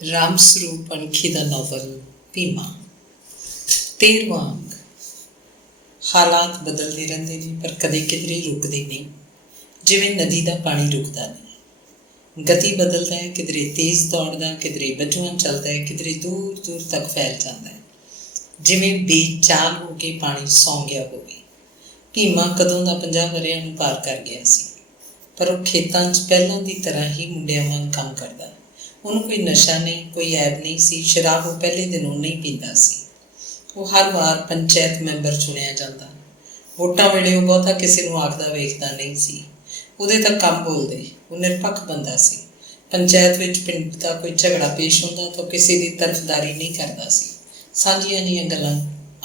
ਰਾਮ ਸਰੂਪ ਅਣਖੀ ਦਾ novel Bhima. 13ਵਾਂ ਅੰਗ। ਹਾਲਾਤ ਬਦਲਦੇ ਰਹਿੰਦੇ ਨੇ ਪਰ ਕਦੇ ਕਿਧਰੇ ਰੁਕਦੇ ਨਹੀਂ, ਜਿਵੇਂ ਨਦੀ ਦਾ ਪਾਣੀ ਰੁਕਦਾ ਨਹੀਂ। ਗਤੀ ਬਦਲਦਾ ਹੈ, ਕਿਧਰੇ ਤੇਜ਼ ਦੌੜਦਾ, ਕਿਧਰੇ ਬਚੂਆਂ ਚੱਲਦਾ ਹੈ, ਕਿਧਰੇ ਦੂਰ ਦੂਰ ਤੱਕ ਫੈਲ ਜਾਂਦਾ ਹੈ, ਜਿਵੇਂ ਬੇਚਾਲ ਹੋ ਕੇ ਪਾਣੀ ਸੌਂ ਗਿਆ ਹੋਵੇ। ਭੀਮਾ ਕਦੋਂ ਦਾ 50 ਵਰ੍ਹਿਆਂ ਨੂੰ ਪਾਰ ਕਰ ਗਿਆ ਸੀ, ਪਰ ਉਹ ਖੇਤਾਂ 'ਚ ਪਹਿਲਾਂ ਦੀ ਤਰ੍ਹਾਂ ਹੀ ਮੁੰਡਿਆਂ ਵਾਂਗ ਕੰਮ ਕਰਦਾ। ਉਹਨੂੰ ਕੋਈ ਨਸ਼ਾ ਨਹੀਂ, ਕੋਈ ਐਬ ਨਹੀਂ ਸੀ। ਸ਼ਰਾਬ ਉਹ ਪਹਿਲੇ ਦਿਨੋਂ ਨਹੀਂ ਪੀਂਦਾ ਸੀ। ਉਹ ਹਰ ਵਾਰ ਪੰਚਾਇਤ ਮੈਂਬਰ ਚੁਣਿਆ ਜਾਂਦਾ। ਵੋਟਾਂ ਵੇਲੇ ਉਹ ਬਹੁਤਾ ਕਿਸੇ ਨੂੰ ਆਖਦਾ ਵੇਖਦਾ ਨਹੀਂ ਸੀ। ਉਹਦੇ ਤਾਂ ਕੰਮ ਬੋਲਦੇ। ਉਹ ਨਿਰਪੱਖ ਬੰਦਾ ਸੀ। ਪੰਚਾਇਤ ਵਿੱਚ ਪਿੰਡ ਦਾ ਕੋਈ ਝਗੜਾ ਪੇਸ਼ ਹੁੰਦਾ ਤਾਂ ਕਿਸੇ ਦੀ ਤਰਫਦਾਰੀ ਨਹੀਂ ਕਰਦਾ ਸੀ। ਸਾਂਝੀਆਂ ਜਿਹੀਆਂ ਗੱਲਾਂ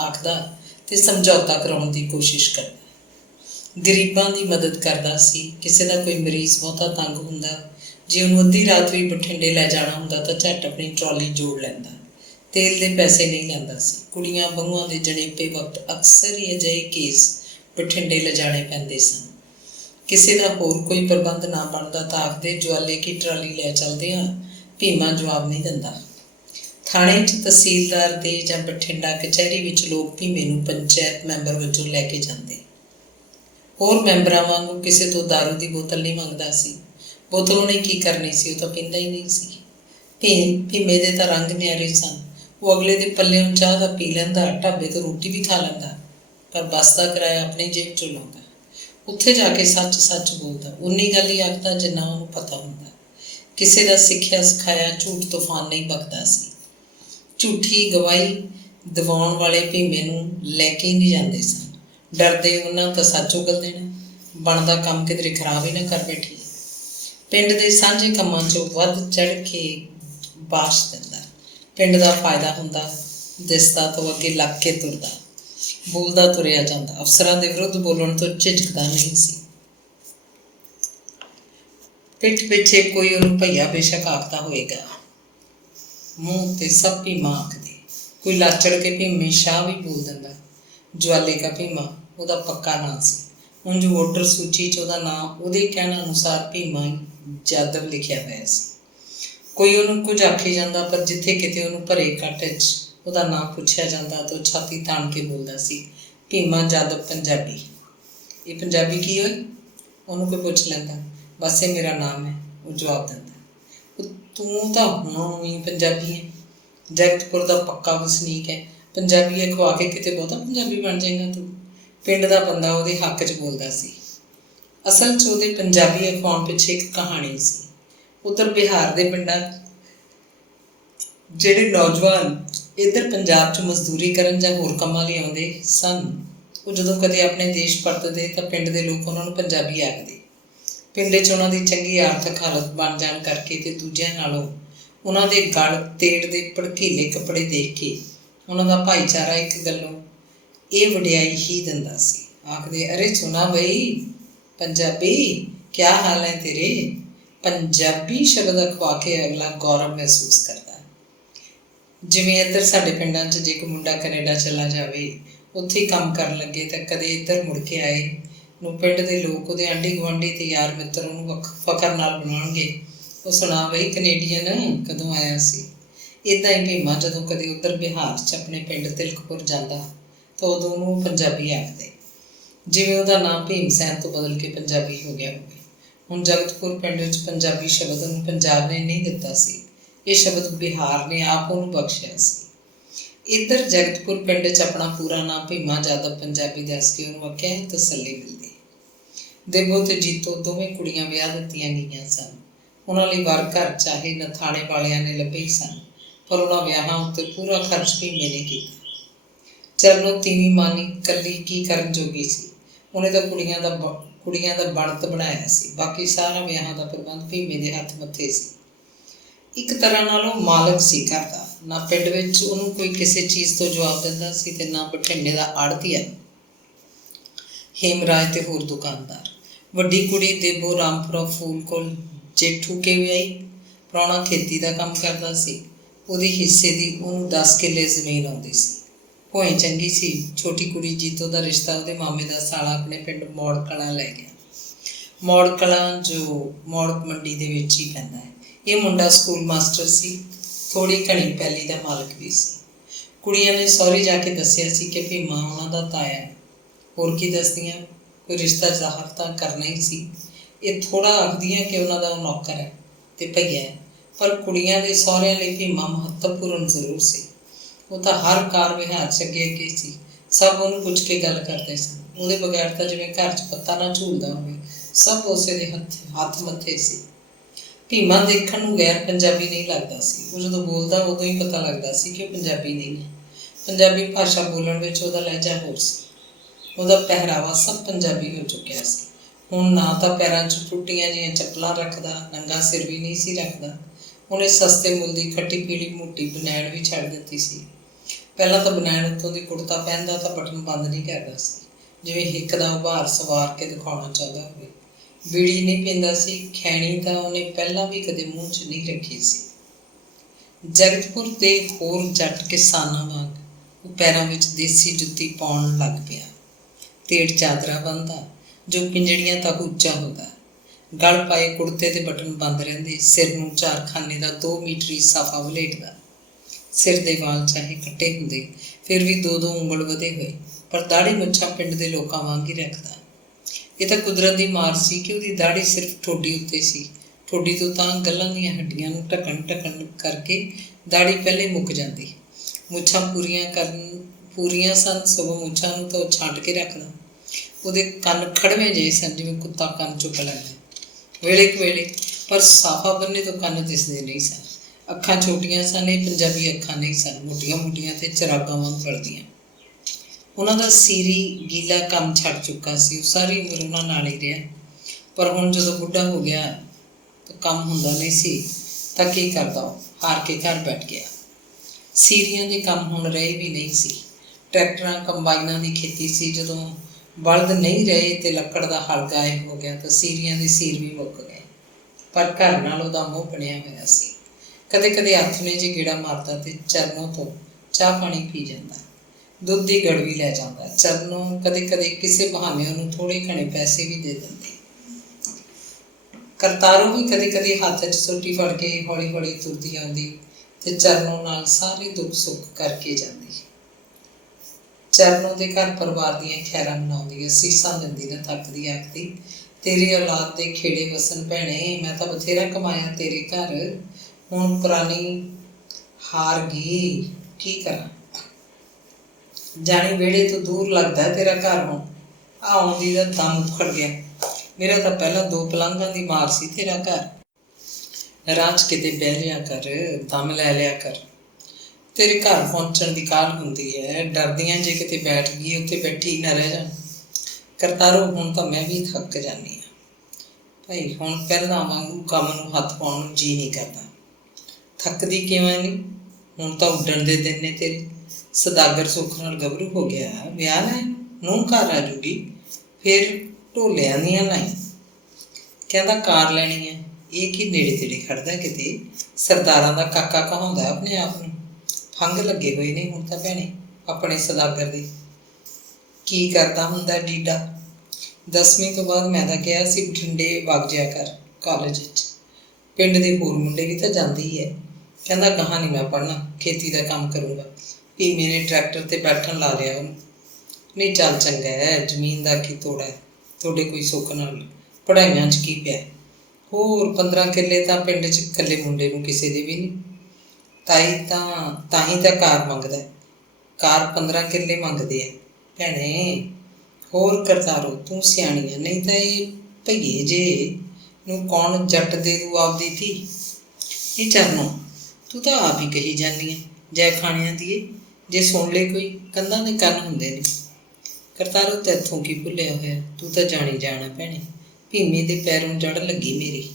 ਆਖਦਾ ਅਤੇ ਸਮਝੌਤਾ ਕਰਾਉਣ ਦੀ ਕੋਸ਼ਿਸ਼ ਕਰਦਾ। ਗਰੀਬਾਂ ਦੀ ਮਦਦ ਕਰਦਾ ਸੀ। ਕਿਸੇ ਦਾ ਕੋਈ ਮਰੀਜ਼ ਬਹੁਤਾ ਤੰਗ ਹੁੰਦਾ, ਜੇ ਉਹਨੂੰ ਅੱਧੀ ਰਾਤ ਵੀ ਬਠਿੰਡੇ ਲੈ ਜਾਣਾ ਹੁੰਦਾ ਤਾਂ ਝੱਟ ਆਪਣੀ ਟਰਾਲੀ ਜੋੜ ਲੈਂਦਾ। ਤੇਲ ਦੇ ਪੈਸੇ ਨਹੀਂ ਲੈਂਦਾ ਸੀ। ਕੁੜੀਆਂ ਬਹੂਆਂ ਦੇ ਜਣੇਪੇ ਵਕਤ ਅਕਸਰ ਹੀ ਅਜਿਹੇ ਕੇਸ ਬਠਿੰਡੇ ਲਿਜਾਣੇ ਪੈਂਦੇ ਸਨ। ਕਿਸੇ ਦਾ ਹੋਰ ਕੋਈ ਪ੍ਰਬੰਧ ਨਾ ਬਣਦਾ ਤਾਂ ਆਖਦੇ ਜਵਾਲੇ ਕੀ ਟਰਾਲੀ ਲੈ ਚੱਲਦੇ ਹਾਂ। ਭੀਮਾ ਜਵਾਬ ਨਹੀਂ ਦਿੰਦਾ। ਥਾਣੇ 'ਚ ਤਹਿਸੀਲਦਾਰ ਦੇ ਜਾਂ ਬਠਿੰਡਾ ਕਚਹਿਰੀ ਵਿੱਚ ਲੋਕ ਭੀਮੇ ਨੂੰ ਪੰਚਾਇਤ ਮੈਂਬਰ ਵਜੋਂ ਲੈ ਕੇ ਜਾਂਦੇ। ਹੋਰ ਮੈਂਬਰਾਂ ਵਾਂਗੂ ਕਿਸੇ ਤੋਂ ਦਾਰੂ ਦੀ ਬੋਤਲ ਨਹੀਂ ਮੰਗਦਾ ਸੀ। ਬੋਤਲ ਉਹਨੇ ਕੀ ਕਰਨੀ ਸੀ, ਉਹ ਤਾਂ ਪੀਂਦਾ ਹੀ ਨਹੀਂ ਸੀ। ਭੀਮੇ ਦੇ ਤਾਂ ਰੰਗ ਨਿਆਰੇ ਸਨ। ਉਹ ਅਗਲੇ ਦੇ ਪੱਲਿਓਂ ਚਾਹ ਦਾ ਪੀ ਲੈਂਦਾ, ਢਾਬੇ ਤੋਂ ਰੋਟੀ ਵੀ ਖਾ ਲੈਂਦਾ, ਪਰ ਬੱਸ ਦਾ ਕਿਰਾਇਆ ਆਪਣੀ ਜੇਬ 'ਚੋਂ ਲਾਉਂਦਾ। ਉੱਥੇ ਜਾ ਕੇ ਸੱਚ ਸੱਚ ਬੋਲਦਾ, ਉਨੀ ਗੱਲ ਹੀ ਆਖਦਾ ਜਿੰਨਾ ਉਹਨੂੰ ਪਤਾ ਹੁੰਦਾ। ਕਿਸੇ ਦਾ ਸਿੱਖਿਆ ਸਿਖਾਇਆ ਝੂਠ ਤੂਫਾਨ ਨਹੀਂ ਬਕਦਾ ਸੀ। ਝੂਠੀ ਗਵਾਹੀ ਦਿਵਾਉਣ ਵਾਲੇ ਭੀਮੇ ਨੂੰ ਲੈ ਕੇ ਹੀ ਨਹੀਂ ਜਾਂਦੇ ਸਨ। ਡਰਦੇ ਉਹਨਾਂ ਤਾਂ ਸੱਚ ਉਗਲ ਦੇਣਾ, ਬਣਦਾ ਕੰਮ ਕਿਧਰੇ ਖਰਾਬ ਹੀ ਨਾ ਕਰ ਬੈਠੀ। ਪਿੰਡ ਦੇ ਸਾਂਝੇ ਕੰਮਾਂ 'ਚੋਂ ਵੱਧ ਚੜ੍ਹ ਕੇ ਬਾਸ਼ ਦਿੰਦਾ। ਪਿੰਡ ਦਾ ਫਾਇਦਾ ਹੁੰਦਾ, ਦਿਸਦਾ ਤੋਂ ਅੱਗੇ ਲੱਗ ਕੇ ਤੁਰਦਾ, ਬੋਲਦਾ ਤੁਰਿਆ ਜਾਂਦਾ। ਅਫਸਰਾਂ ਦੇ ਵਿਰੁੱਧ ਬੋਲਣ ਤੋਂ ਝਿਜਕਦਾ ਨਹੀਂ ਸੀ। ਪਿੱਠ ਪਿੱਛੇ ਕੋਈ ਉਹਨੂੰ ਭਈਆ ਬੇਸ਼ੱਕ ਆਖਦਾ ਹੋਏਗਾ, ਮੂੰਹ ਉੱਤੇ ਸਭ ਭੀਮਾ ਆਖਦੇ। ਕੋਈ ਲਾਚੜ ਕੇ ਭੀਮੇ ਸ਼ਾਹ ਵੀ ਬੋਲ ਦਿੰਦਾ। ਜਵਾਲੇ ਕਾ ਭੀਮਾ ਉਹਦਾ ਪੱਕਾ ਨਾਂ ਸੀ। ਉਂਝ ਵੋਟਰ ਸੂਚੀ 'ਚ ਉਹਦਾ ਨਾਂ ਉਹਦੇ ਕਹਿਣ ਅਨੁਸਾਰ ਭੀਮਾ ਜਾਦਵ ਲਿਖਿਆ ਹੋਇਆ ਸੀ। ਕੋਈ ਉਹਨੂੰ ਕੁਝ ਆਖੀ ਜਾਂਦਾ, ਪਰ ਜਿੱਥੇ ਕਿਤੇ ਉਹਨੂੰ ਭਰੇ ਕੱਟ 'ਚ ਉਹਦਾ ਨਾਂ ਪੁੱਛਿਆ ਜਾਂਦਾ ਤਾਂ ਉਹ ਛਾਤੀ ਤਾਣ ਕੇ ਬੋਲਦਾ ਸੀ, ਭੀਮਾ ਜਾਦਵ ਪੰਜਾਬੀ। ਇਹ ਪੰਜਾਬੀ ਕੀ ਹੋਈ? ਉਹਨੂੰ ਕੋਈ ਪੁੱਛ ਲੈਂਦਾ। ਬਸ ਇਹ ਮੇਰਾ ਨਾਮ ਹੈ, ਉਹ ਜਵਾਬ ਦਿੰਦਾ। ਤੂੰ ਤਾਂ ਹੁਣ ਵੀ ਪੰਜਾਬੀ ਹੈ, ਜਗਤਪੁਰ ਦਾ ਪੱਕਾ ਵਸਨੀਕ ਹੈ। ਪੰਜਾਬੀ ਹੈ ਖਵਾ ਕੇ ਕਿਤੇ ਬਹੁਤਾ ਪੰਜਾਬੀ ਬਣ ਜਾਏਗਾ ਤੂੰ। ਪਿੰਡ ਦਾ ਬੰਦਾ ਉਹਦੇ ਹੱਕ 'ਚ ਬੋਲਦਾ ਸੀ। ਅਸਲ 'ਚ ਉਹਦੇ ਪੰਜਾਬੀ ਅਖਵਾਉਣ ਪਿੱਛੇ ਇੱਕ ਕਹਾਣੀ ਸੀ। ਉੱਤਰ ਬਿਹਾਰ ਦੇ ਪਿੰਡਾਂ ਜਿਹੜੇ ਨੌਜਵਾਨ ਇੱਧਰ ਪੰਜਾਬ 'ਚ ਮਜ਼ਦੂਰੀ ਕਰਨ ਜਾਂ ਹੋਰ ਕੰਮਾਂ ਲਈ ਆਉਂਦੇ ਸਨ, ਉਹ ਜਦੋਂ ਕਦੇ ਆਪਣੇ ਦੇਸ਼ ਪਰਤਦੇ ਤਾਂ ਪਿੰਡ ਦੇ ਲੋਕ ਉਹਨਾਂ ਨੂੰ ਪੰਜਾਬੀ ਆਖਦੇ। ਪਿੰਡ 'ਚ ਉਹਨਾਂ ਦੀ ਚੰਗੀ ਆਰਥਿਕ ਹਾਲਤ ਬਣ ਜਾਣ ਕਰਕੇ ਅਤੇ ਦੂਜਿਆਂ ਨਾਲੋਂ ਉਹਨਾਂ ਦੇ ਗਲ ਤੇੜ ਦੇ ਭੜਕੀਲੇ ਕੱਪੜੇ ਦੇਖ ਕੇ ਉਹਨਾਂ ਦਾ ਭਾਈਚਾਰਾ ਇੱਕ ਗੱਲੋਂ ਇਹ ਵਡਿਆਈ ਹੀ ਦਿੰਦਾ ਸੀ। ਆਖਦੇ, ਅਰੇ ਸੁਣਾ ਬਈ ਪੰਜਾਬੀ, ਕਿਆ ਹਾਲ ਹੈ ਤੇਰੇ। ਪੰਜਾਬੀ ਸ਼ਬਦ ਅਖਵਾ ਕੇ ਅਗਲਾ ਗੌਰਵ ਮਹਿਸੂਸ ਕਰਦਾ। ਜਿਵੇਂ ਇੱਧਰ ਸਾਡੇ ਪਿੰਡਾਂ 'ਚ ਜੇ ਕੋਈ ਮੁੰਡਾ ਕੈਨੇਡਾ ਚਲਾ ਜਾਵੇ, ਉੱਥੇ ਹੀ ਕੰਮ ਕਰਨ ਲੱਗੇ ਤਾਂ ਕਦੇ ਇੱਧਰ ਮੁੜ ਕੇ ਆਏ ਨੂੰ ਪਿੰਡ ਦੇ ਲੋਕ, ਉਹਦੇ ਆਂਢੀ ਗੁਆਂਢੀ ਅਤੇ ਯਾਰ ਮਿੱਤਰ ਉਹਨੂੰ ਫਖਰ ਨਾਲ ਬੁਲਾਉਣਗੇ, ਉਹ ਸੁਣਾ ਬਈ ਕਨੇਡੀਅਨ ਕਦੋਂ ਆਇਆ ਸੀ। ਇੱਦਾਂ ਹੀ ਭੀਮਾ ਜਦੋਂ ਕਦੇ ਉੱਧਰ ਬਿਹਾਰ 'ਚ ਆਪਣੇ ਪਿੰਡ ਤਿਲਕਪੁਰ ਜਾਂਦਾ ਤਾਂ ਉਦੋਂ ਉਹਨੂੰ ਪੰਜਾਬੀ ਆਖਦੇ, ਜਿਵੇਂ ਉਹਦਾ ਨਾਮ ਭੀਮ ਸੈਨ ਤੋਂ ਬਦਲ ਕੇ ਪੰਜਾਬੀ ਹੋ ਗਿਆ ਹੋਵੇ। ਹੁਣ ਜਗਤਪੁਰ ਪਿੰਡ ਵਿੱਚ ਪੰਜਾਬੀ ਸ਼ਬਦ ਉਹਨੂੰ ਪੰਜਾਬ ਨੇ ਨਹੀਂ ਦਿੱਤਾ ਸੀ, ਇਹ ਸ਼ਬਦ ਬਿਹਾਰ ਨੇ ਆਪ ਉਹਨੂੰ ਬਖਸ਼ਿਆ ਸੀ। ਇੱਧਰ ਜਗਤਪੁਰ ਪਿੰਡ 'ਚ ਆਪਣਾ ਪੂਰਾ ਨਾਮ ਭੀਮਾ ਜਾਦਵ ਪੰਜਾਬੀ ਦੱਸ ਕੇ ਉਹਨੂੰ ਆਖਿਆ ਤਸੱਲੀ ਮਿਲਦੀ। ਦੇਬੋ ਅਤੇ ਜੀਤੋ ਦੋਵੇਂ ਕੁੜੀਆਂ ਵਿਆਹ ਦਿੱਤੀਆਂ ਗਈਆਂ ਸਨ। ਉਹਨਾਂ ਲਈ ਵਰ ਘਰ ਚਾਹੇ ਨਥਾਣੇ ਵਾਲਿਆਂ ਨੇ ਲੱਭੇ ਹੀ ਸਨ, ਪਰ ਉਹਨਾਂ ਵਿਆਹਾਂ ਉੱਤੇ ਪੂਰਾ ਖਰਚ ਭੀਮੇ ਨੇ ਕੀਤਾ। ਚਰਨੋਂ ਤੀਵੀਂ ਮਾਨੀ ਇਕੱਲੀ ਕੀ ਕਰਨ ਜੋਗੀ ਸੀ। ਉਹਨੇ ਤਾਂ ਕੁੜੀਆਂ ਦਾ ਬਣਤ ਬਣਾਇਆ ਸੀ। ਬਾਕੀ ਸਾਰਾ ਵਿਆਹਾਂ ਦਾ ਪ੍ਰਬੰਧ ਭੀਮੇ ਦੇ ਹੱਥ ਮੱਥੇ ਸੀ। ਇੱਕ ਤਰ੍ਹਾਂ ਨਾਲ ਉਹ ਮਾਲਕ ਸੀ ਘਰ ਦਾ। ਨਾ ਪਿੰਡ ਵਿੱਚ ਉਹਨੂੰ ਕੋਈ ਕਿਸੇ ਚੀਜ਼ ਤੋਂ ਜਵਾਬ ਦਿੰਦਾ ਸੀ ਅਤੇ ਨਾ ਬਠਿੰਡੇ ਦਾ ਆੜ੍ਹਤੀਆ, ਹੇਮਰਾਜ ਅਤੇ ਹੋਰ ਦੁਕਾਨਦਾਰ। ਵੱਡੀ ਕੁੜੀ ਦੇਬੋ ਰਾਮਪੁਰਾ ਫੂਲ ਕੋਲ ਜੇਠੂ ਕੇ ਵਿਆਹੀ। ਪ੍ਰਾਹੁਣਾ ਖੇਤੀ ਦਾ ਕੰਮ ਕਰਦਾ ਸੀ। ਉਹਦੀ ਹਿੱਸੇ ਦੀ ਉਹਨੂੰ 10 ਕਿੱਲੇ ਜ਼ਮੀਨ ਆਉਂਦੀ ਸੀ। ਭੋਏ ਚੰਗੀ ਸੀ। ਛੋਟੀ ਕੁੜੀ ਜੀਤੋ ਦਾ ਰਿਸ਼ਤਾ ਉਹਦੇ ਮਾਮੇ ਦਾ ਸਾਲਾ ਆਪਣੇ ਪਿੰਡ ਮੌੜ ਕਲਾਂ ਲੈ ਗਿਆ। ਮੌੜ ਕਲਾਂ ਜੋ ਮੌੜ ਮੰਡੀ ਦੇ ਵਿੱਚ ਹੀ ਪੈਂਦਾ ਹੈ। ਇਹ ਮੁੰਡਾ ਸਕੂਲ ਮਾਸਟਰ ਸੀ। थोड़ी घनी पैली का मालक भी सी। कुड़ियां ने सौहरे जाके दसिया सी कि भीमा उन्हां दा ताया है। होर की दसदियां, कोई रिश्ता ज़ाहिर तां करना ही सी। ये थोड़ा आखदियां कि उन्हां दा नौकर है ते भैया है, पर कुड़ियां दे सौहरिਆਂ ਲਈ भीमा महत्वपूर्ण जरूर सी। वो तो हर कार विहार च अगे अगे सी। सब ਉਹਨੂੰ पुछ के गल करते सन। ਉਹਦੇ बगैर तो जिवें घर च पत्ता ना झूलदा होवे, सब उसे दे हथ मत्थे सी। भीमा देखण नूं गैर पंजाबी नहीं लगदा सी। वो जदों बोलदा उदों ही पता लगदा सी कि पंजाबी नहीं है। पंजाबी भाषा बोलण विच ਉਹਦਾ लहजा होर सी। ਉਹਦਾ ਪਹਿਰਾਵਾ सब पंजाबी हो चुकिया सी। ਹੁਣ ना तो पैरां 'ਚ टुट्टियां जिहियां चप्पलां रखदा, नंगा सिर भी नहीं सी रखदा। ਉਹਨੇ सस्ते मुल की खट्टी पीली मोटी बनैण भी छड्ड दित्ती सी। ਪਹਿਲਾਂ ਤਾਂ बनैण उत्तों ਦੀ कुड़ता पहनदा ਤਾਂ बटन बंद नहीं करदा सी, जिवें हिक दा उभार सवार के दिखाउणा चाहुंदा होवे। बीड़ी नहीं पींदा सी। खैणी ਤਾਂ ਉਹਨੇ ਪਹਿਲਾਂ भी कदे मूँह 'ਚ नहीं रखी सी। जगतपुर ਦੇ होर जट किसानां वांग ਉਹ ਪੈਰਾਂ ਵਿੱਚ देसी जुत्ती पाउण लग पिया। तेड़ चादरा बनदा जो पिंजड़ियां तक उच्चा होंदा। गल पाए कुड़ते ते बटन बंद रहिंदे। सिर नूं चारखाने दा 2 मीटरी साफा वलेटदा। सिर दे वाल चाहे कट्टे हुंदे फिर भी 2-2 ਉਂਗਲ ਵਧੇ होए, पर दाढ़ी मुच्छां पिंड दे लोकां वांग ही रखदा। ਇਹ ਤਾਂ ਕੁਦਰਤ ਦੀ ਮਾਰ ਸੀ ਕਿ ਉਹਦੀ ਦਾੜੀ ਸਿਰਫ ਠੋਡੀ ਉੱਤੇ ਸੀ। ਠੋਡੀ ਤੋਂ ਤਾਂ ਗੱਲਾਂ ਦੀਆਂ ਹੱਡੀਆਂ ਨੂੰ ਢਕਣ ਕਰਕੇ ਦਾੜੀ ਪਹਿਲੇ ਮੁੱਕ ਜਾਂਦੀ। ਮੁੱਛਾਂ ਪੂਰੀਆਂ ਸਨ, ਸਗੋਂ ਮੁੱਛਾਂ ਨੂੰ ਤਾਂ ਉਹ ਛਾਂਟ ਕੇ ਰੱਖਦਾ। ਉਹਦੇ ਕੰਨ ਖੜਵੇਂ ਜਿਹੇ ਸਨ, ਜਿਵੇਂ ਕੁੱਤਾ ਕੰਨ ਚੁੱਕ ਲੈਂਦਾ ਵੇਲੇ ਕੁ ਵੇਲੇ, ਪਰ ਸਾਫਾ ਬੰਨੇ ਤੋਂ ਕੰਨ ਦਿਸਦੇ ਨਹੀਂ ਸਨ। ਅੱਖਾਂ ਛੋਟੀਆਂ ਸਨ। ਇਹ ਪੰਜਾਬੀ ਅੱਖਾਂ ਨਹੀਂ ਸਨ, ਮੋਟੀਆਂ ਮੋਟੀਆਂ ਤੇ ਚਰਾਗਾਂ ਵਾਂਗ ਫਲਦੀਆਂ। ਉਹਨਾਂ ਦਾ ਸੀਰੀ ਗੀਲਾ ਕੰਮ ਛੱਡ ਚੁੱਕਾ ਸੀ। ਉਹ ਸਾਰੀ ਉਮਰ ਉਹਨਾਂ ਨਾਲ ਹੀ ਰਿਹਾ, ਪਰ ਹੁਣ ਜਦੋਂ ਬੁੱਢਾ ਹੋ ਗਿਆ ਤਾਂ ਕੰਮ ਹੁੰਦਾ ਨਹੀਂ ਸੀ ਤਾਂ ਕੀ ਕਰਦਾ। ਉਹ ਹਾਰ ਕੇ ਘਰ ਬੈਠ ਗਿਆ। ਸੀਰੀਆਂ ਦੇ ਕੰਮ ਹੁਣ ਰਹੇ ਵੀ ਨਹੀਂ ਸੀ। ਟਰੈਕਟਰਾਂ ਕੰਬਾਈਨਾਂ ਦੀ ਖੇਤੀ ਸੀ। ਜਦੋਂ ਬਲਦ ਨਹੀਂ ਰਹੇ ਤੇ ਲੱਕੜ ਦਾ ਹਲ ਗਾਇਬ ਹੋ ਗਿਆ ਤਾਂ ਸੀਰੀਆਂ ਦੇ ਸੀਰ ਵੀ ਮੁੱਕ ਗਏ। ਪਰ ਘਰ ਨਾਲ ਉਹਦਾ ਮੋਹ ਬਣਿਆ ਹੋਇਆ ਸੀ। ਕਦੇ ਕਦੇ ਹੱਥ ਨੇ ਜੇ ਗੇੜਾ ਮਾਰਦਾ ਤੇ ਚਰਨੋਂ ਤੋਂ ਚਾਹ ਪਾਣੀ ਪੀ ਜਾਂਦਾ, ਦੁੱਧ ਦੀ ਗੜਵੀ ਲੈ ਜਾਂਦਾ। ਚਰਨੋਂ ਕਦੇ ਕਦੇ ਕਿਸੇ ਬਹਾਨੇ ਉਹਨੂੰ ਥੋੜ੍ਹੇ ਘਣੇ ਪੈਸੇ ਵੀ ਦੇ ਦਿੰਦੇ। ਕਰਤਾਰੋਂ ਵੀ ਕਦੇ ਕਦੇ ਹੱਥ 'ਚ ਸੋਟੀ ਫੜ ਕੇ ਹੌਲੀ ਹੌਲੀ ਤੁਰਦੀ ਆਉਂਦੀ ਤੇ ਚਰਨੋਂ ਨਾਲ ਸਾਰੇ ਦੁੱਖ ਸੁੱਖ ਕਰਕੇ ਜਾਂਦੀ। ਚਰਨੋਂ ਦੇ ਘਰ ਪਰਿਵਾਰ ਦੀਆਂ ਖੈਰਾਂ ਮਨਾਉਂਦੀ, ਅਸੀਸਾਂ ਦਿੰਦੀ ਨਾ ਥੱਕਦੀ। ਆਖਦੀ, ਤੇਰੀ ਔਲਾਦ ਦੇ ਖੇੜੇ ਵਸਣ ਭੈਣੇ, ਮੈਂ ਤਾਂ ਬਥੇਰਾ ਕਮਾਇਆ ਤੇਰੇ ਘਰ, ਹੁਣ ਪੁਰਾਣੀ ਹਾਰ ਗਈ, ਕੀ ਕਰਾਂ। ਜਾਣੀ ਵਿਹੜੇ ਤੋਂ ਦੂਰ ਲੱਗਦਾ ਤੇਰਾ ਘਰ ਹੁਣ। ਆਉਂਦੀ ਦਾ ਦਮ ਉਖੜ ਗਿਆ। ਮੇਰਾ ਤਾਂ ਪਹਿਲਾਂ 2 ਪਲੰਘਾਂ ਦੀ ਮਾਰ ਸੀ ਤੇਰਾ ਘਰ। ਰਾਹ 'ਚ ਕਿਤੇ ਬਹਿ ਲਿਆ ਕਰ, ਦਮ ਲੈ ਲਿਆ ਕਰ। ਤੇਰੇ ਘਰ ਪਹੁੰਚਣ ਦੀ ਕਾਹਲ ਹੁੰਦੀ ਹੈ। ਡਰਦੀਆਂ ਜੇ ਕਿਤੇ ਬੈਠ ਗਈ ਉੱਥੇ ਬੈਠੀ ਨਾ ਰਹਿ ਜਾ। ਕਰਤਾਰੋ, ਹੁਣ ਤਾਂ ਮੈਂ ਵੀ ਥੱਕ ਜਾਂਦੀ ਹਾਂ ਭਾਈ। ਹੁਣ ਪਹਿਲਾਂ ਵਾਂਗੂ ਕੰਮ ਨੂੰ ਹੱਥ ਪਾਉਣ ਨੂੰ ਜੀਅ ਨਹੀਂ ਕਰਦਾ। ਥੱਕਦੀ ਕਿਵੇਂ ਨਹੀਂ? ਹੁਣ ਤਾਂ ਉੱਡਣ ਦੇ ਦਿਨ ਨੇ ਤੇਰੇ। ਸਦਾਗਰ ਸੁੱਖ ਨਾਲ ਗੱਭਰੂ ਹੋ ਗਿਆ, ਵਿਆਹ ਲੈ, ਨੂੰਹ ਘਰ ਆ ਜੂਗੀ, ਫਿਰ ਢੋਲਿਆਂ ਦੀਆਂ ਲਾਈ। ਕਹਿੰਦਾ ਕਾਰ ਲੈਣੀ ਹੈ। ਇਹ ਕੀ ਨੇੜੇ ਤੇੜੇ ਖੜਦਾ ਕਿਤੇ? ਸਰਦਾਰਾਂ ਦਾ ਕਾਕਾ ਕਹਾਉਂਦਾ ਆਪਣੇ ਆਪ ਨੂੰ। ਫੰਗ ਲੱਗੇ ਹੋਏ ਨੇ ਹੁਣ ਤਾਂ ਭੈਣੇ ਆਪਣੇ ਸਦਾਗਰ ਦੇ। ਕੀ ਕਰਦਾ ਹੁੰਦਾ ਡੀਡਾ? 10ਵੀਂ ਤੋਂ ਬਾਅਦ ਮੈਂ ਤਾਂ ਕਿਹਾ ਸੀ ਬਠਿੰਡੇ ਵਗ ਜਿਆ ਕਰ ਕਾਲਜ ਵਿੱਚ, ਪਿੰਡ ਦੇ ਹੋਰ ਮੁੰਡੇ ਵੀ ਤਾਂ ਜਾਂਦੇ ਹੀ ਹੈ। ਕਹਿੰਦਾ ਗਾਹਾਂ ਨਹੀਂ ਮੈਂ ਪੜ੍ਹਨਾ, ਖੇਤੀ ਦਾ ਕੰਮ ਕਰੂੰਗਾ। ਭੀਮੇ ਨੇ ਟਰੈਕਟਰ 'ਤੇ ਬੈਠਣ ਲਾ ਲਿਆ ਉਹਨੂੰ। ਨਹੀਂ ਚੱਲ ਚੰਗਾ ਹੈ, ਜ਼ਮੀਨ ਦਾ ਕੀ ਤੋੜਾ ਹੈ, ਤੁਹਾਡੇ ਕੋਈ ਸੁੱਖ ਨਾਲ, ਪੜ੍ਹਾਈਆਂ 'ਚ ਕੀ ਪਿਆ। ਹੋਰ 15 ਕਿੱਲੇ ਤਾਂ ਪਿੰਡ 'ਚ ਇਕੱਲੇ ਮੁੰਡੇ ਨੂੰ ਕਿਸੇ ਦੇ ਵੀ ਨਹੀਂ। ਤਾਂ ਹੀ ਤਾਂ ਕਾਰ ਮੰਗਦਾ। ਕਾਰ 15 ਕਿੱਲੇ ਮੰਗਦੇ ਆ ਭੈਣੇ। ਹੋਰ ਕਰਤਾਰੋ, ਤੂੰ ਸਿਆਣੀ ਹੈ, ਨਹੀਂ ਤਾਂ ਇਹ ਭਈਏ ਜੇ ਨੂੰ ਕੌਣ ਜੱਟ ਦੇ ਦੂ ਆਪਦੀ ਧੀ। ਇਹ ਚਰਨੋਂ, ਤੂੰ ਤਾਂ ਆਪ ਹੀ ਕਹੀ ਜਾਂਦੀ ਹੈ ਜੈ ਖਾਣਿਆਂ ਦੀ। ਜੇ ਸੁਣ ਲੈ ਕੋਈ, ਕੰਧਾਂ ਦੇ ਕੰਨ ਹੁੰਦੇ ਨੇ। ਕਰਤਾਰੋ, ਤੈਥੋਂ ਕੀ ਭੁੱਲਿਆ ਹੋਇਆ? ਤੂੰ ਤਾਂ ਜਾਣੀ ਜਾਣਾ ਭੈਣੇ। ਭੀਮੇ ਦੇ ਪੈਰੋਂ ਜੜ ਲੱਗੀ ਮੇਰੀ।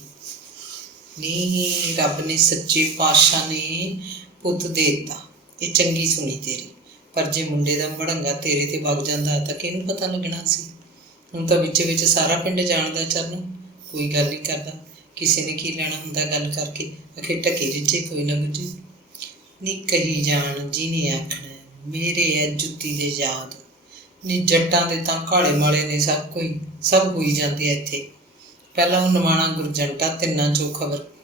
ਨਹੀਂ, ਰੱਬ ਨੇ ਸੱਚੇ ਪਾਤਸ਼ਾਹ ਨੇ ਪੁੱਤ ਦੇ ਦਿੱਤਾ। ਇਹ ਚੰਗੀ ਸੁਣੀ ਤੇਰੀ। ਪਰ ਜੇ ਮੁੰਡੇ ਦਾ ਮੜੰਗਾ ਤੇਰੇ 'ਤੇ ਵਗ ਜਾਂਦਾ ਤਾਂ ਕਿਹਨੂੰ ਪਤਾ ਲੱਗਣਾ ਸੀ? ਹੁਣ ਤਾਂ ਵਿੱਚ ਸਾਰਾ ਪਿੰਡ ਜਾਣਦਾ ਚਰਨੋਂ। ਕੋਈ ਗੱਲ ਨਹੀਂ ਕਰਦਾ, ਕਿਸੇ ਨੇ ਕੀ ਲੈਣਾ ਹੁੰਦਾ ਗੱਲ ਕਰਕੇ। ਅਖੇ ਢਕੇ ਰਿੱਝੇ ਕੋਈ ਨਾ ਗੁੱਝੇ। ਨੀ ਕਹੀ ਜਾਣ ਜਿਹਨੇ ਆਖਣਾ, ਮੇਰੇ ਐ ਜੁੱਤੀ ਦੇ ਯਾਦ। ਨੀ ਜੱਟਾਂ ਦੇ ਤਾਂ ਘਾਲੇ ਮਾਲੇ ਨੇ, ਸਭ ਹੋਈ ਜਾਂਦੇ ਆ ਇੱਥੇ। ਪਹਿਲਾਂ ਉਹ ਨਿਮਾਣਾ ਗੁਰਜੰਟਾ, ਤਿੰਨਾਂ 'ਚੋਂ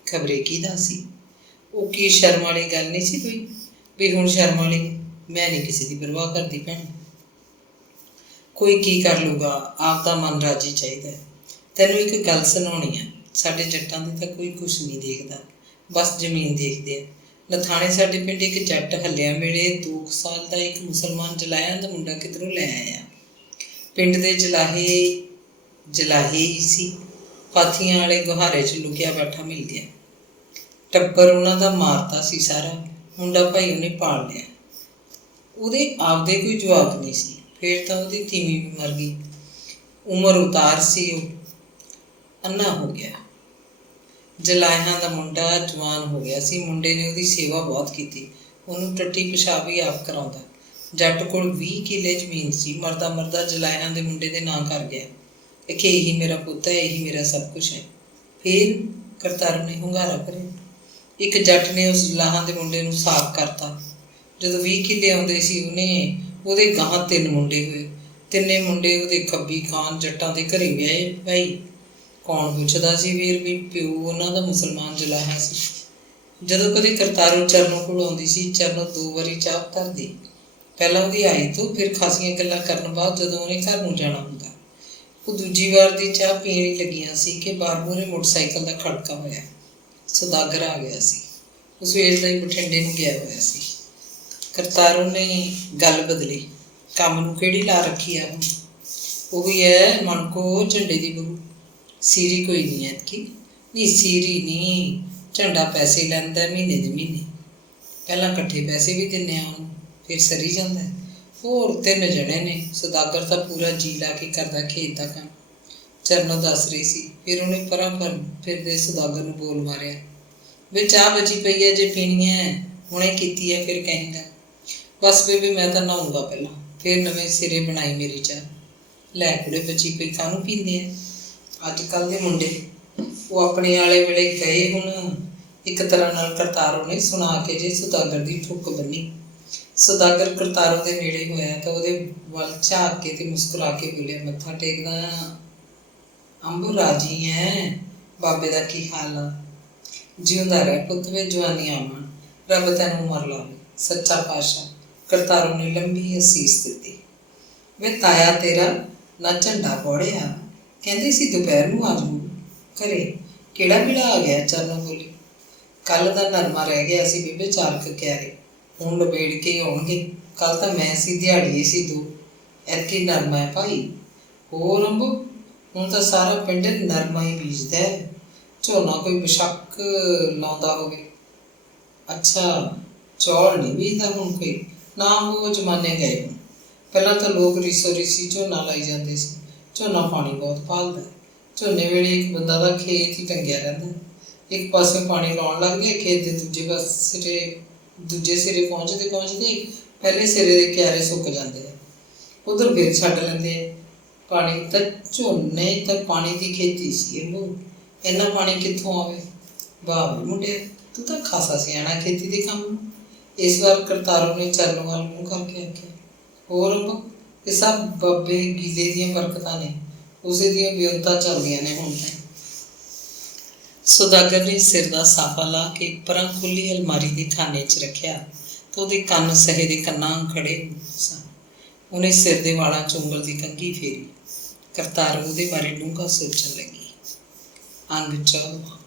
ਖਬਰੇ ਕਿਹਦਾ ਸੀ? ਉਹ ਕੀ ਸ਼ਰਮ ਵਾਲੀ ਗੱਲ ਨਹੀਂ ਸੀ ਕੋਈ ਵੀ ਹੁਣ ਸ਼ਰਮ ਵਾਲੀ? ਮੈਂ ਨਹੀਂ ਕਿਸੇ ਦੀ ਪਰਵਾਹ ਕਰਦੀ ਭੈਣ। ਕੋਈ ਕੀ ਕਰ ਲੂਗਾ, ਆਪਦਾ ਮਨ ਰਾਜੀ ਚਾਹੀਦਾ। ਤੈਨੂੰ ਇੱਕ ਗੱਲ ਸੁਣਾਉਣੀ ਆ। ਸਾਡੇ ਜੱਟਾਂ ਦੇ ਤਾਂ ਕੋਈ ਕੁਛ ਨਹੀਂ ਦੇਖਦਾ, ਬਸ ਜ਼ਮੀਨ ਦੇਖਦੇ ਆ। ਨਥਾਣੇ ਸਾਡੇ ਪਿੰਡ ਇੱਕ ਜੱਟ ਹੱਲਿਆ ਵੇਲੇ 2 ਸਾਲ ਦਾ ਇੱਕ ਮੁਸਲਮਾਨ ਜਲਾਹਿਆਂ ਦਾ ਮੁੰਡਾ ਕਿੱਧਰੋਂ ਲੈ ਆਇਆ। ਪਿੰਡ ਦੇ ਜਲਾਹੇ ਹੀ ਸੀ। ਪਾਥੀਆਂ ਵਾਲੇ ਗੁਹਾਰੇ 'ਚ ਲੁਕਿਆ ਬੈਠਾ ਮਿਲ ਗਿਆ। ਟੱਬਰ ਉਹਨਾਂ ਦਾ ਮਾਰਤਾ ਸੀ ਸਾਰਾ। ਮੁੰਡਾ ਭਾਈ ਉਹਨੇ ਪਾਲ ਲਿਆ। ਉਹਦੇ ਆਪਦੇ ਕੋਈ ਜਵਾਕ ਨਹੀਂ ਸੀ। ਫਿਰ ਤਾਂ ਉਹਦੀ ਤੀਵੀਂ ਵੀ ਮਰ ਗਈ। ਉਮਰ ਉਤਾਰ ਸੀ, ਉਹ ਅੰਨਾ ਹੋ ਗਿਆ। ਜਲਾਹਿਆਂ ਦਾ ਮੁੰਡਾ ਜਵਾਨ ਹੋ ਗਿਆ ਸੀ। ਮੁੰਡੇ ਨੇ ਉਹਦੀ ਸੇਵਾ ਬਹੁਤ ਕੀਤੀ। ਉਹਨੂੰ ਟੱਟੀ ਪਿਸ਼ਾਬ ਵੀ ਆਪ ਕਰਾਉਂਦਾ। ਜੱਟ ਕੋਲ 20 ਕਿੱਲੇ ਜ਼ਮੀਨ ਸੀ। ਮਰਦਾ ਮਰਦਾ ਜਲਾਹਿਆਂ ਦੇ ਮੁੰਡੇ ਦੇ ਨਾਂ ਕਰ ਗਿਆ ਕਿ ਇਹੀ ਮੇਰਾ ਪੁੱਤ ਹੈ, ਇਹੀ ਮੇਰਾ ਸਭ ਕੁਛ ਹੈ। ਫਿਰ ਕਰਤਾਰ ਨੇ ਹੁੰਗਾਰਾ ਭਰਿਆ। ਇੱਕ ਜੱਟ ਨੇ ਉਸ ਜਲਾਹਾਂ ਦੇ ਮੁੰਡੇ ਨੂੰ ਸਾਫ਼ ਕਰਤਾ। ਜਦੋਂ 20 ਕਿੱਲੇ ਆਉਂਦੇ ਸੀ, ਉਹਦੇ ਗਾਹਾਂ 3 ਮੁੰਡੇ ਹੋਏ। ਤਿੰਨੇ ਮੁੰਡੇ ਉਹਦੇ ਖੱਬੀ ਖਾਨ ਜੱਟਾਂ ਦੇ ਘਰੇ ਵਿਆਹੇ। ਭਾਈ ਕੌਣ ਪੁੱਛਦਾ ਸੀ ਫਿਰ ਵੀ ਪਿਓ ਉਹਨਾਂ ਦਾ ਮੁਸਲਮਾਨ ਜਲਾਹਾ ਸੀ। ਜਦੋਂ ਕਦੇ ਕਰਤਾਰੋ ਚਰਨੋਂ ਕੋਲ ਆਉਂਦੀ ਸੀ, ਚਰਨੋਂ 2 ਵਾਰੀ ਚਾਹ ਧਰਦੀ। ਪਹਿਲਾਂ ਉਹਦੀ ਆਈ ਤੋਂ, ਫਿਰ ਖਾਸੀਆਂ ਗੱਲਾਂ ਕਰਨ ਬਾਅਦ ਜਦੋਂ ਉਹਨੇ ਘਰ ਨੂੰ ਜਾਣਾ ਹੁੰਦਾ। ਉਹ ਦੂਜੀ ਵਾਰ ਦੀ ਚਾਹ ਪੀਣ ਹੀ ਲੱਗੀਆਂ ਸੀ ਕਿ ਬਾਹਰ ਮੂਹਰੇ ਮੋਟਰਸਾਈਕਲ ਦਾ ਖੜਕਾ ਹੋਇਆ। ਸੌਦਾਗਰ ਆ ਗਿਆ ਸੀ। ਉਸ ਵੇਲੇ ਦਾ ਹੀ ਬਠਿੰਡੇ ਨੂੰ ਗਿਆ ਹੋਇਆ ਸੀ। ਕਰਤਾਰੋ ਨੇ ਗੱਲ ਬਦਲੀ। ਕੰਮ ਨੂੰ ਕਿਹੜੀ ਲਾ ਰੱਖੀ ਆ ਹੁਣ? ਉਹੀ ਹੈ ਮਨ ਕੋ ਝੰਡੇ ਦੀ ਬਹੂ। ਸੀਰੀ ਕੋਈ ਨਹੀਂ ਐਤਕੀ। ਨਹੀਂ ਸੀਰੀ ਨਹੀਂ, ਝੰਡਾ ਪੈਸੇ ਲੈਂਦਾ ਮਹੀਨੇ ਦੇ ਮਹੀਨੇ। ਪਹਿਲਾਂ ਇਕੱਠੇ ਪੈਸੇ ਵੀ ਦਿੰਦੇ ਆ ਉਹਨੂੰ, ਫਿਰ ਸਰੀ ਜਾਂਦਾ। ਹੋਰ 3 ਜਣੇ ਨੇ। ਸੌਦਾਗਰ ਤਾਂ ਪੂਰਾ ਜੀ ਲਾ ਕੇ ਕਰਦਾ ਖੇਤ ਦਾ ਕੰਮ। ਚਰਨੋਂ ਦੱਸ ਰਹੀ ਸੀ। ਫਿਰ ਉਹਨੇ ਪਰਾਂ ਫਿਰਦੇ ਸੌਦਾਗਰ ਨੂੰ ਬੋਲ ਮਾਰਿਆ, ਵੀ ਚਾਹ ਬਚੀ ਪਈ ਹੈ, ਜੇ ਪੀਣੀ ਹੈ ਹੁਣੇ ਕੀਤੀ ਹੈ ਫਿਰ ਕਹੇਂਗਾ। ਬਸ ਬੇਬੇ ਮੈਂ ਤਾਂ ਨਹਾਊਂਗਾ ਪਹਿਲਾਂ, ਫਿਰ ਨਵੇਂ ਸਿਰੇ ਬਣਾਈ ਮੇਰੀ ਚਾਹ। ਲੈ ਕੁੜੇ, ਬਚੀ ਪਈ ਕਾਹਨੂੰ ਪੀਂਦੇ ਆ ਅੱਜ ਕੱਲ੍ਹ ਦੇ ਮੁੰਡੇ। ਉਹ ਆਪਣੇ ਵਾਲੇ ਵੇਲੇ ਗਏ ਹੁਣ। ਇੱਕ ਤਰ੍ਹਾਂ ਨਾਲ ਕਰਤਾਰੋ ਨੇ ਸੁਣਾ ਕੇ ਜੇ ਸੌਦਾਗਰ ਦੀ ਠੁੱਕ ਬੰਨੀ। ਸੌਦਾਗਰ ਕਰਤਾਰੋ ਦੇ ਨੇੜੇ ਹੋਇਆ ਤਾਂ ਉਹਦੇ ਵੱਲ ਝਾਕ ਕੇ ਤੇ ਮੁਸਕਰਾ ਕੇ ਬੋਲਿਆ, ਮੱਥਾ ਟੇਕਦਾ ਅੰਬੂ ਰਾਜੀ ਹੈ? ਬਾਬੇ ਦਾ ਕੀ ਹਾਲ ਆ? ਜਿਉਂਦਾ ਰਹਿ ਪੁੱਤ ਵੇ, ਜਵਾਨੀ ਆਵਣ, ਰੱਬ ਤੈਨੂੰ ਉਮਰ ਲਾਵੇ। ਸੱਚਾ ਪਾਤਸ਼ਾਹ। ਕਰਤਾਰੋ ਨੇ ਲੰਬੀ ਅਸੀਸ ਦਿੱਤੀ। ਵੇ ਤਾਇਆ ਤੇਰਾ ਨਾ ਝੰਡਾ ਪੋੜਿਆ, ਕਹਿੰਦੇ ਸੀ ਦੁਪਹਿਰ ਨੂੰ ਆ ਜਾਊ ਘਰੇ। ਕਿਹੜਾ ਵੇਲਾ ਆ ਗਿਆ? ਚਰਨੋਂ ਬੋਲੀ। ਕੱਲ੍ਹ ਦਾ ਨਰਮਾ ਰਹਿ ਗਿਆ ਸੀ ਬੇਬੇ, 4 ਕਿਆਰੇ। ਹੁਣ ਨਿਬੇੜ ਕੇ ਆਉਣਗੇ। ਕੱਲ੍ਹ ਤਾਂ ਮੈਂ ਸੀ, ਦਿਹਾੜੀਏ ਸੀ 2। ਐਤਕੀ ਨਰਮਾ ਹੈ ਭਾਈ। ਹੋਰ ਅੰਬੂ, ਹੁਣ ਤਾਂ ਸਾਰਾ ਪਿੰਡ ਨਰਮਾ ਹੀ ਬੀਜਦਾ। ਝੋਨਾ ਕੋਈ ਬੇਸ਼ੱਕ ਲਾਉਂਦਾ ਹੋਵੇ। ਅੱਛਾ, ਚੌਲ ਨਹੀਂ ਬੀਜਦਾ ਹੁਣ ਕੋਈ? ਨਾ ਉਹ ਜ਼ਮਾਨੇ ਗਏ ਹੁਣ। ਪਹਿਲਾਂ ਤਾਂ ਲੋਕ ਰੀਸੋ ਰੀਸੀ ਝੋਨਾ ਲਾਈ ਜਾਂਦੇ ਸੀ। ਝੋਨਾ ਪਾਣੀ ਬਹੁਤ ਭਾਲਦਾ। ਝੋਨੇ ਵੇਲੇ ਇੱਕ ਬੰਦਾ ਦਾ ਖੇਤ ਹੀ ਟੰਗਿਆ ਰਹਿੰਦਾ। ਇੱਕ ਪਾਸੇ ਪਾਣੀ ਲਾਉਣ ਲੱਗ ਗਿਆ, ਖੇਤ ਦੇ ਦੂਜੇ ਸਿਰੇ ਪਹੁੰਚਦੇ ਪਹਿਲੇ ਸਿਰੇ ਦੇ ਕਿਆਰੇ ਸੁੱਕ ਜਾਂਦੇ ਆ। ਉੱਧਰ ਫਿਰ ਛੱਡ ਲੈਂਦੇ ਆ ਪਾਣੀ। ਤਾਂ ਝੋਨੇ ਤਾਂ ਪਾਣੀ ਦੀ ਖੇਤੀ ਸੀ। ਇਹਨੂੰ ਇੰਨਾ ਪਾਣੀ ਕਿੱਥੋਂ ਆਵੇ? ਵਾਹ ਵੀ ਮੁੰਡਿਆ, ਤੂੰ ਤਾਂ ਖਾਸਾ ਸਿਆਣਾ ਖੇਤੀ ਦੇ ਕੰਮ ਨੂੰ। ਇਸ ਵਾਰ ਕਰਤਾਰੋ ਨੇ ਚਰਨੋਂ ਵੱਲ ਮੂੰਹ ਕਰਕੇ ਆਖਿਆ, ਹੋਰ ਅੰਬੂ, ਇਹ ਸਭ ਬਾਬੇ ਗੀਲੇ ਦੀਆਂ ਬਰਕਤਾਂ ਨੇ। ਉਸੇ ਦੀਆਂ ਵਿਉਂਤਾਂ ਚੱਲਦੀਆਂ ਨੇ ਹੁਣ ਤਾਂ। ਸੌਦਾਗਰ ਨੇ ਸਿਰ ਦਾ ਸਾਫਾ ਲਾ ਕੇ ਪਰਾਂ ਖੁੱਲ੍ਹੀ ਅਲਮਾਰੀ ਦੇ ਖਾਨੇ 'ਚ ਰੱਖਿਆ ਤਾਂ ਉਹਦੇ ਕੰਨ ਸਹੇ ਦੇ ਕੰਨਾਂ ਖੜ੍ਹੇ ਸਨ। ਉਹਨੇ ਸਿਰ ਦੇ ਵਾਲਾਂ 'ਚ ਉਂਗਲ ਦੀ ਕੰਘੀ ਫੇਰੀ। ਕਰਤਾਰੋ ਉਹਦੇ ਬਾਰੇ ਡੂੰਘਾ ਸੋਚਣ ਲੱਗੀ। ਅੰਗ 14।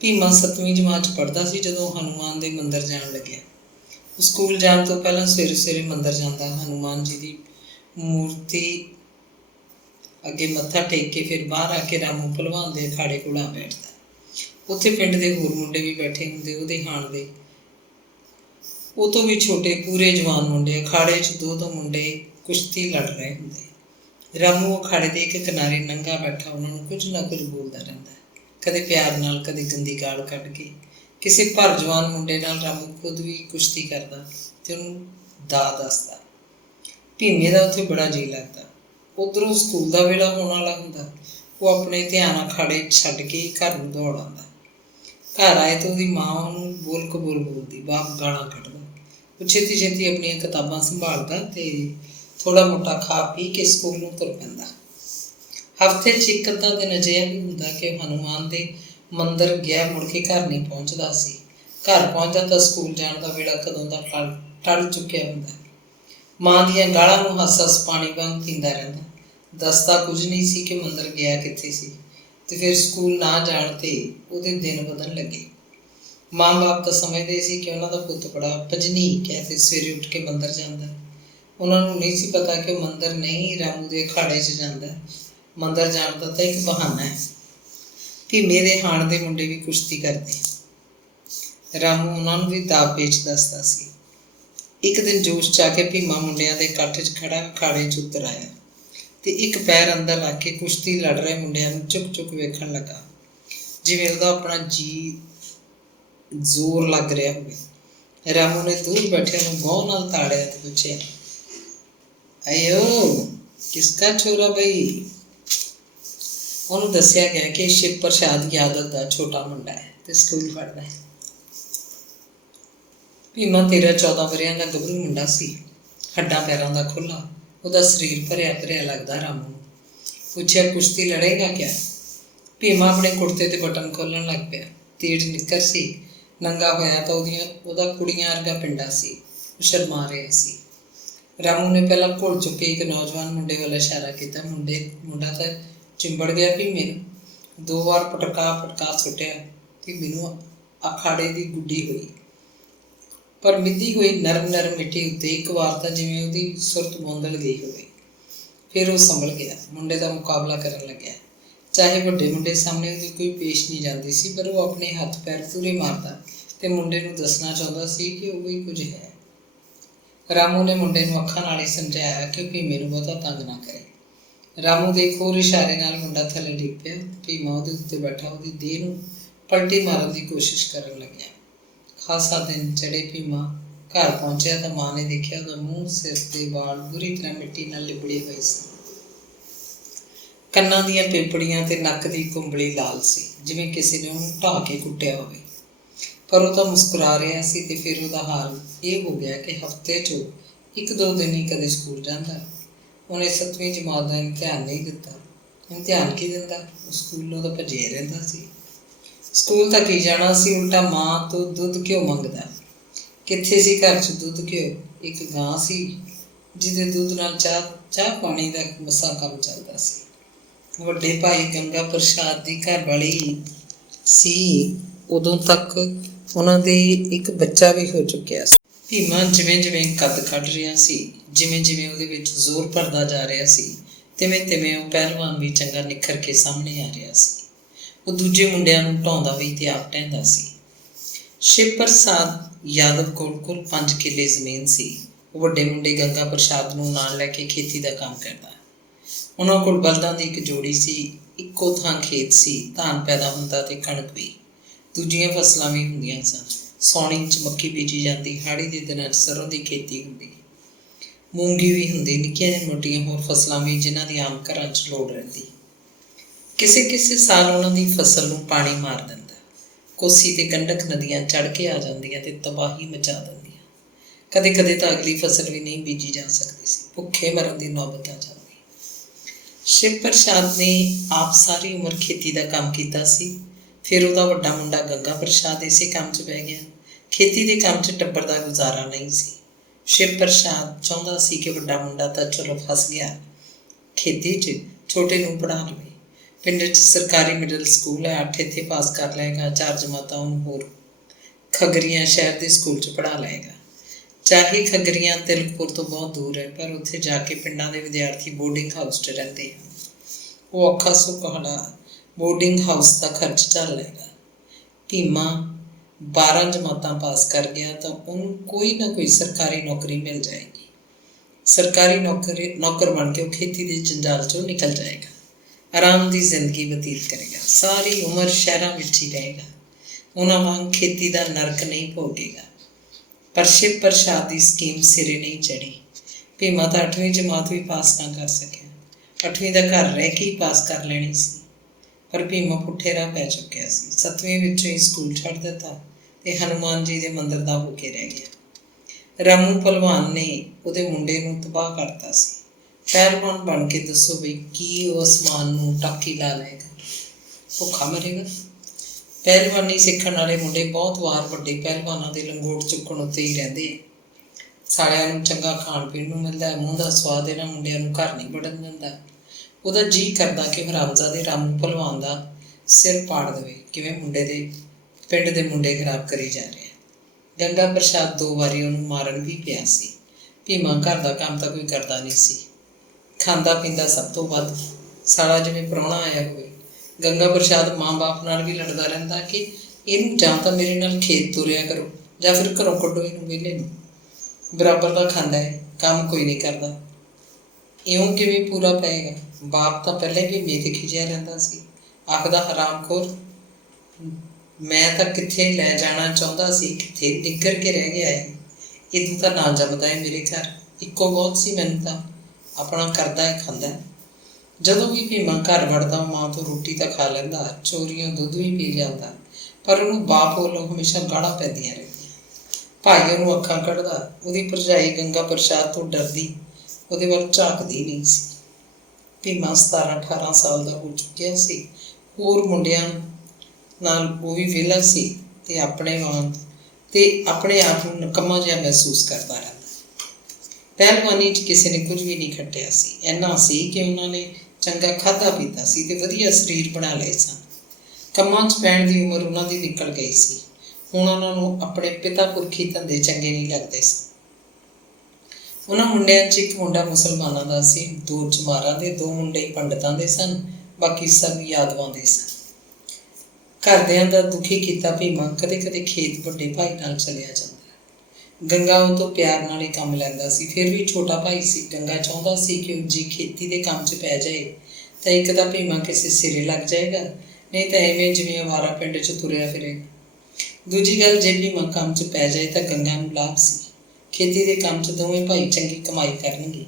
ਭੀਮਾ 7ਵੀਂ ਜਮਾਤ 'ਚ ਪੜ੍ਹਦਾ ਸੀ ਜਦੋਂ ਹਨੂੰਮਾਨ ਦੇ ਮੰਦਰ ਜਾਣ ਲੱਗਿਆ। ਉਹ ਸਕੂਲ ਜਾਣ ਤੋਂ ਪਹਿਲਾਂ ਸਵੇਰੇ ਸਵੇਰੇ ਮੰਦਰ ਜਾਂਦਾ। ਹਨੂੰਮਾਨ ਜੀ ਦੀ ਮੂਰਤੀ ਅੱਗੇ ਮੱਥਾ ਟੇਕ ਕੇ ਫਿਰ ਬਾਹਰ ਆ ਕੇ ਰਾਮੂ ਭਲਵਾਨ ਦੇ ਅਖਾੜੇ ਕੋਲ ਆ ਬੈਠਦਾ। ਉੱਥੇ ਪਿੰਡ ਦੇ ਹੋਰ ਮੁੰਡੇ ਵੀ ਬੈਠੇ ਹੁੰਦੇ, ਉਹਦੇ ਹਾਣ ਦੇ। ਉਹ ਤੋਂ ਵੀ ਛੋਟੇ ਪੂਰੇ ਜਵਾਨ ਮੁੰਡੇ। ਅਖਾੜੇ 'ਚ 2 ਮੁੰਡੇ ਕੁਸ਼ਤੀ ਲੜ ਰਹੇ ਹੁੰਦੇ। ਰਾਮੂ ਅਖਾੜੇ ਦੇ ਇੱਕ ਕਿਨਾਰੇ ਨੰਗਾ ਬੈਠਾ ਉਹਨਾਂ ਨੂੰ ਕੁਝ ਨਾ ਕੁਝ ਬੋਲਦਾ ਰਹਿੰਦਾ, ਕਦੇ ਪਿਆਰ ਨਾਲ, ਕਦੇ ਗੰਦੀ ਗਾਲ ਕੱਢ ਕੇ। ਕਿਸੇ ਭਰ ਜਵਾਨ ਮੁੰਡੇ ਨਾਲ ਰਾਮੂ ਖੁਦ ਵੀ ਕੁਸ਼ਤੀ ਕਰਦਾ ਅਤੇ ਉਹਨੂੰ ਦਾ ਦੱਸਦਾ। ਭੀਮੇ ਦਾ ਉੱਥੇ ਬੜਾ ਜੀਅ ਲੱਗਦਾ। ਉੱਧਰੋਂ ਸਕੂਲ ਦਾ ਵੇਲਾ ਹੋਣ ਵਾਲਾ ਹੁੰਦਾ। ਉਹ ਆਪਣੇ ਧਿਆਨ ਅਖਾੜੇ ਛੱਡ ਕੇ ਘਰ ਨੂੰ ਦੌੜ ਆਉਂਦਾ। ਘਰ ਆਏ ਤਾਂ ਉਹਦੀ ਮਾਂ ਉਹਨੂੰ ਬੋਲ ਕਬੋਲ ਬੋਲਦੀ, ਬਾਪ ਗਾਲਾਂ ਕੱਢਦਾ। ਉਹ ਛੇਤੀ ਛੇਤੀ ਆਪਣੀਆਂ ਕਿਤਾਬਾਂ ਸੰਭਾਲਦਾ ਅਤੇ ਥੋੜ੍ਹਾ ਮੋਟਾ ਖਾ ਪੀ ਕੇ ਸਕੂਲ ਨੂੰ ਤੁਰ ਪੈਂਦਾ। ਹਫ਼ਤੇ 'ਚ ਇੱਕ ਅੱਧਾ ਦਿਨ ਅਜਿਹਾ ਵੀ ਹੁੰਦਾ ਕਿ ਹਨੂੰਮਾਨ ਦੇ ਮੰਦਰ ਗਿਆ ਮੁੜ ਕੇ ਘਰ ਨਹੀਂ ਪਹੁੰਚਦਾ ਸੀ। घर पहुँचदा तां स्कूल जाण दा वेला कदों दा टल चुक्या हुंदा। माँ दीआं गालां नूं हੱਸ हੱਸ पानी वांग पींदा रहिंदा। दसदा कुਝ नहीं सी कि मंਦਰ ਗਿਆ कित्थे सी ते फिर स्कूल ना जाण ते ਉਹਦੇ दिन ਵਧਣ ਲੱਗੇ। माँ बाप ਤਾਂ ਸਮਝਦੇ ਸੀ कि ਉਹਨਾਂ ਦਾ ਪੁੱਤ ਬੜਾ ਭਜਨੀਕ ਹੈ ਤੇ ਸਵੇਰੇ ਉੱਠ ਕੇ ਮੰਦਰ ਜਾਂਦਾ। ਉਹਨਾਂ ਨੂੰ ਨਹੀਂ ਸੀ ਪਤਾ ਕਿ ਉਹ ਮੰਦਰ ਨਹੀਂ, ਰਾਮੂ ਦੇ ਅਖਾੜੇ 'ਚ ਜਾਂਦਾ। ਮੰਦਰ ਜਾਣ ਦਾ ਤਾਂ ਇੱਕ ਬਹਾਨਾ ਹੈ। ਭੀਮੇ ਦੇ ਹਾਣ ਦੇ ਮੁੰਡੇ ਵੀ ਕੁਸ਼ਤੀ ਕਰਦੇ। ਰਾਮੂ ਉਹਨਾਂ ਨੂੰ ਵੀ ਦਾਅ ਪੇਚ ਦੱਸਦਾ ਸੀ। ਇੱਕ ਦਿਨ ਜੋਸ਼ 'ਚ ਆ ਕੇ ਭੀਮਾ ਮੁੰਡਿਆਂ ਦੇ ਇਕੱਠ 'ਚ ਖੜਾ ਅਖਾੜੇ 'ਚ ਉਤਰ ਆਇਆ ਤੇ ਇੱਕ ਪੈਰ ਅੰਦਰ ਰੱਖ ਕੇ ਕੁਸ਼ਤੀ ਲੜ ਰਹੇ ਮੁੰਡਿਆਂ ਨੂੰ ਚੁੱਕ ਚੁੱਕ ਵੇਖਣ ਲੱਗਾ, ਜਿਵੇਂ ਉਹਦਾ ਆਪਣਾ ਜੀ ਜ਼ੋਰ ਲੱਗ ਰਿਹਾ ਹੋਵੇ। ਰਾਮੂ ਨੇ ਦੂਰ ਬੈਠਿਆਂ ਨੂੰ ਗਹੁ ਨਾਲ ਤਾੜਿਆ ਤੇ ਪੁੱਛਿਆ, ਆਇਓ ਕਿਸਕਾ ਛੋਰਾ ਬਈ? ਉਹਨੂੰ ਦੱਸਿਆ ਗਿਆ ਕਿ ਸ਼ਿਵ ਪ੍ਰਸਾਦ ਯਾਦਵ ਦਾ ਛੋਟਾ ਮੁੰਡਾ ਹੈ ਤੇ ਸਕੂਲ ਪੜ੍ਹਦਾ ਹੈ। ਭੀਮਾ 13-14 ਵਰ੍ਹਿਆਂ ਦਾ ਗੱਭਰੂ ਮੁੰਡਾ ਸੀ, ਹੱਡਾਂ ਪੈਰਾਂ ਦਾ ਖੁੱਲ੍ਹਾ। ਉਹਦਾ ਸਰੀਰ ਭਰਿਆ ਭਰਿਆ ਲੱਗਦਾ। ਰਾਮੂ ਨੂੰ ਪੁੱਛਿਆ, ਕੁਸ਼ਤੀ ਲੜੇਗਾ ਕਿਆ? ਭੀਮਾ ਆਪਣੇ ਕੁੜਤੇ ਤੇ ਬਟਨ ਖੋਲ੍ਹਣ ਲੱਗ ਪਿਆ। ਤੀੜ ਨਿੱਕਰ ਸੀ, ਨੰਗਾ ਹੋਇਆ ਤਾਂ ਉਹਦਾ ਕੁੜੀਆਂ ਵਰਗਾ ਪਿੰਡਾ ਸੀ। ਉਹ ਸ਼ਰਮਾ ਰਿਹਾ ਸੀ। ਰਾਮੂ ਨੇ ਪਹਿਲਾਂ ਭੁੱਲ ਚੁੱਕੇ ਇੱਕ ਨੌਜਵਾਨ ਮੁੰਡੇ ਵੱਲ ਇਸ਼ਾਰਾ ਕੀਤਾ। ਮੁੰਡਾ ਤਾਂ ਚਿੰਬੜ ਗਿਆ ਭੀਮੇ ਨੂੰ। 2 ਵਾਰ ਪਟਕਾ ਸੁੱਟਿਆ। ਭੀਮੇ ਨੂੰ ਅਖਾੜੇ ਦੀ ਗੁੱਡੀ ਹੋਈ, ਪਰ ਮਿੱਧੀ ਹੋਈ ਨਰਮ ਮਿੱਟੀ ਉੱਤੇ ਇੱਕ ਵਾਰ ਤਾਂ ਜਿਵੇਂ ਉਹਦੀ ਸੁਰਤ ਬੋਂਦਲ ਗਈ ਹੋਵੇ। ਫਿਰ ਉਹ ਸੰਭਲ ਗਿਆ, ਮੁੰਡੇ ਦਾ ਮੁਕਾਬਲਾ ਕਰਨ ਲੱਗਿਆ। ਚਾਹੇ ਵੱਡੇ ਮੁੰਡੇ ਸਾਹਮਣੇ ਉਹਦੀ ਕੋਈ ਪੇਸ਼ ਨਹੀਂ ਜਾਂਦੀ ਸੀ, ਪਰ ਉਹ ਆਪਣੇ ਹੱਥ ਪੈਰ ਪੂਰੇ ਮਾਰਦਾ ਤੇ ਮੁੰਡੇ ਨੂੰ ਦੱਸਣਾ ਚਾਹੁੰਦਾ ਸੀ ਕਿ ਉਹ ਵੀ ਕੁਝ ਹੈ। ਰਾਮੂ ਨੇ ਮੁੰਡੇ ਨੂੰ ਅੱਖਾਂ ਨਾਲ ਹੀ ਸਮਝਾਇਆ ਕਿ ਭੀਮੇ ਨੂੰ ਬਹੁਤਾ ਤੰਗ ਨਾ ਕਰੇ। ਰਾਮੂ ਦੇ ਇੱਕ ਹੋਰ ਇਸ਼ਾਰੇ ਨਾਲ ਮੁੰਡਾ ਥੱਲੇ ਡਿੱਗ ਪਿਆ। ਭੀਮਾ ਉਹਦੇ ਉੱਤੇ ਬੈਠਾ ਉਹਦੀ ਦੇਹ ਨੂੰ ਪਲਟੀ ਮਾਰਨ ਦੀ ਕੋਸ਼ਿਸ਼ ਕਰਨ ਲੱਗਿਆ। ਖਾਸਾ ਦਿਨ ਚੜ੍ਹੇ ਭੀਮਾ ਘਰ ਪਹੁੰਚਿਆ ਤਾਂ ਮਾਂ ਨੇ ਦੇਖਿਆ ਉਹਦਾ ਮੂੰਹ, ਸਿਰ ਤੇ ਵਾਲ ਬੁਰੀ ਤਰ੍ਹਾਂ ਮਿੱਟੀ ਨਾਲ ਲਿਬੜੇ ਹੋਏ ਸਨ। ਕੰਨਾਂ ਦੀਆਂ ਪੇਪੜੀਆਂ ਤੇ ਨੱਕ ਦੀ ਕੁੰਬਲੀ ਲਾਲ ਸੀ, ਜਿਵੇਂ ਕਿਸੇ ਨੇ ਉਹਨੂੰ ਢਾਹ ਕੇ ਕੁੱਟਿਆ ਹੋਵੇ। ਪਰ ਉਹ ਤਾਂ ਮੁਸਕਰਾ ਰਿਹਾ ਸੀ। ਤੇ ਫਿਰ ਉਹਦਾ ਹਾਲ ਇਹ ਹੋ ਗਿਆ ਕਿ ਹਫ਼ਤੇ 'ਚੋਂ 1-2 ਦਿਨ ਹੀ ਕਦੇ ਸਕੂਲ ਜਾਂਦਾ। ਉਹਨੇ 7ਵੀਂ ਜਮਾਤ ਦਾ ਇਮਤਿਹਾਨ ਨਹੀਂ ਦਿੱਤਾ। ਇਮਤਿਹਾਨ ਕੀ ਦਿੰਦਾ? ਉਹ ਸਕੂਲੋਂ ਤਾਂ ਭੱਜਿਆ ਰਹਿੰਦਾ ਸੀ। ਸਕੂਲ ਤਾਂ ਕੀ ਜਾਣਾ ਸੀ, ਉਲਟਾ ਮਾਂ ਤੋਂ ਦੁੱਧ ਘਿਓ ਮੰਗਦਾ। ਕਿੱਥੇ ਸੀ ਘਰ 'ਚ ਦੁੱਧ ਘਿਓ? ਇੱਕ ਗਾਂ ਸੀ ਜਿਹਦੇ ਦੁੱਧ ਨਾਲ ਚਾਹ ਪਾਣੀ ਦਾ ਮਸਾਂ ਕੰਮ ਚੱਲਦਾ ਸੀ। ਵੱਡੇ ਭਾਈ ਗੰਗਾ ਪ੍ਰਸਾਦ ਦੀ ਘਰਵਾਲੀ ਸੀ। ਉਦੋਂ ਤੱਕ ਉਹਨਾਂ ਦੇ ਇੱਕ ਬੱਚਾ ਵੀ ਹੋ ਚੁੱਕਿਆ ਸੀ। ਭੀਮਾ ਜਿਵੇਂ ਜਿਵੇਂ ਕੱਦ ਕੱਢ ਰਿਹਾ ਸੀ, ਜਿਵੇਂ ਜਿਵੇਂ ਉਹਦੇ ਵਿੱਚ ਜ਼ੋਰ ਭਰਦਾ ਜਾ ਰਿਹਾ ਸੀ, ਤਿਵੇਂ ਉਹ ਪਹਿਲਵਾਨ ਵੀ ਚੰਗਾ ਨਿਖਰ ਕੇ ਸਾਹਮਣੇ ਆ ਰਿਹਾ ਸੀ। ਉਹ ਦੂਜੇ ਮੁੰਡਿਆਂ ਨੂੰ ਢਾਉਂਦਾ ਵੀ ਤੇ ਆਪ ਢਹਿੰਦਾ ਸੀ। ਸ਼ਿਵ ਪ੍ਰਸਾਦ ਯਾਦਵ ਕੋਲ ਕੁੱਲ 5 ਕਿੱਲੇ ਜ਼ਮੀਨ ਸੀ। ਉਹ ਵੱਡੇ ਮੁੰਡੇ ਗੰਗਾ ਪ੍ਰਸਾਦ ਨੂੰ ਨਾਲ ਲੈ ਕੇ ਖੇਤੀ ਦਾ ਕੰਮ ਕਰਦਾ। ਉਹਨਾਂ ਕੋਲ ਬਲਦਾਂ ਦੀ ਇੱਕ ਜੋੜੀ ਸੀ। ਇੱਕੋ ਥਾਂ ਖੇਤ ਸੀ, ਧਾਨ ਪੈਦਾ ਹੁੰਦਾ ਤੇ ਕਣਕ ਵੀ। ਦੂਜੀਆਂ ਫਸਲਾਂ ਵੀ ਹੁੰਦੀਆਂ ਸਨ। ਸਾਉਣੀ 'ਚ ਮੱਕੀ ਬੀਜੀ ਜਾਂਦੀ, ਹਾੜੀ ਦੇ ਦਿਨਾਂ 'ਚ ਸਰੋਂ ਦੀ ਖੇਤੀ ਹੁੰਦੀ, ਮੂੰਗੀ ਵੀ ਹੁੰਦੀ, ਨਿੱਕੀਆਂ ਮੋਟੀਆਂ ਹੋਰ ਫਸਲਾਂ ਵੀ ਜਿਨ੍ਹਾਂ ਦੀ ਆਮ ਘਰਾਂ 'ਚ ਲੋੜ ਰਹਿੰਦੀ। ਕਿਸੇ ਸਾਲ ਉਹਨਾਂ ਦੀ ਫਸਲ ਨੂੰ ਪਾਣੀ ਮਾਰ ਦਿੰਦਾ। ਕੋਸੀ ਤੇ ਗੰਡਕ ਨਦੀਆਂ ਚੜ੍ਹ ਕੇ ਆ ਜਾਂਦੀਆਂ ਤੇ ਤਬਾਹੀ ਮਚਾ ਦਿੰਦੀਆਂ। ਕਦੇ ਤਾਂ ਅਗਲੀ ਫਸਲ ਵੀ ਨਹੀਂ ਬੀਜੀ ਜਾ ਸਕਦੀ ਸੀ। ਭੁੱਖੇ ਮਰਨ ਦੀ ਨੌਬਤ ਆ ਜਾਂਦੀ। ਸ਼ਿਵ ਪ੍ਰਸਾਦ ਨੇ ਆਪ ਸਾਰੀ ਉਮਰ ਖੇਤੀ ਦਾ ਕੰਮ ਕੀਤਾ ਸੀ। ਫਿਰ ਉਹਦਾ ਵੱਡਾ ਮੁੰਡਾ ਗੰਗਾ ਪ੍ਰਸਾਦ ਇਸੇ ਕੰਮ 'ਚ ਬਹਿ ਗਿਆ। ਖੇਤੀ ਦੇ ਕੰਮ 'ਚ ਟੱਬਰ ਦਾ ਗੁਜ਼ਾਰਾ ਨਹੀਂ ਸੀ। ਸ਼ਿਵ ਪ੍ਰਸਾਦ ਚਾਹੁੰਦਾ ਸੀ ਕਿ ਵੱਡਾ ਮੁੰਡਾ ਤਾਂ ਚਲੋ ਫਸ ਗਿਆ ਖੇਤੀ 'ਚ, ਛੋਟੇ ਨੂੰ ਪੜ੍ਹਾ ਲਵੇ। ਪਿੰਡ 'ਚ ਸਰਕਾਰੀ ਮਿਡਲ ਸਕੂਲ ਹੈ, 8 ਇੱਥੇ ਪਾਸ ਕਰ ਲਏਗਾ, 4 ਜਮਾਤਾਂ ਉਹਨੂੰ ਹੋਰ ਖਗਰੀਆਂ ਸ਼ਹਿਰ ਦੇ ਸਕੂਲ 'ਚ ਪੜ੍ਹਾ ਲਏਗਾ। ਚਾਹੇ ਖਗਰੀਆਂ ਤਿਲਕਪੁਰ ਤੋਂ ਬਹੁਤ ਦੂਰ ਹੈ, ਪਰ ਉੱਥੇ ਜਾ ਕੇ ਪਿੰਡਾਂ ਦੇ ਵਿਦਿਆਰਥੀ ਬੋਰਡਿੰਗ ਹਾਊਸ 'ਚ ਰਹਿੰਦੇ ਹਨ। ਉਹ ਔਖਾ ਸੌਖਾ ਬੋਰਡਿੰਗ ਹਾਊਸ ਦਾ ਖਰਚ ਝੱਲ ਲਏਗਾ। ਭੀਮਾ 12 ਜਮਾਤਾਂ ਪਾਸ ਕਰ ਗਿਆ ਤਾਂ ਉਹਨੂੰ ਕੋਈ ਨਾ ਕੋਈ ਸਰਕਾਰੀ ਨੌਕਰੀ ਮਿਲ ਜਾਏਗੀ। ਸਰਕਾਰੀ ਨੌਕਰ ਬਣ ਕੇ ਉਹ ਖੇਤੀ ਦੇ ਜੰਜਾਲ 'ਚੋਂ ਨਿਕਲ ਜਾਏਗਾ। ਆਰਾਮ ਦੀ ਜ਼ਿੰਦਗੀ ਬਤੀਤ ਕਰੇਗਾ। ਸਾਰੀ ਉਮਰ ਸ਼ਹਿਰਾਂ ਵਿੱਚ ਹੀ ਰਹੇਗਾ। ਉਹਨਾਂ ਵਾਂਗ ਖੇਤੀ ਦਾ ਨਰਕ ਨਹੀਂ ਭੋਗੇਗਾ। ਪਰ ਸ਼ਿਵ ਪ੍ਰਸਾਦ ਦੀ ਸਕੀਮ ਸਿਰੇ ਨਹੀਂ ਚੜ੍ਹੀ। ਭੀਮਾ ਤਾਂ 8ਵੀਂ ਜਮਾਤ ਵੀ ਪਾਸ ਨਾ ਕਰ ਸਕਿਆ। 8ਵੀਂ ਦਾ ਘਰ ਰਹਿ ਕੇ ਹੀ ਪਾਸ ਕਰ ਲੈਣੀ ਸੀ। ਪਰ ਭੀਮਾ ਪੁੱਠੇ ਰਾਹ ਪੈ ਚੁੱਕਿਆ ਸੀ। 7ਵੀਂ ਵਿੱਚੋਂ ਹੀ ਸਕੂਲ ਛੱਡ ਦਿੱਤਾ ਤੇ ਹਨੂੰਮਾਨ ਜੀ ਦੇ ਮੰਦਰ ਦਾ ਹੋ ਕੇ ਰਹਿ ਗਿਆ। ਰਾਮੂ ਭਲਵਾਨ ਨੇ ਉਹਦੇ ਮੁੰਡੇ ਨੂੰ ਤਬਾਹ ਕਰਤਾ ਸੀ। ਪਹਿਲਵਾਨ ਬਣ ਕੇ ਦੱਸੋ ਬਈ ਕੀ ਉਹ ਅਸਮਾਨ ਨੂੰ ਟਾਕੀ ਲਾ ਲਏਗਾ? ਭੁੱਖਾ ਮਰੇਗਾ। ਪਹਿਲਵਾਨੀ ਸਿੱਖਣ ਵਾਲੇ ਮੁੰਡੇ ਬਹੁਤ ਵਾਰ ਵੱਡੇ ਪਹਿਲਵਾਨਾਂ ਦੇ ਲੰਗੋਟ ਚੁੱਕਣ ਉੱਤੇ ਹੀ ਰਹਿੰਦੇ। ਸਾਲਿਆਂ ਨੂੰ ਚੰਗਾ ਖਾਣ ਪੀਣ ਨੂੰ ਮਿਲਦਾ, ਮੂੰਹ ਦਾ ਸਵਾਦ ਇਹਨਾਂ ਮੁੰਡਿਆਂ ਨੂੰ ਘਰ ਨਹੀਂ ਵੜਨ ਦਿੰਦਾ। ਉਹਦਾ ਜੀਅ ਕਰਦਾ ਕਿ ਹਰਾਮਜ਼ਾਦੇ ਰਾਮੂ ਭਲਵਾਨ ਦਾ ਸਿਰ ਪਾੜ ਦੇਵੇ, ਕਿਵੇਂ ਮੁੰਡੇ ਦੇ ਪਿੰਡ ਦੇ ਮੁੰਡੇ ਖਰਾਬ ਕਰੀ ਜਾ ਰਹੇ। ਗੰਗਾ ਪ੍ਰਸਾਦ 2 ਵਾਰੀ ਉਹਨੂੰ ਮਾਰਨ ਵੀ ਪਿਆ ਸੀ। ਭੀਮਾ ਘਰ ਦਾ ਕੰਮ ਤਾਂ ਕੋਈ ਕਰਦਾ ਨਹੀਂ ਸੀ, ਖਾਂਦਾ ਪੀਂਦਾ ਸਭ ਤੋਂ ਵੱਧ। ਸਾਲਾ ਜਿਵੇਂ ਪ੍ਰਾਹੁਣਾ ਆਇਆ ਹੋਵੇ। ਗੰਗਾ ਪ੍ਰਸਾਦ ਮਾਂ ਬਾਪ ਨਾਲ ਵੀ ਲੜਦਾ ਰਹਿੰਦਾ ਕਿ ਇਹਨੂੰ ਜਾਂ ਤਾਂ ਮੇਰੇ ਨਾਲ ਖੇਤ ਤੁਰਿਆ ਕਰੋ ਜਾਂ ਫਿਰ ਘਰੋਂ ਕੱਢੋ ਇਹਨੂੰ, ਵਿਹਲੇ ਨੂੰ। ਬਰਾਬਰ ਦਾ ਖਾਂਦਾ ਹੈ, ਕੰਮ ਕੋਈ ਨਹੀਂ ਕਰਦਾ। ਇਉਂ ਕਿਵੇਂ ਪੂਰਾ ਪਏਗਾ? ਬਾਪ ਤਾਂ ਪਹਿਲਾਂ ਵੀ ਮੇਰੇ 'ਤੇ ਖਿਝਿਆ ਰਹਿੰਦਾ ਸੀ, ਆਖਦਾ ਹਰਾਮਖੋਰ, ਮੈਂ ਤਾਂ ਕਿੱਥੇ ਲੈ ਜਾਣਾ ਚਾਹੁੰਦਾ ਸੀ, ਕਿੱਥੇ ਨਿੱਘਰ ਕੇ ਰਹਿ ਗਿਆ ਹੈ। ਇਹਨੂੰ ਤਾਂ ਨਾ ਜੰਮਦਾ ਹੈ ਮੇਰੇ ਘਰ, ਇੱਕੋ ਬਹੁਤ ਸੀ ਮੈਨੂੰ ਤਾਂ, ਆਪਣਾ ਕਰਦਾ ਹੈ ਖਾਂਦਾ। ਜਦੋਂ ਵੀ ਭੀਮਾ ਘਰ ਵੜਦਾ ਮਾਂ ਤੋਂ ਰੋਟੀ ਤਾਂ ਖਾ ਲੈਂਦਾ, ਚੋਰੀਆਂ ਦੁੱਧ ਵੀ ਪੀ ਜਾਂਦਾ, ਪਰ ਉਹਨੂੰ ਬਾਪ ਵੱਲੋਂ ਹਮੇਸ਼ਾ ਗਾਲਾਂ ਪੈਂਦੀਆਂ ਰਹਿੰਦੀਆਂ। ਭਾਈ ਉਹਨੂੰ ਅੱਖਾਂ ਕੱਢਦਾ, ਉਹਦੀ ਭਰਜਾਈ ਗੰਗਾ ਪ੍ਰਸਾਦ ਤੋਂ ਡਰਦੀ ਉਹਦੇ ਵੱਲ ਝਾਕਦੀ ਨਹੀਂ ਸੀ। ਭੀਮਾ 17-18 ਸਾਲ ਦਾ ਹੋ ਚੁੱਕਿਆ ਸੀ। ਹੋਰ ਮੁੰਡਿਆਂ ਨਾਲ ਉਹ ਵੀ ਵਿਹਲਾ ਸੀ ਤੇ ਆਪਣੇ ਆਪ ਨੂੰ ਨਿਕੰਮਾ ਜਿਹਾ ਮਹਿਸੂਸ ਕਰਦਾ ਰਹਿੰਦਾ। ਪਹਿਲਵਾਨੀ 'ਚ ਕਿਸੇ ਨੇ ਕੁਝ ਵੀ ਨਹੀਂ ਖੱਟਿਆ ਸੀ। ਇੰਨਾ ਸੀ ਕਿ ਉਹਨਾਂ ਨੇ ਚੰਗਾ ਖਾਧਾ ਪੀਤਾ ਸੀ ਤੇ ਵਧੀਆ ਸਰੀਰ ਬਣਾ ਲਏ ਸਨ। ਕੰਮਾਂ 'ਚ ਪੈਣ ਦੀ ਉਮਰ ਉਹਨਾਂ ਦੀ ਨਿਕਲ ਗਈ ਸੀ। ਹੁਣ ਉਹਨਾਂ ਨੂੰ ਆਪਣੇ ਪਿਤਾ ਪੁਰਖੀ ਧੰਦੇ ਚੰਗੇ ਨਹੀਂ ਲੱਗਦੇ ਸਨ। ਉਹਨਾਂ ਮੁੰਡਿਆਂ 'ਚ ਇੱਕ ਮੁੰਡਾ ਮੁਸਲਮਾਨਾਂ ਦਾ ਸੀ, 2 ਚਮਾਰਾਂ ਦੇ, 2 ਮੁੰਡੇ ਪੰਡਤਾਂ ਦੇ ਸਨ, ਬਾਕੀ ਸਭ ਯਾਦਵਾਂ ਦੇ ਸਨ। ਘਰਦਿਆਂ ਦਾ ਦੁਖੀ ਕੀਤਾ ਭੀਮਾ ਕਦੇ ਕਦੇ ਖੇਤ ਵੱਡੇ ਭਾਈ ਨਾਲ ਚਲਿਆ ਜਾਂਦਾ। ਗੰਗਾ ਉਹ ਤੋਂ ਪਿਆਰ ਨਾਲ ਹੀ ਕੰਮ ਲੈਂਦਾ ਸੀ, ਫਿਰ ਵੀ ਛੋਟਾ ਭਾਈ ਸੀ। ਗੰਗਾ ਚਾਹੁੰਦਾ ਸੀ ਕਿ ਉਹ ਜੀ ਖੇਤੀ ਦੇ ਕੰਮ 'ਚ ਪੈ ਜਾਏ ਤਾਂ ਇੱਕ ਤਾਂ ਭੀਮਾ ਕਿਸੇ ਸਿਰੇ ਲੱਗ ਜਾਏਗਾ, ਨਹੀਂ ਤਾਂ ਐਵੇਂ ਜਿਵੇਂ ਅਵਾਰਾ ਪਿੰਡ 'ਚ ਤੁਰਿਆ ਫਿਰੇ। ਦੂਜੀ ਗੱਲ, ਜੇ ਭੀਮਾ ਕੰਮ 'ਚ ਪੈ ਜਾਏ ਤਾਂ ਗੰਗਾ ਨੂੰ ਲਾਭ ਸੀ। ਖੇਤੀ ਦੇ ਕੰਮ 'ਚ ਦੋਵੇਂ ਭਾਈ ਚੰਗੀ ਕਮਾਈ ਕਰਨਗੇ।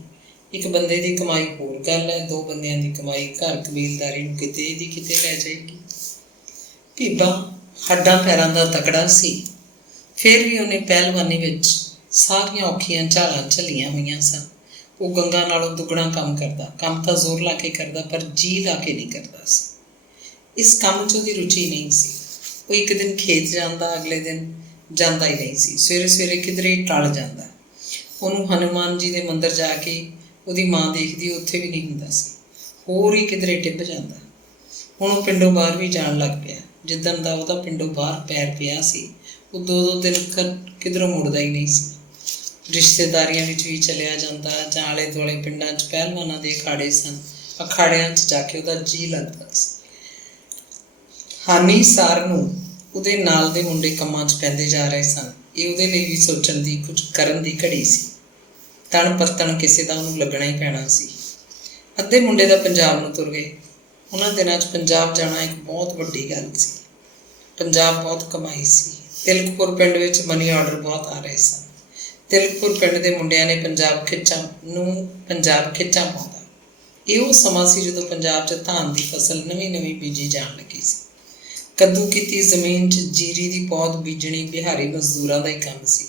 ਇੱਕ ਬੰਦੇ ਦੀ ਕਮਾਈ ਹੋਰ ਗੱਲ ਹੈ, 2 ਬੰਦਿਆਂ ਦੀ ਕਮਾਈ ਘਰ ਕਬੀਲਦਾਰੀ ਨੂੰ ਕਿਤੇ ਦੀ ਕਿਤੇ ਲੈ ਜਾਏਗੀ। ਭੀਮਾ ਹੱਡਾਂ ਪੈਰਾਂ ਦਾ ਤਕੜਾ ਸੀ, ਫਿਰ ਵੀ ਉਹਨੇ ਪਹਿਲਵਾਨੀ ਵਿੱਚ ਸਾਰੀਆਂ ਔਖੀਆਂ ਝਾਲਾਂ ਝੱਲੀਆਂ ਹੋਈਆਂ ਸਨ। ਉਹ ਗੰਗਾ ਨਾਲੋਂ ਦੁੱਗਣਾ ਕੰਮ ਕਰਦਾ। ਕੰਮ ਤਾਂ ਜ਼ੋਰ ਲਾ ਕੇ ਕਰਦਾ, ਪਰ ਜੀਅ ਲਾ ਕੇ ਨਹੀਂ ਕਰਦਾ ਸੀ। ਇਸ ਕੰਮ 'ਚ ਉਹਦੀ ਰੁਚੀ ਨਹੀਂ ਸੀ। ਉਹ ਇੱਕ ਦਿਨ ਖੇਤ ਜਾਂਦਾ, ਅਗਲੇ ਦਿਨ ਜਾਂਦਾ ਹੀ ਨਹੀਂ ਸੀ। ਸਵੇਰੇ ਸਵੇਰੇ ਕਿਧਰੇ ਟਲ ਜਾਂਦਾ। ਉਹਨੂੰ ਹਨੂੰਮਾਨ ਜੀ ਦੇ ਮੰਦਿਰ ਜਾ ਕੇ ਉਹਦੀ ਮਾਂ ਦੇਖਦੀ, ਉੱਥੇ ਵੀ ਨਹੀਂ ਹੁੰਦਾ ਸੀ। ਹੋਰ ਹੀ ਕਿਧਰੇ ਟਿੱਬ ਜਾਂਦਾ। ਹੁਣ ਉਹ ਪਿੰਡੋਂ ਬਾਹਰ ਵੀ ਜਾਣ ਲੱਗ ਪਿਆ। ਜਿੱਦਣ ਦਾ ਉਹਦਾ ਪਿੰਡੋਂ ਬਾਹਰ ਪੈਰ ਪਿਆ ਸੀ, ਉਹ 2-2 ਦਿਨ ਕਿਧਰੋਂ ਮੁੜਦਾ ਹੀ ਨਹੀਂ ਸੀ। ਰਿਸ਼ਤੇਦਾਰੀਆਂ ਵਿੱਚ ਵੀ ਚਲਿਆ ਜਾਂਦਾ, ਜਾਂ ਆਲੇ ਦੁਆਲੇ ਪਿੰਡਾਂ 'ਚ ਪਹਿਲਵਾਨਾਂ ਦੇ ਅਖਾੜੇ ਸਨ, ਅਖਾੜਿਆਂ 'ਚ ਜਾ ਕੇ ਉਹਦਾ ਜੀਅ ਲੱਗਦਾ ਸੀ। ਹਾਨੀ ਸਾਰ ਨੂੰ ਉਹਦੇ ਨਾਲ ਦੇ ਮੁੰਡੇ ਕੰਮਾਂ 'ਚ ਪੈਂਦੇ ਜਾ ਰਹੇ ਸਨ। ਇਹ ਉਹਦੇ ਲਈ ਵੀ ਸੋਚਣ ਦੀ, ਕੁਝ ਕਰਨ ਦੀ ਘੜੀ ਸੀ। ਤਣ ਪੱਤਣ ਕਿਸੇ ਦਾ ਉਹਨੂੰ ਲੱਗਣਾ ਹੀ ਪੈਣਾ ਸੀ। ਅੱਧੇ ਮੁੰਡੇ ਤਾਂ ਪੰਜਾਬ ਨੂੰ ਤੁਰ ਗਏ। ਉਹਨਾਂ ਦਿਨਾਂ 'ਚ ਪੰਜਾਬ ਜਾਣਾ ਇੱਕ ਬਹੁਤ ਵੱਡੀ ਗੱਲ ਸੀ। ਪੰਜਾਬ ਬਹੁਤ ਕਮਾਈ ਸੀ। ਤਿਲਕਪੁਰ ਪਿੰਡ ਵਿੱਚ ਮਨੀ ਆਰਡਰ ਬਹੁਤ ਆ ਰਹੇ ਸਨ। ਤਿਲਕਪੁਰ ਪਿੰਡ ਦੇ ਮੁੰਡਿਆਂ ਨੇ ਪੰਜਾਬ ਖਿੱਚਾਂ ਪਾਉਂਦਾ। ਇਹ ਉਹ ਸਮਾਂ ਸੀ ਜਦੋਂ ਪੰਜਾਬ 'ਚ ਧਾਨ ਦੀ ਫਸਲ ਨਵੀਂ ਬੀਜੀ ਜਾਣ ਲੱਗੀ ਸੀ। ਕੱਦੂ ਕੀਤੀ ਜ਼ਮੀਨ 'ਚ ਜੀਰੀ ਦੀ ਪੌਦ ਬੀਜਣੀ ਬਿਹਾਰੀ ਮਜ਼ਦੂਰਾਂ ਦਾ ਹੀ ਕੰਮ ਸੀ।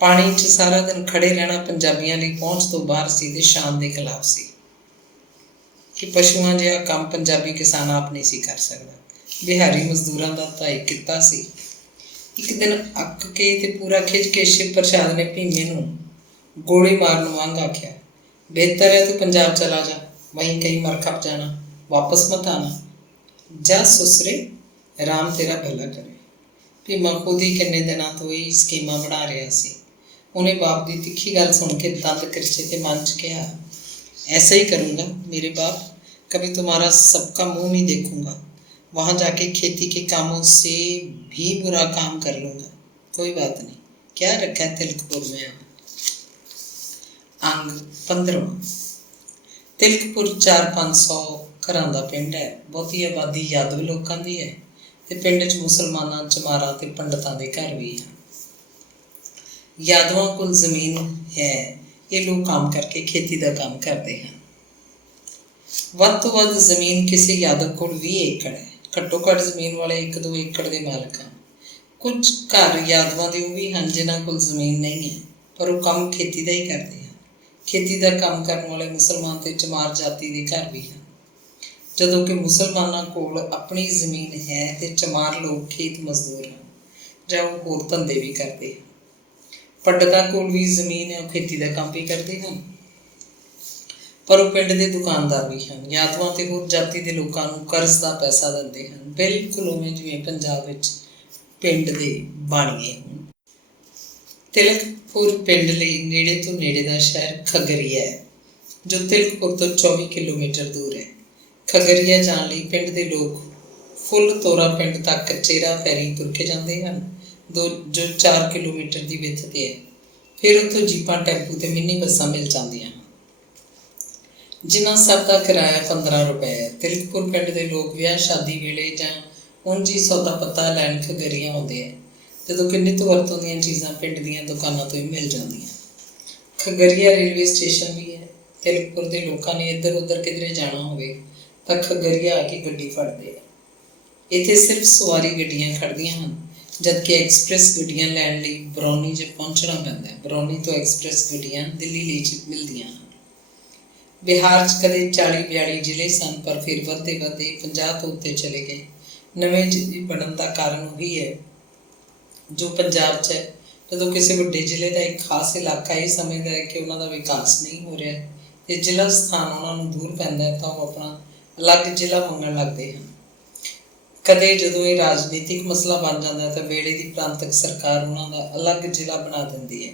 ਪਾਣੀ 'ਚ ਸਾਰਾ ਦਿਨ ਖੜੇ ਰਹਿਣਾ ਪੰਜਾਬੀਆਂ ਲਈ ਪਹੁੰਚ ਤੋਂ ਬਾਹਰ ਸੀ ਤੇ ਸ਼ਾਨ ਦੇ ਖਿਲਾਫ ਸੀ। ਕਿ ਪਸ਼ੂਆਂ ਜਿਹਾ ਕੰਮ ਪੰਜਾਬੀ ਕਿਸਾਨ ਆਪ ਨਹੀਂ ਸੀ ਕਰ ਸਕਦਾ। ਬਿਹਾਰੀ ਮਜ਼ਦੂਰਾਂ ਦਾ ਤਾਂ ਇੱਕ ਕਿੱਤਾ ਸੀ। ਇੱਕ ਦਿਨ ਅੱਕ ਕੇ ਤੇ ਪੂਰਾ ਖਿੱਚ ਕੇ ਸ਼ਿਵ ਪ੍ਰਸਾਦ ਨੇ ਭੀਮੇ ਨੂੰ ਗੋਲੀ ਮਾਰਨ ਵਾਂਗ ਆਖਿਆ, ਬਿਹਤਰ ਹੈ ਤੂੰ ਪੰਜਾਬ ਚਲਾ ਜਾ, ਵਹੀਂ ਕहीं मर खप जाना, वापस मत आना, जा सुसरे, राम तेरा भला करे। ਭੀਮਾ ਖੁਦ ਹੀ ਕਿੰਨੇ ਦਿਨਾਂ ਤੋਂ ਇਹ ਸਕੀਮਾਂ ਬਣਾ ਰਿਹਾ ਸੀ। ਉਹਨੇ ਬਾਪ ਦੀ ਤਿੱਖੀ ਗੱਲ ਸੁਣ ਕੇ ਦੰਦ ਕਿਰਚੇ ਤੇ ਮਨ 'ਚ ਕਿਹਾ, ऐसा ही करूँगा मेरे बाप, कभी तुम्हारा सबका मुँह नहीं देखूँगा। वहाँ जाके खेती के कामों से भी बुरा काम कर लूँगा। कोई बात नहीं, क्या रखा है तिलकपुर में। अंग 15। ਤਿਲਕਪੁਰ 400-500 ਘਰਾਂ ਦਾ ਪਿੰਡ ਹੈ। ਬਹੁਤੀ ਆਬਾਦੀ ਯਾਦਵ ਲੋਕਾਂ ਦੀ ਹੈ ਤੇ ਪਿੰਡ 'ਚ ਮੁਸਲਮਾਨਾਂ, ਚਮਾਰਾਂ ਤੇ ਪੰਡਤਾਂ ਦੇ ਘਰ ਵੀ ਹਨ। ਯਾਦਵਾਂ ਕੋਲ ਜ਼ਮੀਨ ਹੈ। ਇਹ ਲੋਕ ਕੰਮ ਕਰਕੇ ਖੇਤੀ ਦਾ ਕੰਮ ਕਰਦੇ ਹਨ। ਵੱਧ ਤੋਂ ਵੱਧ ਜ਼ਮੀਨ ਕਿਸੇ ਯਾਦਵ ਕੋਲ 20 ਏਕੜ ਹੈ। ਘੱਟੋ ਘੱਟ ਜ਼ਮੀਨ ਵਾਲੇ 1-2 ਏਕੜ ਦੇ ਮਾਲਕ ਹਨ। ਕੁਝ ਘਰ ਯਾਦਵਾਂ ਦੇ ਉਹ ਵੀ ਹਨ ਜਿਨ੍ਹਾਂ ਕੋਲ ਜ਼ਮੀਨ ਨਹੀਂ ਹੈ, ਪਰ ਉਹ ਕੰਮ ਖੇਤੀ ਦਾ ਹੀ ਕਰਦੇ ਹਨ। ਖੇਤੀ ਦਾ ਕੰਮ ਕਰਨ ਵਾਲੇ ਮੁਸਲਮਾਨ ਤੇ ਚਮਾਰ ਜਾਤੀ ਦੇ ਘਰ ਵੀ ਹਨ। ਜਦੋਂ ਕਿ ਮੁਸਲਮਾਨਾਂ ਕੋਲ ਆਪਣੀ ਜ਼ਮੀਨ ਹੈ ਅਤੇ ਚਮਾਰ ਲੋਕ ਖੇਤ ਮਜ਼ਦੂਰ ਹਨ ਜਾਂ ਉਹ ਹੋਰ ਧੰਦੇ ਵੀ ਕਰਦੇ ਹਨ। ਪੰਡਤਾਂ ਕੋਲ ਵੀ ਜ਼ਮੀਨ ਹੈ, ਉਹ ਖੇਤੀ ਦਾ ਕੰਮ ਵੀ ਕਰਦੇ ਹਨ, ਪਰ ਉਹ ਪਿੰਡ ਦੇ ਦੁਕਾਨਦਾਰ ਵੀ ਹਨ। ਯਾਦਵਾਂ ਅਤੇ ਹੋਰ ਜਾਤੀ ਦੇ ਲੋਕਾਂ ਨੂੰ ਕਰਜ਼ ਦਾ ਪੈਸਾ ਦਿੰਦੇ ਹਨ, ਬਿਲਕੁਲ ਉਵੇਂ ਜਿਵੇਂ ਪੰਜਾਬ ਵਿੱਚ ਪਿੰਡ ਦੇ ਬਾਣੀਏ ਹੋਣ। ਤਿਲਕਪੁਰ ਪਿੰਡ ਲਈ ਨੇੜੇ ਤੋਂ ਨੇੜੇ ਦਾ ਸ਼ਹਿਰ ਖਗਰੀਆ ਹੈ, ਜੋ ਤਿਲਕਪੁਰ ਤੋਂ 24 ਕਿਲੋਮੀਟਰ ਦੂਰ ਹੈ। ਖਗਰੀਆ ਜਾਣ ਲਈ ਪਿੰਡ ਦੇ ਲੋਕ ਫੁੱਲ ਤੋਰਾ ਪਿੰਡ ਤੱਕ ਚੇਰਾ ਫੈਰੀ ਤੁਰ ਕੇ ਜਾਂਦੇ ਹਨ, ਜੋ 4 ਕਿਲੋਮੀਟਰ ਦੀ ਵਿੱਥ 'ਤੇ ਹੈ। ਫਿਰ ਉੱਥੋਂ ਜੀਪਾਂ, ਟੈਂਪੂ ਅਤੇ ਮਿੰਨੀ ਬੱਸਾਂ ਮਿਲ ਜਾਂਦੀਆਂ ਹਨ, ਜਿਨ੍ਹਾਂ ਸਭ ਦਾ ਕਿਰਾਇਆ 15 ਰੁਪਏ ਹੈ। ਤਿਲਕਪੁਰ ਪਿੰਡ ਦੇ ਲੋਕ ਵਿਆਹ ਸ਼ਾਦੀ ਵੇਲੇ ਜਾਂ ਉਂਝ ਹੀ ਸੌਦਾ ਪੱਤਾ ਲੈਣ ਖਗਰੀਆ ਆਉਂਦੇ ਹੈ, ਜਦੋਂ ਕਿ ਨਿੱਤ ਵਰਤੋਂ ਦੀਆਂ ਚੀਜ਼ਾਂ ਪਿੰਡ ਦੀਆਂ ਦੁਕਾਨਾਂ ਤੋਂ ਹੀ ਮਿਲ ਜਾਂਦੀਆਂ। ਖਗਰੀਆ ਰੇਲਵੇ ਸਟੇਸ਼ਨ ਵੀ ਹੈ। ਤਿਲਕਪੁਰ ਦੇ ਲੋਕਾਂ ਨੇ ਇੱਧਰ ਉੱਧਰ ਕਿਧਰੇ ਜਾਣਾ ਹੋਵੇ ਤਾਂ ਖਗਰੀਆ ਆ ਕੇ ਗੱਡੀ ਫੜਦੇ ਆ। ਇੱਥੇ ਸਿਰਫ ਸਵਾਰੀ ਗੱਡੀਆਂ ਖੜ੍ਹਦੀਆਂ ਹਨ, ਜਦਕਿ ਐਕਸਪ੍ਰੈਸ ਗੱਡੀਆਂ ਲੈਣ ਲਈ ਬਰੌਨੀ 'ਚ ਪਹੁੰਚਣਾ ਪੈਂਦਾ ਹੈ। ਬਰੌਨੀ ਤੋਂ ਐਕਸਪ੍ਰੈਸ ਗੱਡੀਆਂ ਦਿੱਲੀ ਲਈ ਮਿਲਦੀਆਂ ਹਨ। ਬਿਹਾਰ 'ਚ ਕਦੇ 40-42 ਜ਼ਿਲ੍ਹੇ ਸਨ, ਪਰ ਫਿਰ ਵੱਧਦੇ ਵੱਧਦੇ 50 ਤੋਂ ਉੱਤੇ ਚਲੇ ਗਏ। ਨਵੇਂ ਜ਼ਿਲ੍ਹੇ ਬਣਨ ਦਾ ਕਾਰਨ ਉਹੀ ਹੈ ਜੋ ਪੰਜਾਬ 'ਚ ਹੈ। ਜਦੋਂ ਕਿਸੇ ਵੱਡੇ ਜ਼ਿਲ੍ਹੇ ਦਾ ਇੱਕ ਖਾਸ ਇਲਾਕਾ ਇਹ ਸਮਝਦਾ ਹੈ ਕਿ ਉਹਨਾਂ ਦਾ ਵਿਕਾਸ ਨਹੀਂ ਹੋ ਰਿਹਾ ਅਤੇ ਜ਼ਿਲ੍ਹਾ ਸਥਾਨ ਉਹਨਾਂ ਨੂੰ ਦੂਰ ਪੈਂਦਾ ਹੈ, ਤਾਂ ਉਹ ਆਪਣਾ ਅਲੱਗ ਜ਼ਿਲ੍ਹਾ ਮੰਗਣ ਲੱਗਦੇ ਹਨ। ਕਦੇ ਜਦੋਂ ਇਹ ਰਾਜਨੀਤਿਕ ਮਸਲਾ ਬਣ ਜਾਂਦਾ ਤਾਂ ਵੇਲੇ ਦੀ ਪ੍ਰਾਂਤਕ ਸਰਕਾਰ ਉਹਨਾਂ ਦਾ ਅਲੱਗ ਜ਼ਿਲ੍ਹਾ ਬਣਾ ਦਿੰਦੀ ਹੈ।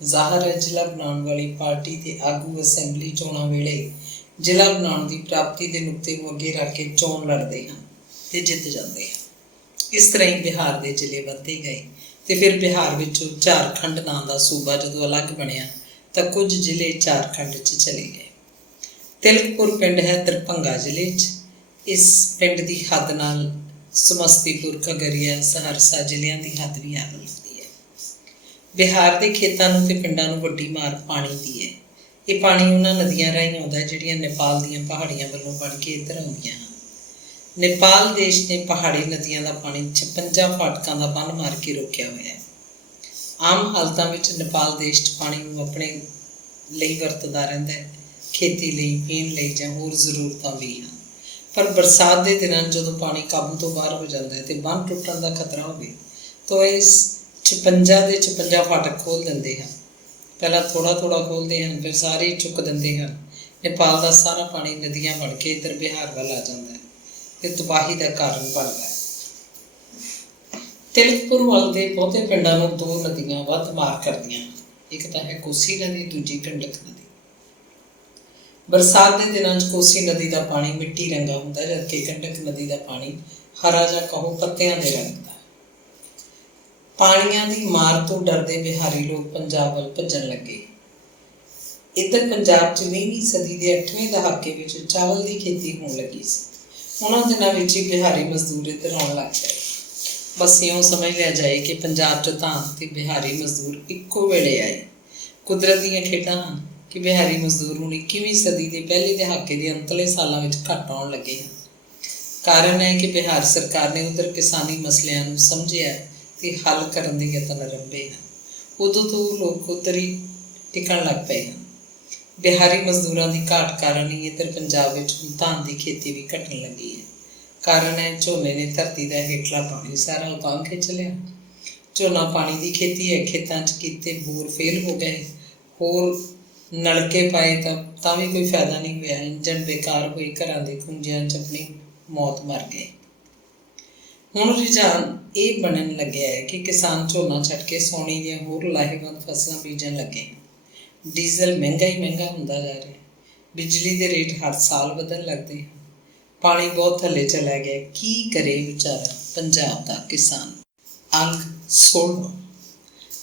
ਜ਼ਾਹਰ ਹੈ, ਜ਼ਿਲ੍ਹਾ ਬਣਾਉਣ ਵਾਲੀ ਪਾਰਟੀ ਦੇ ਆਗੂ ਅਸੈਂਬਲੀ ਚੋਣਾਂ ਵੇਲੇ ਜ਼ਿਲ੍ਹਾ ਬਣਾਉਣ ਦੀ ਪ੍ਰਾਪਤੀ ਦੇ ਨੁਕਤੇ ਨੂੰ ਅੱਗੇ ਰੱਖ ਕੇ ਚੋਣ ਲੜਦੇ ਹਨ ਅਤੇ ਜਿੱਤ ਜਾਂਦੇ ਹਨ। ਇਸ ਤਰ੍ਹਾਂ ਹੀ ਬਿਹਾਰ ਦੇ ਜ਼ਿਲ੍ਹੇ ਵੱਧਦੇ ਗਏ ਅਤੇ ਫਿਰ ਬਿਹਾਰ ਵਿੱਚੋਂ ਝਾਰਖੰਡ ਨਾਂ ਦਾ ਸੂਬਾ ਜਦੋਂ ਅਲੱਗ ਬਣਿਆ ਤਾਂ ਕੁਝ ਜ਼ਿਲ੍ਹੇ ਝਾਰਖੰਡ 'ਚ ਚਲੇ ਗਏ। ਤਿਲਕਪੁਰ ਪਿੰਡ ਹੈ ਦਰਭੰਗਾ ਜ਼ਿਲ੍ਹੇ 'ਚ। ਇਸ ਪਿੰਡ ਦੀ ਹੱਦ ਨਾਲ ਸਮਸਤੀਪੁਰ, ਖਗਰੀਆ, ਸਹਰਸਾ ਜ਼ਿਲ੍ਹਿਆਂ ਦੀ ਹੱਦ ਵੀ ਆ ਮਿਲਦੀ ਹੈ। ਬਿਹਾਰ ਦੇ ਖੇਤਾਂ ਨੂੰ ਅਤੇ ਪਿੰਡਾਂ ਨੂੰ ਵੱਡੀ ਮਾਰ ਪਾਣੀ ਦੀ ਹੈ। ਇਹ ਪਾਣੀ ਉਹਨਾਂ ਨਦੀਆਂ ਰਾਹੀਂ ਆਉਂਦਾ ਜਿਹੜੀਆਂ ਨੇਪਾਲ ਦੀਆਂ ਪਹਾੜੀਆਂ ਵੱਲੋਂ ਬਣ ਕੇ ਇੱਧਰ ਆਉਂਦੀਆਂ ਹਨ। ਨੇਪਾਲ ਦੇਸ਼ ਨੇ ਪਹਾੜੀ ਨਦੀਆਂ ਦਾ ਪਾਣੀ 56 ਫਾਟਕਾਂ ਦਾ ਬੰਨ੍ਹ ਮਾਰ ਕੇ ਰੋਕਿਆ ਹੋਇਆ ਹੈ। ਆਮ ਹਾਲਤਾਂ ਵਿੱਚ ਨੇਪਾਲ ਦੇਸ਼ 'ਚ ਪਾਣੀ ਨੂੰ ਆਪਣੇ ਲਈ ਵਰਤਦਾ ਰਹਿੰਦਾ ਹੈ, ਖੇਤੀ ਲਈ, ਪੀਣ ਲਈ ਜਾਂ ਹੋਰ ਜ਼ਰੂਰਤਾਂ ਵੀ ਹਨ। ਪਰ ਬਰਸਾਤ ਦੇ ਦਿਨਾਂ ਜਦੋਂ ਪਾਣੀ ਕਾਬੂ ਤੋਂ ਬਾਹਰ ਹੋ ਜਾਂਦਾ ਹੈ ਅਤੇ ਬੰਨ੍ਹ ਟੁੱਟਣ ਦਾ ਖਤਰਾ ਹੋਵੇ ਤਾਂ ਇਸ 56 ਦੇ 56 ਫਾਟਕ ਖੋਲ੍ਹ ਦਿੰਦੇ ਹਨ। ਪਹਿਲਾਂ ਥੋੜ੍ਹਾ ਥੋੜ੍ਹਾ ਖੋਲ੍ਹਦੇ ਹਨ, ਫਿਰ ਸਾਰੇ ਹੀ ਚੁੱਕ ਦਿੰਦੇ ਹਨ। ਨੇਪਾਲ ਦਾ ਸਾਰਾ ਪਾਣੀ ਨਦੀਆਂ ਬਣ ਕੇ ਇੱਧਰ ਬਿਹਾਰ ਵੱਲ ਆ ਜਾਂਦਾ ਹੈ ਅਤੇ ਤਬਾਹੀ ਦਾ ਕਾਰਨ ਬਣਦਾ ਹੈ। ਤਿਲਕਪੁਰ ਵੱਲ ਦੇ ਬਹੁਤੇ ਪਿੰਡਾਂ ਨੂੰ 2 ਨਦੀਆਂ ਵੱਧ ਮਾਰ ਕਰਦੀਆਂ ਹਨ। ਇੱਕ ਤਾਂ ਹੈ ਕੋਸੀ ਨਦੀ, ਦੂਜੀ ਗੰਡਕ ਨਦੀ। ਬਰਸਾਤ ਦੇ ਦਿਨਾਂ 'ਚ ਕੋਸੀ ਨਦੀ ਦਾ ਪਾਣੀ ਮਿੱਟੀ ਰੰਗਾ ਹੁੰਦਾ, ਜਦਕਿ ਗੰਡਕ ਨਦੀ ਦਾ ਪਾਣੀ ਹਰਾ ਜਾਂ ਕਹੋ ਪੱਤਿਆਂ ਦੇ ਰੰਗ ਦਾ। ਪਾਣੀਆਂ ਦੀ ਮਾਰ ਤੋਂ ਡਰਦੇ ਬਿਹਾਰੀ ਲੋਕ ਪੰਜਾਬ ਵੱਲ ਭੱਜਣ ਲੱਗੇ। ਇੱਧਰ ਪੰਜਾਬ 'ਚ 20ਵੀਂ ਸਦੀ ਦੇ 8ਵੇਂ ਦਹਾਕੇ ਵਿੱਚ ਚਾਵਲ ਦੀ ਖੇਤੀ ਹੋਣ ਲੱਗੀ ਸੀ। ਉਹਨਾਂ ਦਿਨਾਂ ਵਿੱਚ ਹੀ ਬਿਹਾਰੀ ਮਜ਼ਦੂਰ ਇੱਧਰ ਆਉਣ ਲੱਗ ਗਏ। ਬਸ ਇਉਂ ਸਮਝ ਲਿਆ ਜਾਏ ਕਿ ਪੰਜਾਬ 'ਚ ਧਾਨ ਅਤੇ ਬਿਹਾਰੀ ਮਜ਼ਦੂਰ ਇੱਕੋ ਵੇਲੇ ਆਏ। ਕੁਦਰਤ ਦੀਆਂ ਖੇਡਾਂ ਹਨ ਕਿ ਬਿਹਾਰੀ ਮਜ਼ਦੂਰ ਹੁਣ 21ਵੀਂ ਸਦੀ ਦੇ ਪਹਿਲੇ ਦਹਾਕੇ ਦੇ ਅੰਤਲੇ ਸਾਲਾਂ ਵਿੱਚ ਘੱਟ ਆਉਣ ਲੱਗੇ ਹਨ। ਕਾਰਨ ਹੈ ਕਿ ਬਿਹਾਰ ਸਰਕਾਰ ਨੇ ਉੱਧਰ ਕਿਸਾਨੀ ਮਸਲਿਆਂ ਨੂੰ ਸਮਝਿਆ ਅਤੇ ਹੱਲ ਕਰਨ ਦੇ ਯਤਨ ਆਰੰਭੇ ਹਨ। ਉਦੋਂ ਤੋਂ ਲੋਕ ਉੱਧਰ ਹੀ ਟਿਕਣ ਲੱਗ ਪਏ ਹਨ। ਬਿਹਾਰੀ ਮਜ਼ਦੂਰਾਂ ਦੀ ਘਾਟ ਕਾਰਨ ਹੀ ਇੱਧਰ ਪੰਜਾਬ ਵਿੱਚ ਹੁਣ ਧਾਨ ਦੀ ਖੇਤੀ ਵੀ ਘਟਣ ਲੱਗੀ ਹੈ। ਕਾਰਨ ਹੈ ਝੋਨੇ ਨੇ ਧਰਤੀ ਦਾ ਹੇਠਲਾ ਪਾਣੀ ਸਾਰਾ ਉਤਾਂਹ ਖਿੱਚ ਲਿਆ। ਝੋਨਾ ਪਾਣੀ ਦੀ ਖੇਤੀ ਹੈ, ਖੇਤਾਂ 'ਚ ਕੀਤੇ ਬੋਰ ਫੇਲ ਹੋ ਗਏ, ਹੋਰ ਨਲਕੇ ਪਾਏ ਤਾਂ ਵੀ ਕੋਈ ਫਾਇਦਾ ਨਹੀਂ ਹੋਇਆ। ਇੰਜਣ ਬੇਕਾਰ ਹੋਏ, ਘਰਾਂ ਦੇ ਖੂੰਜਿਆਂ 'ਚ ਆਪਣੀ ਮੌਤ ਮਰ ਗਏ। ਹੁਣ ਰੁਝਾਨ ਇਹ ਬਣਨ ਲੱਗਿਆ ਹੈ ਕਿ ਕਿਸਾਨ ਝੋਨਾ ਛੱਡ ਕੇ ਸੌਣੀ ਦੀਆਂ ਹੋਰ ਲਾਹੇਵੰਦ ਫਸਲਾਂ ਬੀਜਣ ਲੱਗੇ। ਡੀਜ਼ਲ ਮਹਿੰਗਾ ਹੀ ਮਹਿੰਗਾ ਹੁੰਦਾ ਜਾ ਰਿਹਾ। ਬਿਜਲੀ ਦੇ ਰੇਟ ਹਰ ਸਾਲ ਵਧਣ ਲੱਗਦੇ ਹਨ। ਪਾਣੀ ਬਹੁਤ ਥੱਲੇ ਚਲਾ ਗਿਆ। ਕੀ ਕਰੇ ਵਿਚਾਰਾ ਪੰਜਾਬ ਦਾ ਕਿਸਾਨ। ਅੰਗ 16।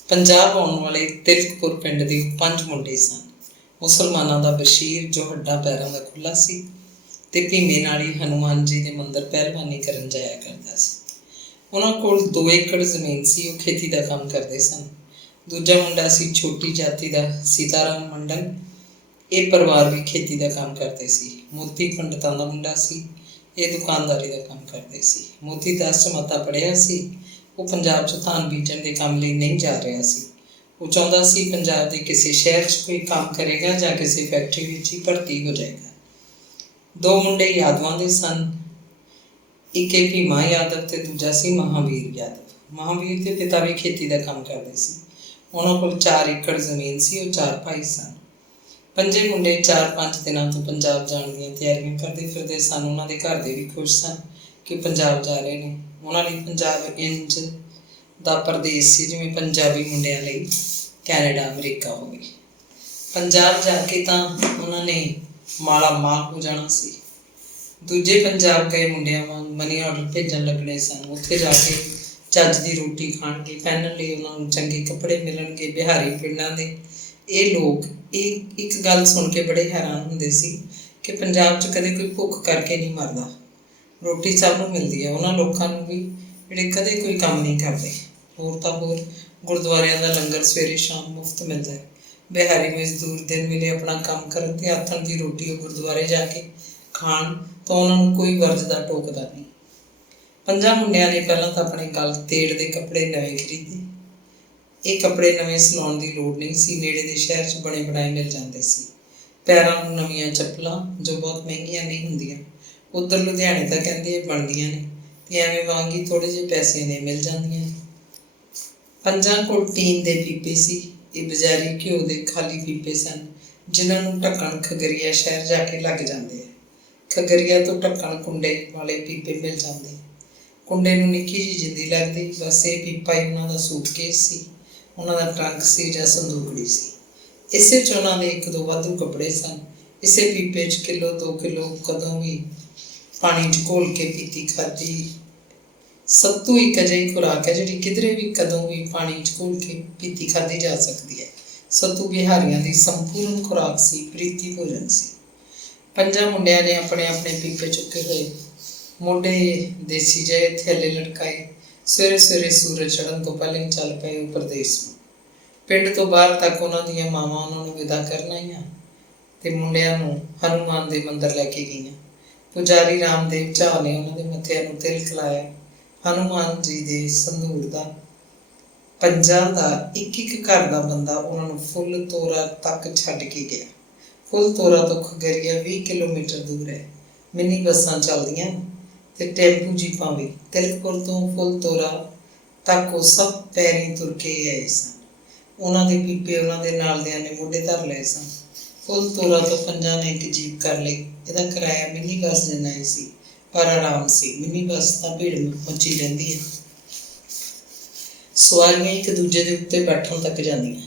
ਪੰਜਾਬ ਆਉਣ ਵਾਲੇ ਤਿਲਕਪੁਰ ਪਿੰਡ ਦੇ 5 ਮੁੰਡੇ ਸਨ। ਮੁਸਲਮਾਨਾਂ ਦਾ ਬਸ਼ੀਰ, ਜੋ ਹੱਡਾਂ ਪੈਰਾਂ ਦਾ ਖੁੱਲ੍ਹਾ ਸੀ ਅਤੇ ਭੀਮੇ ਨਾਲ ਹੀ ਹਨੂੰਮਾਨ ਜੀ ਦੇ ਮੰਦਰ ਪਹਿਲਵਾਨੀ ਕਰਨ ਜਾਇਆ ਕਰਦਾ ਸੀ। ਉਹਨਾਂ ਕੋਲ 2 ਏਕੜ ਜ਼ਮੀਨ ਸੀ। ਉਹ ਖੇਤੀ ਦਾ ਕੰਮ ਕਰਦੇ ਸਨ। ਦੂਜਾ ਮੁੰਡਾ ਸੀ ਛੋਟੀ ਜਾਤੀ ਦਾ ਸੀਤਾਰਾਮ ਮੰਡਲ। ਇਹ ਪਰਿਵਾਰ ਵੀ ਖੇਤੀ ਦਾ ਕੰਮ ਕਰਦੇ ਸੀ। ਮੋਤੀ ਪੰਡਤਾਂ ਦਾ ਮੁੰਡਾ ਸੀ। ਇਹ ਦੁਕਾਨਦਾਰੀ ਦਾ ਕੰਮ ਕਰਦੇ ਸੀ। ਮੋਤੀ 10 ਜਮਾਤਾਂ ਪੜ੍ਹਿਆ ਸੀ। ਉਹ ਪੰਜਾਬ 'ਚ ਧਾਨ ਬੀਜਣ ਦੇ ਕੰਮ ਲਈ ਨਹੀਂ ਜਾ ਰਿਹਾ ਸੀ। ਉਹ ਚਾਹੁੰਦਾ ਸੀ ਪੰਜਾਬ ਦੇ ਕਿਸੇ ਸ਼ਹਿਰ 'ਚ ਕੋਈ ਕੰਮ ਕਰੇਗਾ ਜਾਂ ਕਿਸੇ ਫੈਕਟਰੀ ਵਿੱਚ ਹੀ ਭਰਤੀ ਹੋ ਜਾਏਗਾ। ਦੋ ਮੁੰਡੇ ਯਾਦਵਾਂ ਦੇ ਸਨ। ਇੱਕ ਇਹ ਭੀਮਾ ਯਾਦਵ ਤੇ ਦੂਜਾ ਸੀ ਮਹਾਵੀਰ ਯਾਦਵ। ਮਹਾਵੀਰ ਦੇ ਪਿਤਾ ਵੀ ਖੇਤੀ ਦਾ ਕੰਮ ਕਰਦੇ ਸੀ। ਉਹਨਾਂ ਕੋਲ 4 ਏਕੜ ਜ਼ਮੀਨ ਸੀ। ਉਹ 4 ਭਾਈ ਸਨ। ਪੰਜੇ ਮੁੰਡੇ 4-5 ਦਿਨਾਂ ਤੋਂ ਪੰਜਾਬ ਜਾਣ ਦੀਆਂ ਤਿਆਰੀਆਂ ਕਰਦੇ ਫਿਰਦੇ ਸਨ। ਉਹਨਾਂ ਦੇ ਘਰ ਦੇ ਵੀ ਖੁਸ਼ ਸਨ ਕਿ ਪੰਜਾਬ ਜਾ ਰਹੇ ਨੇ। ਉਹਨਾਂ ਲਈ ਪੰਜਾਬ ਇੰਜ ਦਾ ਪ੍ਰਦੇਸ਼ ਸੀ ਜਿਵੇਂ ਪੰਜਾਬੀ ਮੁੰਡਿਆਂ ਲਈ ਕੈਨੇਡਾ ਅਮਰੀਕਾ ਹੋਵੇ। ਪੰਜਾਬ ਜਾ ਕੇ ਤਾਂ ਉਹਨਾਂ ਨੇ ਮਾਲਾ ਮਾਲ ਹੋ ਜਾਣਾ ਸੀ। ਦੂਜੇ ਪੰਜਾਬ ਗਏ ਮੁੰਡਿਆਂ ਵਾਂਗ ਮਨੀ ਆਰਡਰ ਭੇਜਣ ਲੱਗਣੇ ਸਨ। ਉੱਥੇ ਜਾ ਕੇ ਚੱਜ ਦੀ ਰੋਟੀ ਖਾਣਗੇ, ਪਹਿਨਣ ਲਈ ਉਹਨਾਂ ਨੂੰ ਚੰਗੇ ਕੱਪੜੇ ਮਿਲਣਗੇ। ਬਿਹਾਰੀ ਪਿੰਡਾਂ ਦੇ ਇਹ ਲੋਕ ਇੱਕ ਗੱਲ ਸੁਣ ਕੇ ਬੜੇ ਹੈਰਾਨ ਹੁੰਦੇ ਸੀ ਕਿ ਪੰਜਾਬ 'ਚ ਕਦੇ ਕੋਈ ਭੁੱਖ ਕਰਕੇ ਨਹੀਂ ਮਰਦਾ, ਰੋਟੀ ਸਭ ਨੂੰ ਮਿਲਦੀ ਹੈ। ਉਹਨਾਂ ਲੋਕਾਂ ਨੂੰ ਵੀ ਜਿਹੜੇ ਕਦੇ ਕੋਈ ਕੰਮ ਨਹੀਂ ਕਰਦੇ। ਹੋਰ ਤਾਂ ਹੋਰ ਗੁਰਦੁਆਰਿਆਂ ਦਾ ਲੰਗਰ ਸਵੇਰੇ ਸ਼ਾਮ ਮੁਫਤ ਮਿਲਦਾ ਹੈ। ਬਿਹਾਰੀ ਮਜ਼ਦੂਰ ਦਿਨ ਵੇਲੇ ਆਪਣਾ ਕੰਮ ਕਰਨ ਅਤੇ ਆਥਣ ਦੀ ਰੋਟੀ ਉਹ ਗੁਰਦੁਆਰੇ ਜਾ ਕੇ ਖਾਣ ਤਾਂ ਉਹਨਾਂ ਨੂੰ ਕੋਈ ਵਰਜਦਾ ਟੋਕਦਾ ਨਹੀਂ। ਪੰਜਾਂ ਮੁੰਡਿਆਂ ਨੇ ਪਹਿਲਾਂ ਤਾਂ ਆਪਣੇ ਗਲ ਤੇੜ ਦੇ ਕੱਪੜੇ ਨਵੇਂ ਖਰੀਦੇ। ਇਹ ਕੱਪੜੇ ਨਵੇਂ ਸਿਲਾਉਣ ਦੀ ਲੋੜ ਨਹੀਂ ਸੀ। ਨੇੜੇ ਦੇ ਸ਼ਹਿਰ 'ਚ ਬਣੇ ਬਣਾਏ ਮਿਲ ਜਾਂਦੇ ਸੀ। ਪੈਰਾਂ ਨੂੰ ਨਵੀਆਂ ਚੱਪਲਾਂ ਜੋ ਬਹੁਤ ਮਹਿੰਗੀਆਂ ਨਹੀਂ ਹੁੰਦੀਆਂ। ਉੱਧਰ ਲੁਧਿਆਣੇ ਤਾਂ ਕਹਿੰਦੇ ਬਣਦੀਆਂ ਨੇ ਅਤੇ ਐਵੇਂ ਵਾਂਗ ਹੀ ਥੋੜ੍ਹੇ ਜਿਹੇ ਪੈਸਿਆਂ ਦੀਆਂ ਮਿਲ ਜਾਂਦੀਆਂ ਨੇ। ਪੰਜਾਂ ਕੋਲ ਟੀਨ ਦੇ ਪੀਪੇ ਸੀ। ਇਹ ਬਜ਼ਾਰੀ ਘਿਓ ਦੇ ਖਾਲੀ ਪੀਪੇ ਸਨ ਜਿਨ੍ਹਾਂ ਨੂੰ ਢੱਕਣ ਖਗਰੀਆ ਸ਼ਹਿਰ ਜਾ ਕੇ ਲੱਗ ਜਾਂਦੇ ਆ। ਖਗਰੀਆ ਤੋਂ ਢੱਕਣ ਕੁੰਡੇ ਵਾਲੇ ਪੀਪੇ ਮਿਲ ਜਾਂਦੇ। ਕੁੰਡੇ ਨੂੰ ਨਿੱਕੀ ਜਿਹੀ ਜਿੰਦੀ ਲੱਗਦੀ। ਬਸ ਇਹ ਪੀਪਾ ਹੀ ਉਹਨਾਂ ਦਾ ਸੂਟਕੇਸ ਸੀ, ਉਹਨਾਂ ਦਾ ਟਰੰਕ ਸੀ ਜਾਂ ਸੰਦੂਕੜੀ ਸੀ। ਇਸੇ 'ਚ ਉਹਨਾਂ ਦੇ 1-2 ਵਾਧੂ ਕੱਪੜੇ ਸਨ। ਇਸੇ ਪੀਪੇ 'ਚ 1-2 ਕਿਲੋ ਕਦੋਂ ਵੀ ਪਾਣੀ 'ਚ ਘੋਲ ਕੇ ਪੀਤੀ ਖਾਧੀ ਸੱਤੂ ਇੱਕ ਅਜਿਹੀ ਖੁਰਾਕ ਹੈ ਜਿਹੜੀ ਕਿਧਰੇ ਵੀ ਕਦੋਂ ਵੀ ਪਾਣੀ 'ਚ ਘੋਲ ਕੇ ਪੀਤੀ ਖਾਧੀ ਜਾ ਸਕਦੀ ਹੈ। ਸੱਤੂ ਬਿਹਾਰੀਆਂ ਦੀ ਸੰਪੂਰਨ ਖੁਰਾਕ ਸੀ, ਪ੍ਰੀਤੀ ਭੋਜਨ ਸੀ। ਪੰਜਾਂ ਮੁੰਡਿਆਂ ਨੇ ਆਪਣੇ ਆਪਣੇ ਪੀਪੇ ਚੁੱਕੇ ਹੋਏ, ਮੋਢੇ ਦੇਸੀ ਜਿਹੇ ਥੈਲੇ ਲਟਕਾਏ। ਸਵੇਰੇ ਸਵੇਰੇ ਸੂਰਜ ਚੜ੍ਹਨ ਤੋਂ ਪਹਿਲਾਂ ਹੀ ਚੱਲ ਪਏ ਉਹ ਪ੍ਰਦੇਸ਼ ਨੂੰ। ਪਿੰਡ ਤੋਂ ਬਾਹਰ ਤੱਕ ਉਹਨਾਂ ਦੀਆਂ ਮਾਵਾਂ ਉਹਨਾਂ ਨੂੰ ਵਿਦਾ ਕਰਨ ਆਈਆਂ ਅਤੇ ਮੁੰਡਿਆਂ ਨੂੰ ਹਨੂੰਮਾਨ ਦੇ ਮੰਦਰ ਲੈ ਕੇ ਗਈਆਂ। ਪੁਜਾਰੀ ਰਾਮਦੇਵ ਝਾਅ ਨੇ ਉਹਨਾਂ ਦੇ ਮੱਥਿਆਂ ਨੂੰ ਤਿਲਕ ਲਾਇਆ। ਹਨੂੰਮਾਨ ਜੀ ਦੇ ਸੰਧੂਰ ਦਾ ਪੰਜਾਂ ਦਾ ਇੱਕ ਘਰ ਦਾ ਬੰਦਾ ਉਹਨਾਂ ਨੂੰ ਫੁੱਲ ਤੋਰਾ ਤੱਕ ਛੱਡ ਕੇ ਗਿਆ। ਫੁੱਲ ਤੋਰਾ ਤੋਂ ਖਗਰੀਆ 20 ਕਿਲੋਮੀਟਰ ਦੂਰ ਹੈ। ਮਿੰਨੀ ਬੱਸਾਂ ਚੱਲਦੀਆਂ ਅਤੇ ਟੈਂਪੂ ਜੀਪਾਂ ਵੀ। ਤਿਲਕਪੁਰ ਤੋਂ ਫੁੱਲ ਤੋਰਾ ਤੱਕ ਉਹ ਸਭ ਪੈਰੀਂ ਤੁਰ ਕੇ ਆਏ ਸਨ। ਉਹਨਾਂ ਦੇ ਪੀਪੇ ਉਹਨਾਂ ਦੇ ਨਾਲ ਦਿਆਂ ਨੇ ਮੋਢੇ ਧਰ ਲਏ ਸਨ। ਫੁੱਲ ਤੋਰਾ ਤੋਂ ਪੰਜਾਂ ਨੇ ਇੱਕ ਜੀਪ ਕਰ ਲਈ। ਇਹਦਾ ਕਿਰਾਇਆ ਮਿੰਨੀ ਬੱਸ ਜਿੰਨਾ ਹੀ ਸੀ, ਪਰ ਆਰਾਮ ਸੀ। ਮਿੰਨੀ ਬੱਸ ਤਾਂ ਭੀੜ ਮੱਚੀ ਰਹਿੰਦੀ ਹੈ। ਸਵਾਰੀਆਂ ਇੱਕ ਦੂਜੇ ਦੇ ਉੱਤੇ ਬੈਠਣ ਤੱਕ ਜਾਂਦੀਆਂ।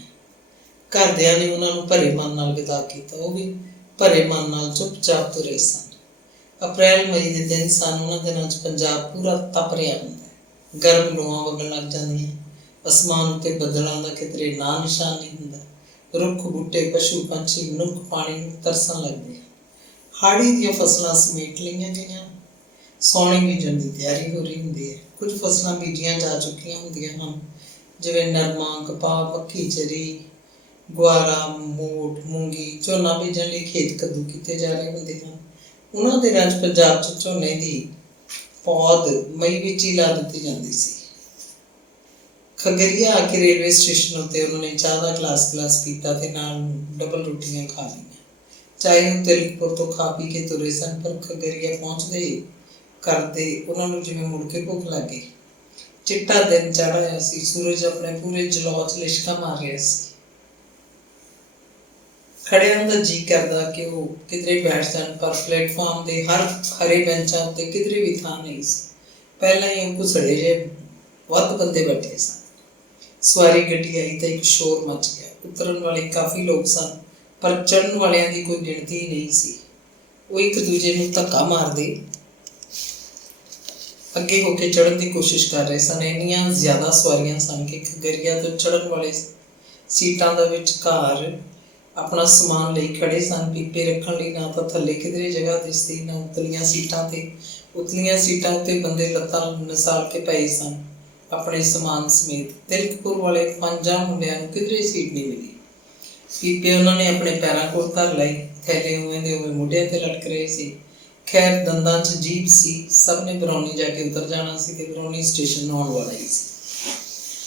ਘਰਦਿਆਂ ਨੇ ਉਹਨਾਂ ਨੂੰ ਭਰੇ ਮਨ ਨਾਲ ਵਿਦਾ ਕੀਤਾ। ਉਹ ਵੀ ਭਰੇ ਮਨ ਨਾਲ ਚੁੱਪਚਾਪ ਤੁਰੇ ਸਨ। ਅਪ੍ਰੈਲ ਮਈ ਦੇ ਦਿਨ ਸਨ। ਉਹਨਾਂ ਦਿਨਾਂ 'ਚ ਪੰਜਾਬ ਪੂਰਾ ਤਪ ਰਿਹਾ ਹੁੰਦਾ। ਗਰਮ ਲੂਆਂ ਵਗਣ ਲੱਗ ਜਾਂਦੀਆਂ। ਅਸਮਾਨ ਉੱਤੇ ਬੱਦਲਾਂ ਦਾ ਕਿਧਰੇ ਨਾਂ ਨਿਸ਼ਾਨ ਨਹੀਂ ਹੁੰਦਾ। ਰੁੱਖ ਬੂਟੇ ਪਸ਼ੂ ਪੰਛੀ ਮਨੁੱਖ ਪਾਣੀ ਨੂੰ ਤਰਸਣ ਲੱਗਦੇ। ਹਾੜੀ ਦੀਆਂ ਫਸਲਾਂ ਸਮੇਟ ਲਈਆਂ ਗਈਆਂ। ਸਾਉਣੀ ਬੀਜਣ ਦੀ ਤਿਆਰੀ ਹੋ ਰਹੀ ਹੁੰਦੀ ਹੈ। ਕੁਝ ਫਸਲਾਂ ਬੀਜੀਆਂ ਜਾ ਚੁੱਕੀਆਂ ਹੁੰਦੀਆਂ ਹਨ, ਜਿਵੇਂ ਨਰਮਾ, ਕਪਾਹ, ਮੱਕੀ, ਚਰੀ, ਗੁਆਰਾ, ਮੋਠ, ਮੂੰਗੀ। ਝੋਨਾ ਬੀਜਣ ਲਈ ਖੇਤ ਕੱਦੂ ਕੀਤੇ ਜਾ ਰਹੇ ਹੁੰਦੇ ਹਨ। ਉਹਨਾਂ ਦਿਨਾਂ 'ਚ ਪੰਜਾਬ 'ਚ ਝੋਨੇ ਦੀ ਪੌਦ ਮਈ ਵਿੱਚ ਹੀ ਲਾ ਦਿੱਤੀ ਜਾਂਦੀ ਸੀ। ਖਗਰੀਆ ਆ ਕੇ ਰੇਲਵੇ ਸਟੇਸ਼ਨ ਉੱਤੇ ਉਹਨਾਂ ਨੇ ਚਾਹ ਦਾ ਗਲਾਸ ਪੀਤਾ ਅਤੇ ਨਾਲ ਡਬਲ ਰੋਟੀਆਂ ਖਾ ਲਈਆਂ। ਚਾਹੇ ਉਹ ਤਿਲਕਪੁਰ ਤੋਂ ਖਾ ਪੀ ਕੇ ਤੁਰੇ ਸਨ, ਪਰ ਖਗਰੀਆ ਪਹੁੰਚਦੇ ਕਰਦੇ ਉਹਨਾਂ ਨੂੰ ਜਿਵੇਂ ਮੁੜ ਕੇ ਭੁੱਖ ਲੱਗ ਗਈ। ਚਿੱਟਾ ਦਿਨ ਚੜ੍ਹ ਆਇਆ ਸੀ। ਸੂਰਜ ਆਪਣੇ ਪੂਰੇ ਜਲੌਅ 'ਚ ਲਿਸ਼ਕਾ ਮਾਰ ਰਿਹਾ ਸੀ। ਖੜਿਆਂ ਦਾ ਜੀਅ ਕਰਦਾ ਕਿ ਉਹ ਕਿਧਰੇ ਬੈਠ ਜਾਣ, ਪਰ ਪਲੇਟਫਾਰਮ ਦੇ ਹਰ ਹਰੇ ਬੈਂਚਾਂ ਉੱਤੇ ਕਿਧਰੇ ਵੀ ਥਾਂ ਨਹੀਂ ਸੀ। ਪਹਿਲਾਂ ਹੀ ਉਹ ਘੁਸੜੇ ਜਿਹੇ ਵੱਧ ਬੰਦੇ ਬੈਠੇ ਸਨ। ਸਵਾਰੀ ਗੱਡੀ ਆਈ ਤਾਂ ਇੱਕ ਸ਼ੋਰ ਮਚ ਗਿਆ। ਉਤਰਨ ਵਾਲੇ ਕਾਫੀ ਲੋਕ ਸਨ, ਪਰ ਚੜ੍ਹਨ ਵਾਲਿਆਂ ਦੀ ਕੋਈ ਗਿਣਤੀ ਨਹੀਂ ਸੀ। ਉਹ ਇੱਕ ਦੂਜੇ ਨੂੰ ਧੱਕਾ ਮਾਰਦੇ ਅੱਗੇ ਹੋ ਕੇ ਚੜ੍ਹਨ ਦੀ ਕੋਸ਼ਿਸ਼ ਕਰ ਰਹੇ ਸਨ। ਇੰਨੀਆਂ ਜ਼ਿਆਦਾ ਸਵਾਰੀਆਂ ਸਨ ਕਿ ਖਗਰੀਆ ਤੋਂ ਚੜ੍ਹਨ ਵਾਲੇ ਸੀਟਾਂ ਦਾ ਵਿਚਕਾਰ ਆਪਣਾ ਸਮਾਨ ਲਈ ਖੜੇ ਸਨ। ਪੀਪੇ ਰੱਖਣ ਲਈ ਨਾ ਤਾਂ ਥੱਲੇ ਕਿਧਰੇ ਜਗ੍ਹਾ ਦਿਸਦੀ, ਨਾ ਉਤਲੀਆਂ ਸੀਟਾਂ 'ਤੇ। ਉਤਲੀਆਂ ਸੀਟਾਂ ਉੱਤੇ ਬੰਦੇ ਲੱਤਾਂ ਨਸਾਲ ਕੇ ਪਏ ਸਨ ਆਪਣੇ ਸਮਾਨ ਸਮੇਤ। ਤਿਲਕਪੁਰ ਵਾਲੇ ਪੰਜਾਂ ਮੁੰਡਿਆਂ ਨੂੰ ਕਿਧਰੇ ਸੀਟ ਨਹੀਂ ਮਿਲੀ। ਪੀਪੇ ਉਹਨਾਂ ਨੇ ਆਪਣੇ ਪੈਰਾਂ ਕੋਲ ਧਰ ਲਏ। ਥੈਲੇ ਉਵੇਂ ਦੇ ਉਵੇਂ ਮੋਢਿਆਂ 'ਤੇ ਲਟਕ ਰਹੇ ਸੀ। ਖੈਰ, ਦੰਦਾਂ 'ਚ ਜੀਭ ਸੀ। ਸਭ ਨੇ ਬਰੌਨੀ ਜਾ ਕੇ ਉਤਰ ਜਾਣਾ ਸੀ ਅਤੇ ਬਰੌਨੀ ਸਟੇਸ਼ਨ ਆਉਣ ਵਾਲਾ ਹੀ ਸੀ।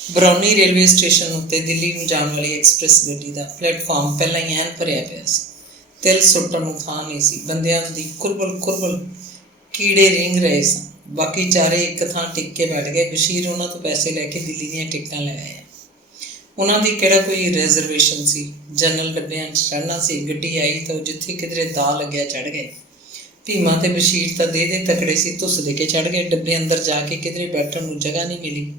ਬਰੌਨੀ ਰੇਲਵੇ ਸਟੇਸ਼ਨ ਉੱਤੇ ਦਿੱਲੀ ਨੂੰ ਜਾਣ ਵਾਲੀ ਐਕਸਪ੍ਰੈਸ ਗੱਡੀ ਦਾ ਪਲੇਟਫਾਰਮ ਪਹਿਲਾਂ ਹੀ ਐਨ ਭਰਿਆ ਪਿਆ ਸੀ। ਤਿਲ ਸੁੱਟਣ ਨੂੰ ਥਾਂ ਨਹੀਂ ਸੀ। ਬੰਦਿਆਂ ਦੀ ਕੁਰਬਲ ਕੁਰਬਲ ਕੀੜੇ ਰੀਂਗ ਰਹੇ ਸਨ। ਬਾਕੀ ਚਾਰੇ ਇੱਕ ਥਾਂ ਟਿਕ ਕੇ ਬੈਠ ਗਏ। ਬਸ਼ੀਰ ਉਹਨਾਂ ਤੋਂ ਪੈਸੇ ਲੈ ਕੇ ਦਿੱਲੀ ਦੀਆਂ ਟਿਕਟਾਂ ਲੈ ਆਇਆ। ਉਹਨਾਂ ਦੀ ਕਿਹੜਾ ਕੋਈ ਰਿਜ਼ਰਵੇਸ਼ਨ ਸੀ? ਜਨਰਲ ਡੱਬਿਆਂ 'ਚ ਚੜ੍ਹਨਾ ਸੀ। ਗੱਡੀ ਆਈ ਤਾਂ ਉਹ ਜਿੱਥੇ ਕਿਧਰੇ ਦਾ ਲੱਗਿਆ ਚੜ੍ਹ ਗਏ। ਭੀਮਾ ਤੇ ਬਸ਼ੀਰ ਤਾਂ ਦੇ ਤਕੜੇ ਸੀ, ਧੁੱਸ ਦੇ ਕੇ ਚੜ੍ਹ ਗਏ। ਡੱਬੇ ਅੰਦਰ ਜਾ ਕੇ ਕਿਧਰੇ ਬੈਠਣ ਨੂੰ ਜਗ੍ਹਾ ਨਹੀਂ ਮਿਲੀ।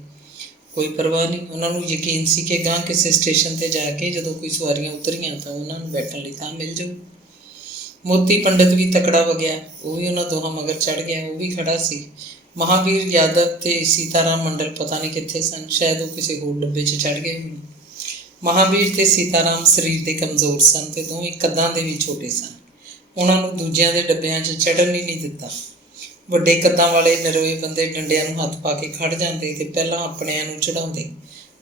ਕੋਈ ਪਰਵਾਹ ਨਹੀਂ। ਉਹਨਾਂ ਨੂੰ ਯਕੀਨ ਸੀ ਕਿ ਗਾਂਹ ਕਿਸੇ ਸਟੇਸ਼ਨ 'ਤੇ ਜਾ ਕੇ ਜਦੋਂ ਕੋਈ ਸਵਾਰੀਆਂ ਉਤਰੀਆਂ ਤਾਂ ਉਹਨਾਂ ਨੂੰ ਬੈਠਣ ਲਈ ਥਾਂ ਮਿਲ ਜਾਊ। ਮੋਤੀ ਪੰਡਿਤ ਵੀ ਤਕੜਾ ਵਗਿਆ, ਉਹ ਵੀ ਉਹਨਾਂ ਦੋਹਾਂ ਮਗਰ ਚੜ੍ਹ ਗਿਆ। ਉਹ ਵੀ ਖੜ੍ਹਾ ਸੀ। ਮਹਾਵੀਰ ਯਾਦਵ ਤੇ ਸੀਤਾਰਾਮ ਮੰਡਲ ਪਤਾ ਨਹੀਂ ਕਿੱਥੇ ਸਨ। ਸ਼ਾਇਦ ਉਹ ਕਿਸੇ ਹੋਰ ਡੱਬੇ 'ਚ ਚੜ੍ਹ ਗਏ ਹੋਣ। ਮਹਾਵੀਰ ਤੇ ਸੀਤਾਰਾਮ ਸਰੀਰ ਦੇ ਕਮਜ਼ੋਰ ਸਨ ਤੇ ਦੋਵੇਂ ਕੱਦਾਂ ਦੇ ਵੀ ਛੋਟੇ ਸਨ। ਉਹਨਾਂ ਨੂੰ ਦੂਜਿਆਂ ਦੇ ਡੱਬਿਆਂ 'ਚ ਚੜ੍ਹਨ ਹੀ ਨਹੀਂ ਦਿੱਤਾ। ਵੱਡੇ ਕੱਦਾਂ ਵਾਲੇ ਨਰੋਏ ਬੰਦੇ ਡੰਡਿਆਂ ਨੂੰ ਹੱਥ ਪਾ ਕੇ ਖੜ੍ਹ ਜਾਂਦੇ ਤੇ ਪਹਿਲਾਂ ਆਪਣਿਆਂ ਨੂੰ ਚੜ੍ਹਾਉਂਦੇ।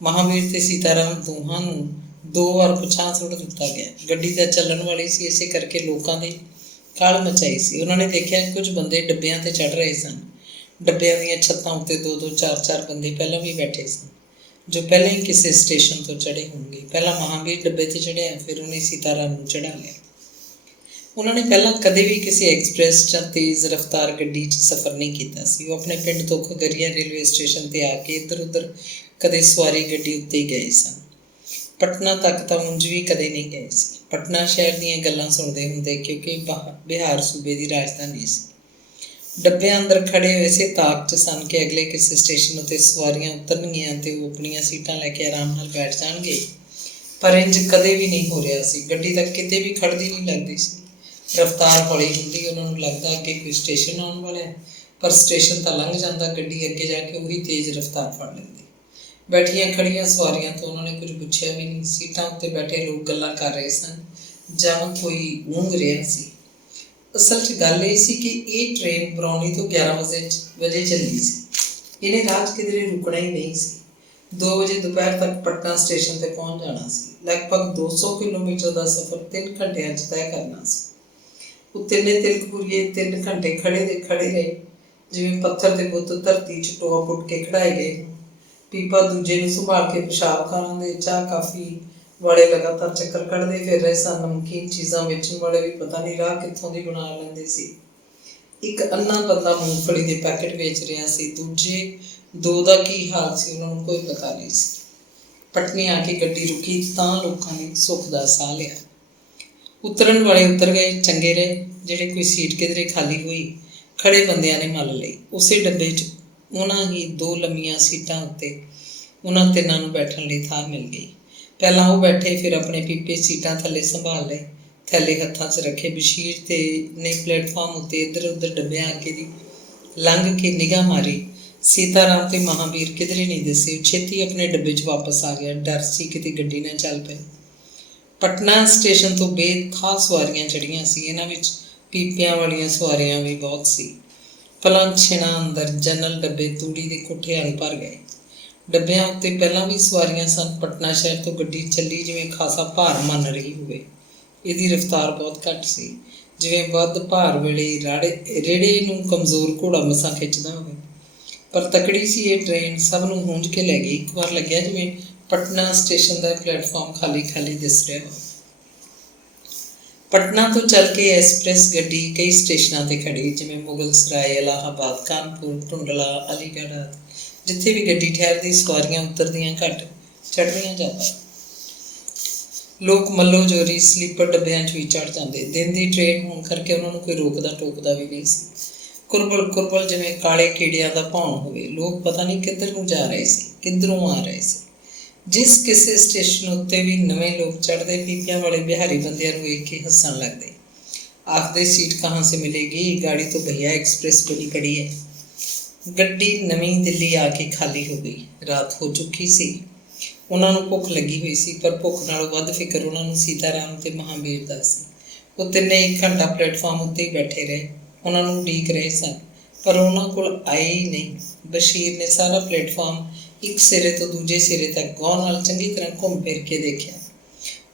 ਮਹਾਵੀਰ ਤੇ ਸੀਤਾਰਾਮ ਦੋਹਾਂ ਨੂੰ 2 ਵਾਰ ਪਿਛਾਂਹ ਸੁੱਟ ਦਿੱਤਾ ਗਿਆ। ਗੱਡੀ ਤਾਂ ਚੱਲਣ ਵਾਲੀ ਸੀ, ਇਸੇ ਕਰਕੇ ਲੋਕਾਂ ਦੀ ਕਾਹਲ ਮਚਾਈ ਸੀ। ਉਹਨਾਂ ਨੇ ਦੇਖਿਆ ਕਿ ਕੁਝ ਬੰਦੇ ਡੱਬਿਆਂ 'ਤੇ ਚੜ੍ਹ ਰਹੇ ਸਨ। ਡੱਬਿਆਂ ਦੀਆਂ ਛੱਤਾਂ ਉੱਤੇ 2-2 4-4 ਬੰਦੇ ਪਹਿਲਾਂ ਵੀ ਬੈਠੇ ਸਨ, ਜੋ ਪਹਿਲਾਂ ਹੀ ਕਿਸੇ ਸਟੇਸ਼ਨ ਤੋਂ ਚੜ੍ਹੇ ਹੋਣਗੇ। ਪਹਿਲਾਂ ਮਹਾਵੀਰ ਡੱਬੇ 'ਤੇ ਚੜ੍ਹਿਆ, ਫਿਰ ਉਹਨੇ ਸੀਤਾਰਾਮ ਨੂੰ ਚੜ੍ਹਾ ਲਿਆ। ਉਹਨਾਂ ਨੇ ਪਹਿਲਾਂ ਕਦੇ ਵੀ ਕਿਸੇ ਐਕਸਪ੍ਰੈਸ ਜਾਂ ਤੇਜ਼ ਰਫ਼ਤਾਰ ਗੱਡੀ 'ਚ ਸਫ਼ਰ ਨਹੀਂ ਕੀਤਾ ਸੀ। ਉਹ ਆਪਣੇ ਪਿੰਡ ਤੋਂ ਖਗਰੀਆ ਰੇਲਵੇ ਸਟੇਸ਼ਨ 'ਤੇ ਆ ਕੇ ਇੱਧਰ ਉੱਧਰ ਕਦੇ ਸਵਾਰੀ ਗੱਡੀ ਉੱਤੇ ਹੀ ਗਏ ਸਨ। ਪਟਨਾ ਤੱਕ ਤਾਂ ਉਂਝ ਵੀ ਕਦੇ ਨਹੀਂ ਗਏ ਸੀ। ਪਟਨਾ ਸ਼ਹਿਰ ਦੀਆਂ ਗੱਲਾਂ ਸੁਣਦੇ ਹੁੰਦੇ, ਕਿਉਂਕਿ ਬਿਹਾਰ ਸੂਬੇ ਦੀ ਰਾਜਧਾਨੀ ਸੀ। ਡੱਬਿਆਂ ਅੰਦਰ ਖੜ੍ਹੇ ਹੋਏ ਇਸੇ ਤਾਕ 'ਚ ਸਨ ਕਿ ਅਗਲੇ ਕਿਸੇ ਸਟੇਸ਼ਨ ਉੱਤੇ ਸਵਾਰੀਆਂ ਉਤਰਨਗੀਆਂ ਅਤੇ ਉਹ ਆਪਣੀਆਂ ਸੀਟਾਂ ਲੈ ਕੇ ਆਰਾਮ ਨਾਲ ਬੈਠ ਜਾਣਗੇ। ਪਰ ਇੰਝ ਕਦੇ ਵੀ ਨਹੀਂ ਹੋ ਰਿਹਾ ਸੀ। ਗੱਡੀ ਤਾਂ ਕਿਤੇ ਵੀ ਖੜ੍ਹਦੀ ਨਹੀਂ ਲੱਗਦੀ ਸੀ। ਰਫ਼ਤਾਰ ਹੌਲੀ ਹੁੰਦੀ, ਉਹਨਾਂ ਨੂੰ ਲੱਗਦਾ ਅੱਗੇ ਕੋਈ ਸਟੇਸ਼ਨ ਆਉਣ ਵਾਲਾ ਹੈ, ਪਰ ਸਟੇਸ਼ਨ ਤਾਂ ਲੰਘ ਜਾਂਦਾ। ਗੱਡੀ ਅੱਗੇ ਜਾ ਕੇ ਉਹੀ ਤੇਜ਼ ਰਫ਼ਤਾਰ ਫੜ ਲੈਂਦੀ। ਬੈਠੀਆਂ ਖੜ੍ਹੀਆਂ ਸਵਾਰੀਆਂ ਤੋਂ ਉਹਨਾਂ ਨੇ ਕੁਝ ਪੁੱਛਿਆ ਵੀ ਨਹੀਂ। ਸੀਟਾਂ ਉੱਤੇ ਬੈਠੇ ਲੋਕ ਗੱਲਾਂ ਕਰ ਰਹੇ ਸਨ ਜਾਂ ਕੋਈ ਊਂਘ ਰਿਹਾ ਸੀ। ਅਸਲ 'ਚ ਗੱਲ ਇਹ ਸੀ ਕਿ ਇਹ ਟ੍ਰੇਨ ਬਰੌਨੀ ਤੋਂ 11 ਵਜੇ ਚੱਲੀ ਸੀ। ਇਹਨੇ ਰਾਹ 'ਚ ਕਿਧਰੇ ਰੁਕਣਾ ਹੀ ਨਹੀਂ ਸੀ। 2 ਵਜੇ ਦੁਪਹਿਰ ਤੱਕ ਪਟਨਾ ਸਟੇਸ਼ਨ 'ਤੇ ਪਹੁੰਚ ਜਾਣਾ ਸੀ। ਲਗਭਗ 200 ਕਿਲੋਮੀਟਰ ਦਾ ਸਫ਼ਰ 3 ਘੰਟਿਆਂ 'ਚ ਤੈਅ ਕਰਨਾ ਸੀ। ਉਹ ਤਿੰਨੇ ਤਿਲਕਪੁਰੀਏ 3 ਘੰਟੇ ਖੜ੍ਹੇ ਰਹੇ, ਜਿਵੇਂ ਪੱਥਰ ਦੇ ਬੁੱਤ ਧਰਤੀ 'ਚ ਟੋਆ ਪੁੱਟ ਕੇ ਖੜਾਏ ਗਏ। ਪੀਪਾ ਦੂਜੇ ਨੂੰ ਸੰਭਾਲ ਕੇ ਪਿਸ਼ਾਬਖਾਨਾ ਦੇ ਚਾਹ ਕਾਫੀ ਵਾਲੇ ਲਗਾਤਾਰ ਚੱਕਰ ਕੱਢਦੇ ਫਿਰ ਰਹੇ ਸਨ। ਨਮਕੀਨ ਚੀਜ਼ਾਂ ਵੇਚਣ ਵਾਲੇ ਵੀ ਪਤਾ ਨਹੀਂ ਰਾਹ ਕਿੱਥੋਂ ਦੀ ਬਣਾ ਲੈਂਦੇ ਸੀ। ਇੱਕ ਅੰਨਾ ਬੰਦਾ ਮੂੰਗਫਲੀ ਦੇ ਪੈਕਟ ਵੇਚ ਰਿਹਾ ਸੀ। ਦੂਜੇ 2 ਦਾ ਕੀ ਹਾਲ ਸੀ ਉਹਨਾਂ ਨੂੰ ਕੋਈ ਪਤਾ ਨਹੀਂ ਸੀ। ਪਟਨੇ ਆ ਕੇ ਗੱਡੀ ਰੁਕੀ ਤਾਂ ਲੋਕਾਂ ਨੇ ਸੁੱਖ ਦਾ ਸਾਹ ਲਿਆ। ਉਤਰਨ ਵਾਲੇ ਉਤਰ ਗਏ, ਚੰਗੇ ਰਹੇ। ਜਿਹੜੇ ਕੋਈ ਸੀਟ ਕਿਧਰੇ ਖਾਲੀ ਹੋਈ, ਖੜ੍ਹੇ ਬੰਦਿਆਂ ਨੇ ਮੱਲ ਲਈ। ਉਸੇ ਡੱਬੇ 'ਚ ਉਹਨਾਂ ਹੀ 2 ਲੰਮੀਆਂ ਸੀਟਾਂ ਉੱਤੇ ਉਹਨਾਂ ਤਿੰਨਾਂ ਨੂੰ ਬੈਠਣ ਲਈ ਥਾਂ ਮਿਲ ਗਈ। ਪਹਿਲਾਂ ਉਹ ਬੈਠੇ, ਫਿਰ ਆਪਣੇ ਪੀਪੇ ਸੀਟਾਂ ਥੱਲੇ ਸੰਭਾਲ ਲਏ, ਥੈਲੇ ਹੱਥਾਂ 'ਚ ਰੱਖੇ। ਬਸ਼ੀਰ ਤੇ ਨੇ ਪਲੇਟਫਾਰਮ ਉੱਤੇ ਇੱਧਰ ਉੱਧਰ ਡੱਬਿਆਂ ਅੱਗੇ ਦੀ ਲੰਘ ਕੇ ਨਿਗਾਹ ਮਾਰੀ। ਸੀਤਾਰਾਮ ਤੇ ਮਹਾਵੀਰ ਕਿਧਰੇ ਨਹੀਂ ਦਿਸੇ। ਉਹ ਛੇਤੀ ਆਪਣੇ ਡੱਬੇ 'ਚ ਵਾਪਸ ਆ ਗਿਆ। ਡਰ ਸੀ ਕਿਤੇ ਗੱਡੀ ਨਾ ਚੱਲ ਪਏ। ਪਟਨਾ ਸਟੇਸ਼ਨ ਤੋਂ ਬੇਥਾਹ ਸਵਾਰੀਆਂ ਚੜ੍ਹੀਆਂ ਸੀ। ਇਹਨਾਂ ਵਿੱਚ ਪੀਪਿਆਂ ਵਾਲੀਆਂ ਸਵਾਰੀਆਂ ਵੀ ਬਹੁਤ ਸੀ। ਪਲੰਛਣਾ ਅੰਦਰ ਜਨਰਲ ਡੱਬੇ ਤੂੜੀ ਦੇ ਕੋਠਿਆਂ ਭਰ ਗਏ। ਡੱਬਿਆਂ ਉੱਤੇ ਪਹਿਲਾਂ ਵੀ ਸਵਾਰੀਆਂ ਸਨ। ਪਟਨਾ ਸ਼ਹਿਰ ਤੋਂ ਗੱਡੀ ਚੱਲੀ ਜਿਵੇਂ ਖਾਸਾ ਭਾਰ ਮੰਨ ਰਹੀ ਹੋਵੇ। ਇਹਦੀ ਰਫ਼ਤਾਰ ਬਹੁਤ ਘੱਟ ਸੀ, ਜਿਵੇਂ ਵੱਧ ਭਾਰ ਵੇਲੇ ਰੇੜੇ ਨੂੰ ਕਮਜ਼ੋਰ ਘੋੜਾ ਮਸਾਂ ਖਿੱਚਦਾ ਹੋਵੇ। ਪਰ ਤਕੜੀ ਸੀ ਇਹ ਟ੍ਰੇਨ, ਸਭ ਨੂੰ ਹੂੰਝ ਕੇ ਲੈ ਗਈ। ਇੱਕ ਵਾਰ ਲੱਗਿਆ ਜਿਵੇਂ ਪਟਨਾ ਸਟੇਸ਼ਨ ਦਾ ਪਲੇਟਫਾਰਮ ਖਾਲੀ ਦਿਸ ਰਿਹਾ ਹੋ। ਪਟਨਾ ਤੋਂ ਚੱਲ ਕੇ ਐਕਸਪ੍ਰੈਸ ਗੱਡੀ ਕਈ ਸਟੇਸ਼ਨਾਂ 'ਤੇ ਖੜ੍ਹੀ, ਜਿਵੇਂ ਮੁਗਲ ਸਰਾਏ, ਇਲਾਹਾਬਾਦ, ਕਾਨਪੁਰ, ਟੁੰਡਲਾ, ਅਲੀਗੜ੍ਹ ਆਦਿ। ਜਿੱਥੇ ਵੀ ਗੱਡੀ ਠਹਿਰਦੀ, ਸਵਾਰੀਆਂ ਉਤਰਦੀਆਂ ਘੱਟ, ਚੜ੍ਹਦੀਆਂ ਜ਼ਿਆਦਾ। ਲੋਕ ਮੱਲੋ ਜੋਰੀ ਸਲੀਪਰ ਡੱਬਿਆਂ 'ਚ ਵੀ ਚੜ੍ਹ ਜਾਂਦੇ। ਦਿਨ ਦੀ ਟ੍ਰੇਨ ਹੋਣ ਕਰਕੇ ਉਹਨਾਂ ਨੂੰ ਕੋਈ ਰੋਕਦਾ ਟੋਕਦਾ ਵੀ ਨਹੀਂ ਸੀ। ਕੁਰਬਲ ਜਿਵੇਂ ਕਾਲੇ ਕੀੜਿਆਂ ਦਾ ਭੌਣ ਹੋਵੇ। ਲੋਕ ਪਤਾ ਨਹੀਂ ਕਿੱਧਰ ਨੂੰ ਜਾ ਰਹੇ ਸੀ, ਕਿੱਧਰੋਂ ਆ ਰਹੇ ਸੀ। ਜਿਸ ਕਿਸੇ ਸਟੇਸ਼ਨ ਉੱਤੇ ਵੀ ਨਵੇਂ ਲੋਕ ਚੜ੍ਹਦੇ, ਪੀਪਿਆਂ ਵਾਲੇ ਬਿਹਾਰੀ ਬੰਦਿਆਂ ਨੂੰ ਵੇਖ ਕੇ ਹੱਸਣ ਲੱਗਦੇ। ਆਖਦੇ, ਸੀਟ ਕਹਾਂ ਸੇ ਮਿਲੇਗੀ, ਗਾੜੀ ਤੋਂ ਭਈਆ ਐਕਸਪ੍ਰੈਸ ਬਣੀ ਪੜੀ ਹੈ। ਗੱਡੀ ਨਵੀਂ ਦਿੱਲੀ ਆ ਕੇ ਖਾਲੀ ਹੋ ਗਈ। ਰਾਤ ਹੋ ਚੁੱਕੀ ਸੀ। ਉਹਨਾਂ ਨੂੰ ਭੁੱਖ ਲੱਗੀ ਹੋਈ ਸੀ, ਪਰ ਭੁੱਖ ਨਾਲੋਂ ਵੱਧ ਫਿਕਰ ਉਹਨਾਂ ਨੂੰ ਸੀਤਾਰਾਮ ਤੇ ਮਹਾਵੀਰ ਦਾ ਸੀ। ਉਹ ਤਿੰਨੇ 1 ਘੰਟਾ ਪਲੇਟਫਾਰਮ ਉੱਤੇ ਹੀ ਬੈਠੇ ਰਹੇ, ਉਹਨਾਂ ਨੂੰ ਉਡੀਕ ਰਹੇ ਸਨ, ਪਰ ਉਹਨਾਂ ਕੋਲ ਆਏ ਹੀ ਨਹੀਂ। ਬਸ਼ੀਰ ਨੇ ਸਾਰਾ ਪਲੇਟਫਾਰਮ ਇੱਕ ਸਿਰੇ ਤੋਂ ਦੂਜੇ ਸਿਰੇ ਤੱਕ ਗੌਰ ਨਾਲ ਚੰਗੀ ਤਰ੍ਹਾਂ ਘੁੰਮ ਫਿਰ ਕੇ ਦੇਖਿਆ।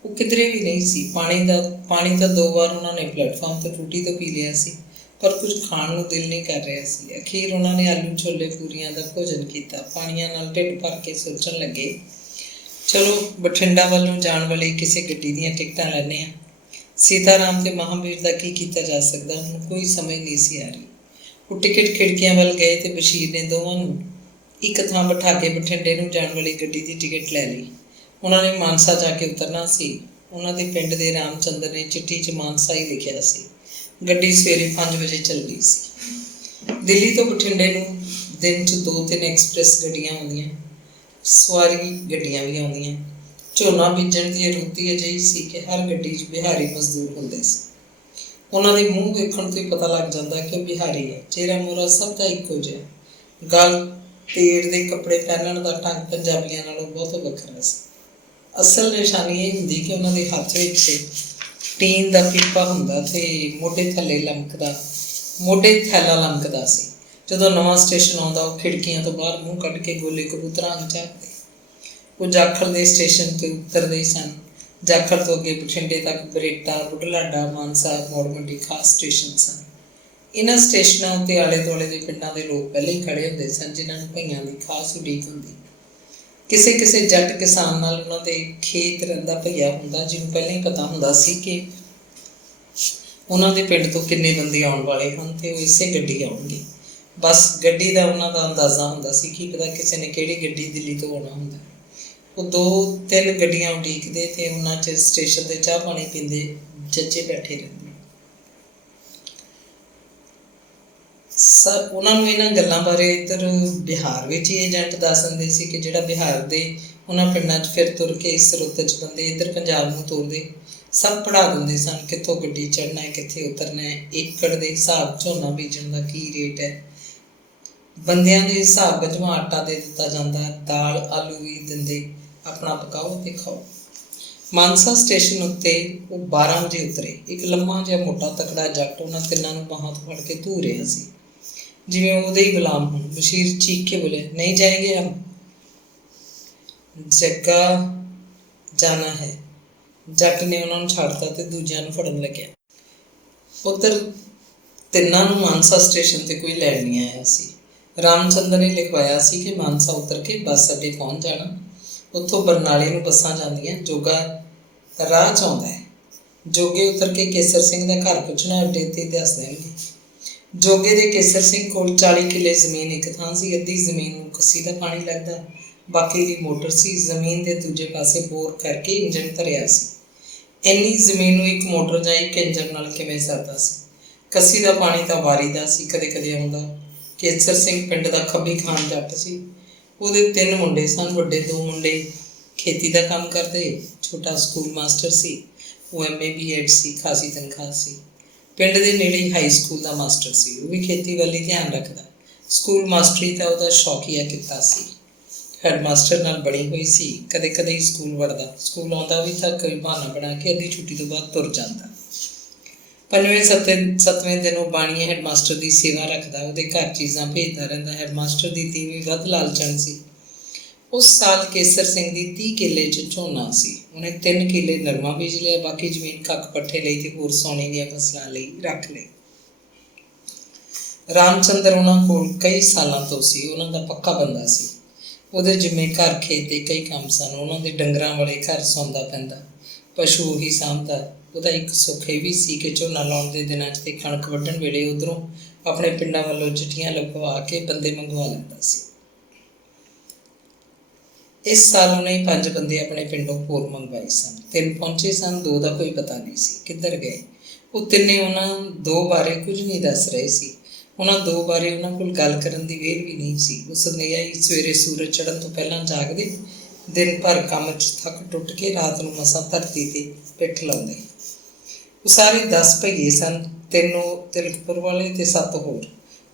ਉਹ ਕਿਧਰੇ ਵੀ ਨਹੀਂ ਸੀ। ਪਾਣੀ ਤਾਂ 2 ਵਾਰ ਉਹਨਾਂ ਨੇ ਪਲੇਟਫਾਰਮ ਤੋਂ ਟੂਟੀ ਤੋਂ ਪੀ ਲਿਆ ਸੀ, ਪਰ ਕੁਝ ਖਾਣ ਨੂੰ ਦਿਲ ਨਹੀਂ ਕਰ ਰਿਹਾ ਸੀ। ਅਖੀਰ ਉਹਨਾਂ ਨੇ ਆਲੂ ਛੋਲੇ ਪੂਰੀਆਂ ਦਾ ਭੋਜਨ ਕੀਤਾ। ਪਾਣੀਆਂ ਨਾਲ ਢਿੱਡ ਭਰ ਕੇ ਸੋਚਣ ਲੱਗੇ, ਚਲੋ ਬਠਿੰਡਾ ਵੱਲੋਂ ਜਾਣ ਵਾਲੀ ਕਿਸੇ ਗੱਡੀ ਦੀਆਂ ਟਿਕਟਾਂ ਲੈਂਦੇ ਹਾਂ। सीताराम ते महावीर का की किया जा सकता, उन्होंने कोई समझ नहीं सी आ रही। वो टिकट खिड़कियां वाल गए तो बशीर ने दोवां नूं एक थां बिठा के बठिंडे नूं जाण वाली गड्डी की टिकट लै ली। उन्होंने मानसा जाके उतरना सी। उन्होंने पिंड दे रामचंद्र ने चिट्ठी च मानसा ही लिखिया सी। गड्डी सवेरे 5 बजे चलनी सी। दिल्ली तो बठिंडे नूं दिन च 2-3 एक्सप्रैस गड्डियां आउंदियां, सवारी गड्डियां भी आउंदियां। झोना बीजण की रुती अजिही सी कि हर गड्डी च बिहारी मजदूर हुंदे सी। उन्होंने मूँह वेखण तो ही पता लग जाता कि बिहारी है। चेहरा मोहरा सब का इक्को जिहा, गल तेड़ दे कपड़े पहनण का ढंग पंजाबियों नालों बहुत वखरा सी। असल निशानी ये हुंदी कि उन्होंने हत्थ विच टीन का पीपा हुंदा ते मोढे थल्ले मोढे थैला लमकदा सी। जदों नवां स्टेशन आउंदा वो खिड़कियां तो बाहर मूँह कढ के गोले कबूतरां वांग झाकदे। वो जाखल दे स्टेशन ते उतरदे सन। जाखल तो अगे बठिंडे तक बरेटा, बुढलाडा, मानसा, मोड़ मंडी खास स्टेशन सन। इन्हां स्टेशनां उत्ते आले दुआले दे पिंडां दे लोग पहले ही खड़े हुंदे सन, जिन्हां नूं भईआं दी खास उडीक हुंदी। किसे किसे जट किसान नाल उन्हां दे खेत रहिंदा भईआ हुंदा, जिन्हों पहले ही पता हुंदा सी कि उन्हां दे पिंड तो किन्ने बंदे आउण वाले हन ते वो इसे गड्डी आउणगे। बस गड्डी दा उन्हां दा अंदाज़ा हुंदा सी कि पता किसे ने किहड़ी गड्डी दिल्ली तो आउणा हुंदा। वो 2-3 गड्डियां उडीकदे ते उन्हां च स्टेशन ते चाह पानी पींदे जच्चे बैठे रहिंदे। उन्होंने इन्हां गल्लां बारे इधर बिहार विच ही एजेंट दस दिंदे सी कि जिहड़ा बिहार दे उन्हां पिंडां च फिर तुर के इस रुत च बंदे इधर पंजाब नूं तुरदे सब पढ़ा दिंदे सन। कित्थों गड्डी चढ़ना है, कित्थे उतरना है, एकड़ दे हिसाब झोना बीजण दा की रेट है, बंदियां दे हिसाब वजों आटा दे दिता जांदा, दाल आलू भी दिंदे, अपना पकाओ ते खाओ। मानसा स्टेशन उत्ते वो 12 बजे उतरे। एक लम्मा जिहा मोटा तकड़ा जट उन्हां तिन्नां नूं बाहां तो फड़ के धू रिहा सी, जिवें ਉਹਦੇ ही गुलाम हों। बशीर चीख के बोले, नहीं जाएंगे हम, जग्गा जाना है। जट ने उन्होंने छाड़ता ते दूजिਆਂ ਨੂੰ फड़न लग्या। उधर तिन्नां ਨੂੰ मानसा स्टेशन ते कोई लैण नहीं आया सी। रामचंद्र ने लिखवाया सी कि मानसा उतर के बस अड्डे पहुँच जाना। उत्थों बरनाले ਨੂੰ ਬੱਸਾਂ ਜਾਂਦੀਆਂ, जोगा राह च आउंदा है। जोगे उतर के केसर सिंह का घर पुछना, अड्डे ते दस देणगे। जोगे दे केसर सिंह कोल 40 किले जमीन एक थां सी। अद्धी जमीन नूं कस्सी दा पानी लगदा, बाकी दी मोटर सी। जमीन दे दूजे पासे बोर करके इंजन धरिया सी। इन्नी जमीन नूं एक मोटर जां एक इंजन नाल किवें सरदा सी? कस्सी दा पानी तां वारी दा सी, कदे कदे आउंदा। केसर सिंह पिंड दा खब्बी खान जट सी। ਉਹਦੇ 3 मुंडे सन। ਵੱਡੇ 2 मुंडे खेती का काम करते, छोटा स्कूल मास्टर सी। वो MA BEd सी, खासी तनख्वाह सी। पिंड के नेड़े हाई स्कूल का मास्टर सी, वो भी खेती वाली ध्यान रखता। स्कूल मास्टरी तो वह शौकीया किता सी। हैड मास्टर नाल बनी हुई सी। कदे कदे ही स्कूल वड़दा, स्कूल आउंदा भी तां कोई बहाना बना के अद्धी छुट्टी तो बाद तुर जाता। 5वें-7वें दिन वो बाणीए हैड मास्टर की सेवा रखता, वो घर चीज़ां भेजता रहिंदा। हैड मास्टर की धी भी वध लालचन सी। उस साल केसर सिंह की 30 किले च झोना सी। उन्हें 3 किले नरमा बीज लिया, बाकी जमीन कख पट्ठे लई ते होर सोने दी फसलां लई रख लई। रामचंद्र उन्हां कोल कई सालां तो सी, उन्हां दा पक्का बंदा सी। ਉਹਦੇ जिम्मे घर खेत के कई काम सन। उन्होंने डंगरां वाले घर सौंदा पैंदा, पशु उही साਂਭਦਾ। ਉਹਦਾ एक सुख ये भी सी कि झोना लाउण दे दिनां 'ਚ ते कणक वड्ढण वेले उधरों अपने पिंडां वल्लों चिट्ठियां लिखवा के बंदे मंगवा लैंदा सी। इस साल उन्हें 5 बंदे अपने पिंडों होर मंगवाए सन। 3 पहुंचे सन, 2 का कोई पता नहीं सी किधर गए। वो तिन्ने उन्हां 2 बारे कुछ नहीं दस रहे सी। उन्हां 2 बारे उन्हां कोल गल करन दी वेल भी नहीं सी। उस संदेहाई सवेरे सूरज चढ़न तो पहलां जागदे, दिन भर काम च थक टुट के रात नूं मसां धरती ते पिठ लाउंदे। वो सारे 10 भईए सन, 3 तिलकपुर वाले ते 7 होर।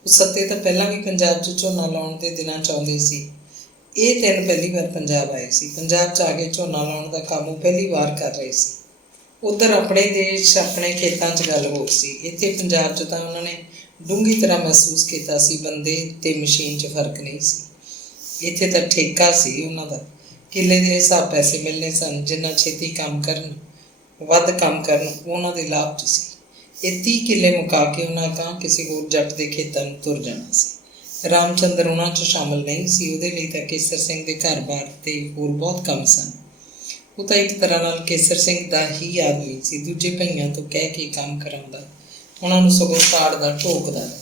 वो 7 तो पहलां भी पंजाब च झोना लाउण दे दिनां च आउंदे सी। ये 3 पहली बार पंजाब आए सी। पंजाब च आके झोना लाउण दा काम वो पहली बार कर रहे सी। उधर अपने देश अपने खेतों च गल होर सी। इत्थे पंजाब च तां उन्होंने डूंगी तरह महसूस किया सी, बंदे ते मशीन च फर्क नहीं सी। इत्थे तां ठेका सी उन्हां दा, किले दे हिसाब पैसे मिलने सन। जिन्ना छेती काम करन, वध काम करन, उन्हां दे लाभ च सी। ये 30 किले मुका के उन्हां तां किसी होर जट दे खेतां नूं तुर जाना सी। रामचंद्र उन्हां 'ਚ शामिल नहीं सी। ਉਹਦੇ ਲਈ ਤਾਂ केसर सिंह के घर बार ते होर बहुत कम सन। ਉਹ ਤਾਂ ਇੱਕ ਤਰ੍ਹਾਂ ਨਾਲ ਕੇਸਰ ਸਿੰਘ ਦਾ ਹੀ ਆਦਮੀ ਸੀ। ਦੂਜੇ ਭਾਈਆਂ ਤੋਂ ਕਹਿ ਕੇ ਕੰਮ ਕਰਾਉਂਦਾ, ਉਹਨਾਂ ਨੂੰ ਸਗੋਂ ਤਾੜਦਾ ਟੋਕਦਾ ਰਹਿੰਦਾ।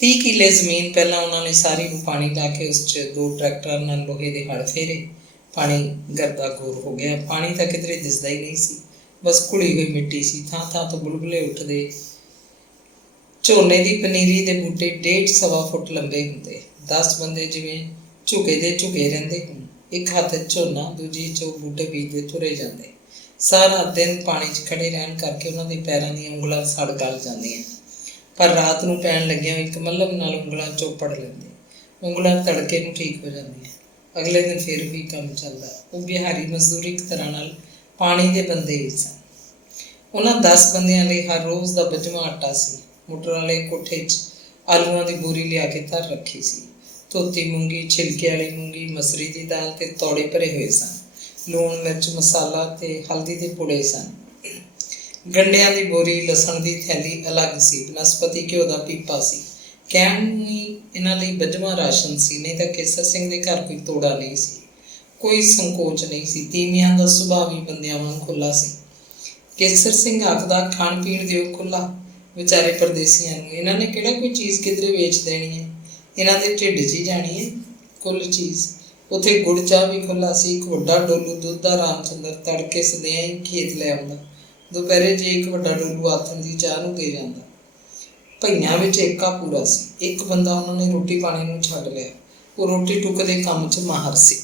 30 ਕਿੱਲੇ ਜ਼ਮੀਨ ਪਹਿਲਾਂ ਉਹਨਾਂ ਨੇ ਸਾਰੀ ਨੂੰ ਪਾਣੀ ਲਾ ਕੇ ਉਸ 'ਚ 2 ਟਰੈਕਟਰਾਂ ਨਾਲ ਲੋਹੇ ਦੇ ਹਲ ਫੇਰੇ। ਪਾਣੀ ਗਰਦਾ ਗੋਰ ਹੋ ਗਿਆ। ਪਾਣੀ ਤਾਂ ਕਿਧਰੇ ਦਿਸਦਾ ਹੀ ਨਹੀਂ ਸੀ, ਬਸ ਘੁਲੀ ਹੋਈ ਮਿੱਟੀ ਸੀ। ਥਾਂ ਥਾਂ ਤੋਂ ਬੁਲਬੁਲੇ ਉੱਠਦੇ। ਝੋਨੇ ਦੀ ਪਨੀਰੀ ਦੇ ਬੂਟੇ 1.5-1.25 ਫੁੱਟ ਲੰਬੇ ਹੁੰਦੇ। 10 ਬੰਦੇ ਜਿਵੇਂ ਝੁਕੇ ਦੇ ਝੁਕੇ ਰਹਿੰਦੇ ਹੋਣ। ਇੱਕ ਹੱਥ 'ਚ ਝੋਨਾ, ਦੂਜੀ 'ਚ ਉਹ ਬੂਟੇ ਬੀਜਦੇ ਤੁਰੇ ਜਾਂਦੇ। ਸਾਰਾ ਦਿਨ ਪਾਣੀ 'ਚ ਖੜੇ ਰਹਿਣ ਕਰਕੇ ਉਹਨਾਂ ਦੇ ਪੈਰਾਂ ਦੀਆਂ ਉਂਗਲਾਂ ਸੜ ਗਲ ਜਾਂਦੀਆਂ, ਪਰ ਰਾਤ ਨੂੰ ਪੈਣ ਲੱਗਿਆਂ ਇੱਕ ਮੱਲਮ ਨਾਲ ਉਂਗਲਾਂ ਚੋਪੜ ਲੈਂਦੇ। ਉਂਗਲਾਂ ਤੜਕੇ ਨੂੰ ਠੀਕ ਹੋ ਜਾਂਦੀਆਂ। ਅਗਲੇ ਦਿਨ ਫਿਰ ਵੀ ਕੰਮ ਚੱਲਦਾ। ਉਹ ਬਿਹਾਰੀ ਮਜ਼ਦੂਰ ਇੱਕ ਤਰ੍ਹਾਂ ਨਾਲ ਪਾਣੀ ਦੇ ਬੰਦੇ ਵੀ ਸਨ। ਉਹਨਾਂ 10 ਬੰਦਿਆਂ ਲਈ ਹਰ ਰੋਜ਼ ਦਾ ਬਚਵਾਂ ਆਟਾ ਸੀ। ਮੋਟਰ ਵਾਲੇ ਕੋਠੇ 'ਚ ਆਲੂਆਂ ਦੀ ਬੋਰੀ ਲਿਆ ਕੇ ਧਰ ਰੱਖੀ ਸੀ। ਧੋਤੀ ਮੂੰਗੀ, ਛਿਲਕੇ ਵਾਲੀ ਮੂੰਗੀ, ਮਸਰੀ ਦੀ ਦਾਲ ਤੇ ਤੌੜੇ ਭਰੇ ਹੋਏ ਸਨ। ਲੂਣ, ਮਿਰਚ, ਮਸਾਲਾ ਤੇ ਹਲਦੀ ਦੇ ਪੁੜੇ ਸਨ। ਗੰਢਿਆਂ ਦੀ ਬੋਰੀ, ਲਸਣ ਦੀ ਥੈਲੀ ਅਲੱਗ ਸੀ। ਬਨਸਪਤੀ ਘਿਓ ਦਾ ਪੀਪਾ ਸੀ। ਕਹਿਣ ਨੂੰ ਹੀ ਇਹਨਾਂ ਲਈ ਬਚਵਾਂ ਰਾਸ਼ਨ ਸੀ, ਨਹੀਂ ਤਾਂ ਕੇਸਰ ਸਿੰਘ ਦੇ ਘਰ ਕੋਈ ਤੋੜਾ ਨਹੀਂ ਸੀ, ਕੋਈ ਸੰਕੋਚ ਨਹੀਂ ਸੀ। ਤੀਵੀਆਂ ਦਾ ਸੁਭਾਅ ਵੀ ਬੰਦਿਆਂ ਵਾਂਗ ਖੁੱਲ੍ਹਾ ਸੀ। ਕੇਸਰ ਸਿੰਘ ਆਖਦਾ, ਖਾਣ ਪੀਣ ਦਿਓ ਖੁੱਲ੍ਹਾ ਵਿਚਾਰੇ ਪਰਦੇਸੀਆਂ ਨੂੰ, ਇਹਨਾਂ ਨੇ ਕਿਹੜਾ ਕੋਈ ਚੀਜ਼ ਕਿਧਰੇ ਵੇਚ ਦੇਣੀ ਹੈ, ਇਹਨਾਂ ਦੇ ਢਿੱਡ 'ਚ ਹੀ ਜਾਣੀ ਹੈ ਕੁੱਲ ਚੀਜ਼। ਉੱਥੇ ਗੁੜ ਚਾਹ ਵੀ ਖੁੱਲ੍ਹਾ ਸੀ। ਇੱਕ ਵੱਡਾ ਡੋਲੂ ਦੁੱਧ ਦਾ ਰਾਮਚੰਦਰ ਤੜਕੇ ਸਦਿਆਂ ਹੀ ਖੇਤ ਲੈ ਆਉਂਦਾ। ਦੁਪਹਿਰੇ ਜੇ ਇੱਕ ਵੱਡਾ ਡੋਲੂ ਆਥਣ ਦੀ ਚਾਹ ਨੂੰ ਦੇ ਜਾਂਦਾ। ਭਈਆਂ ਵਿੱਚ ਏਕਾ ਪੂਰਾ ਸੀ। ਇੱਕ ਬੰਦਾ ਉਹਨਾਂ ਨੇ ਰੋਟੀ ਪਾਣੀ ਨੂੰ ਛੱਡ ਲਿਆ। ਉਹ ਰੋਟੀ ਟੁੱਕ ਦੇ ਕੰਮ 'ਚ ਮਾਹਰ ਸੀ।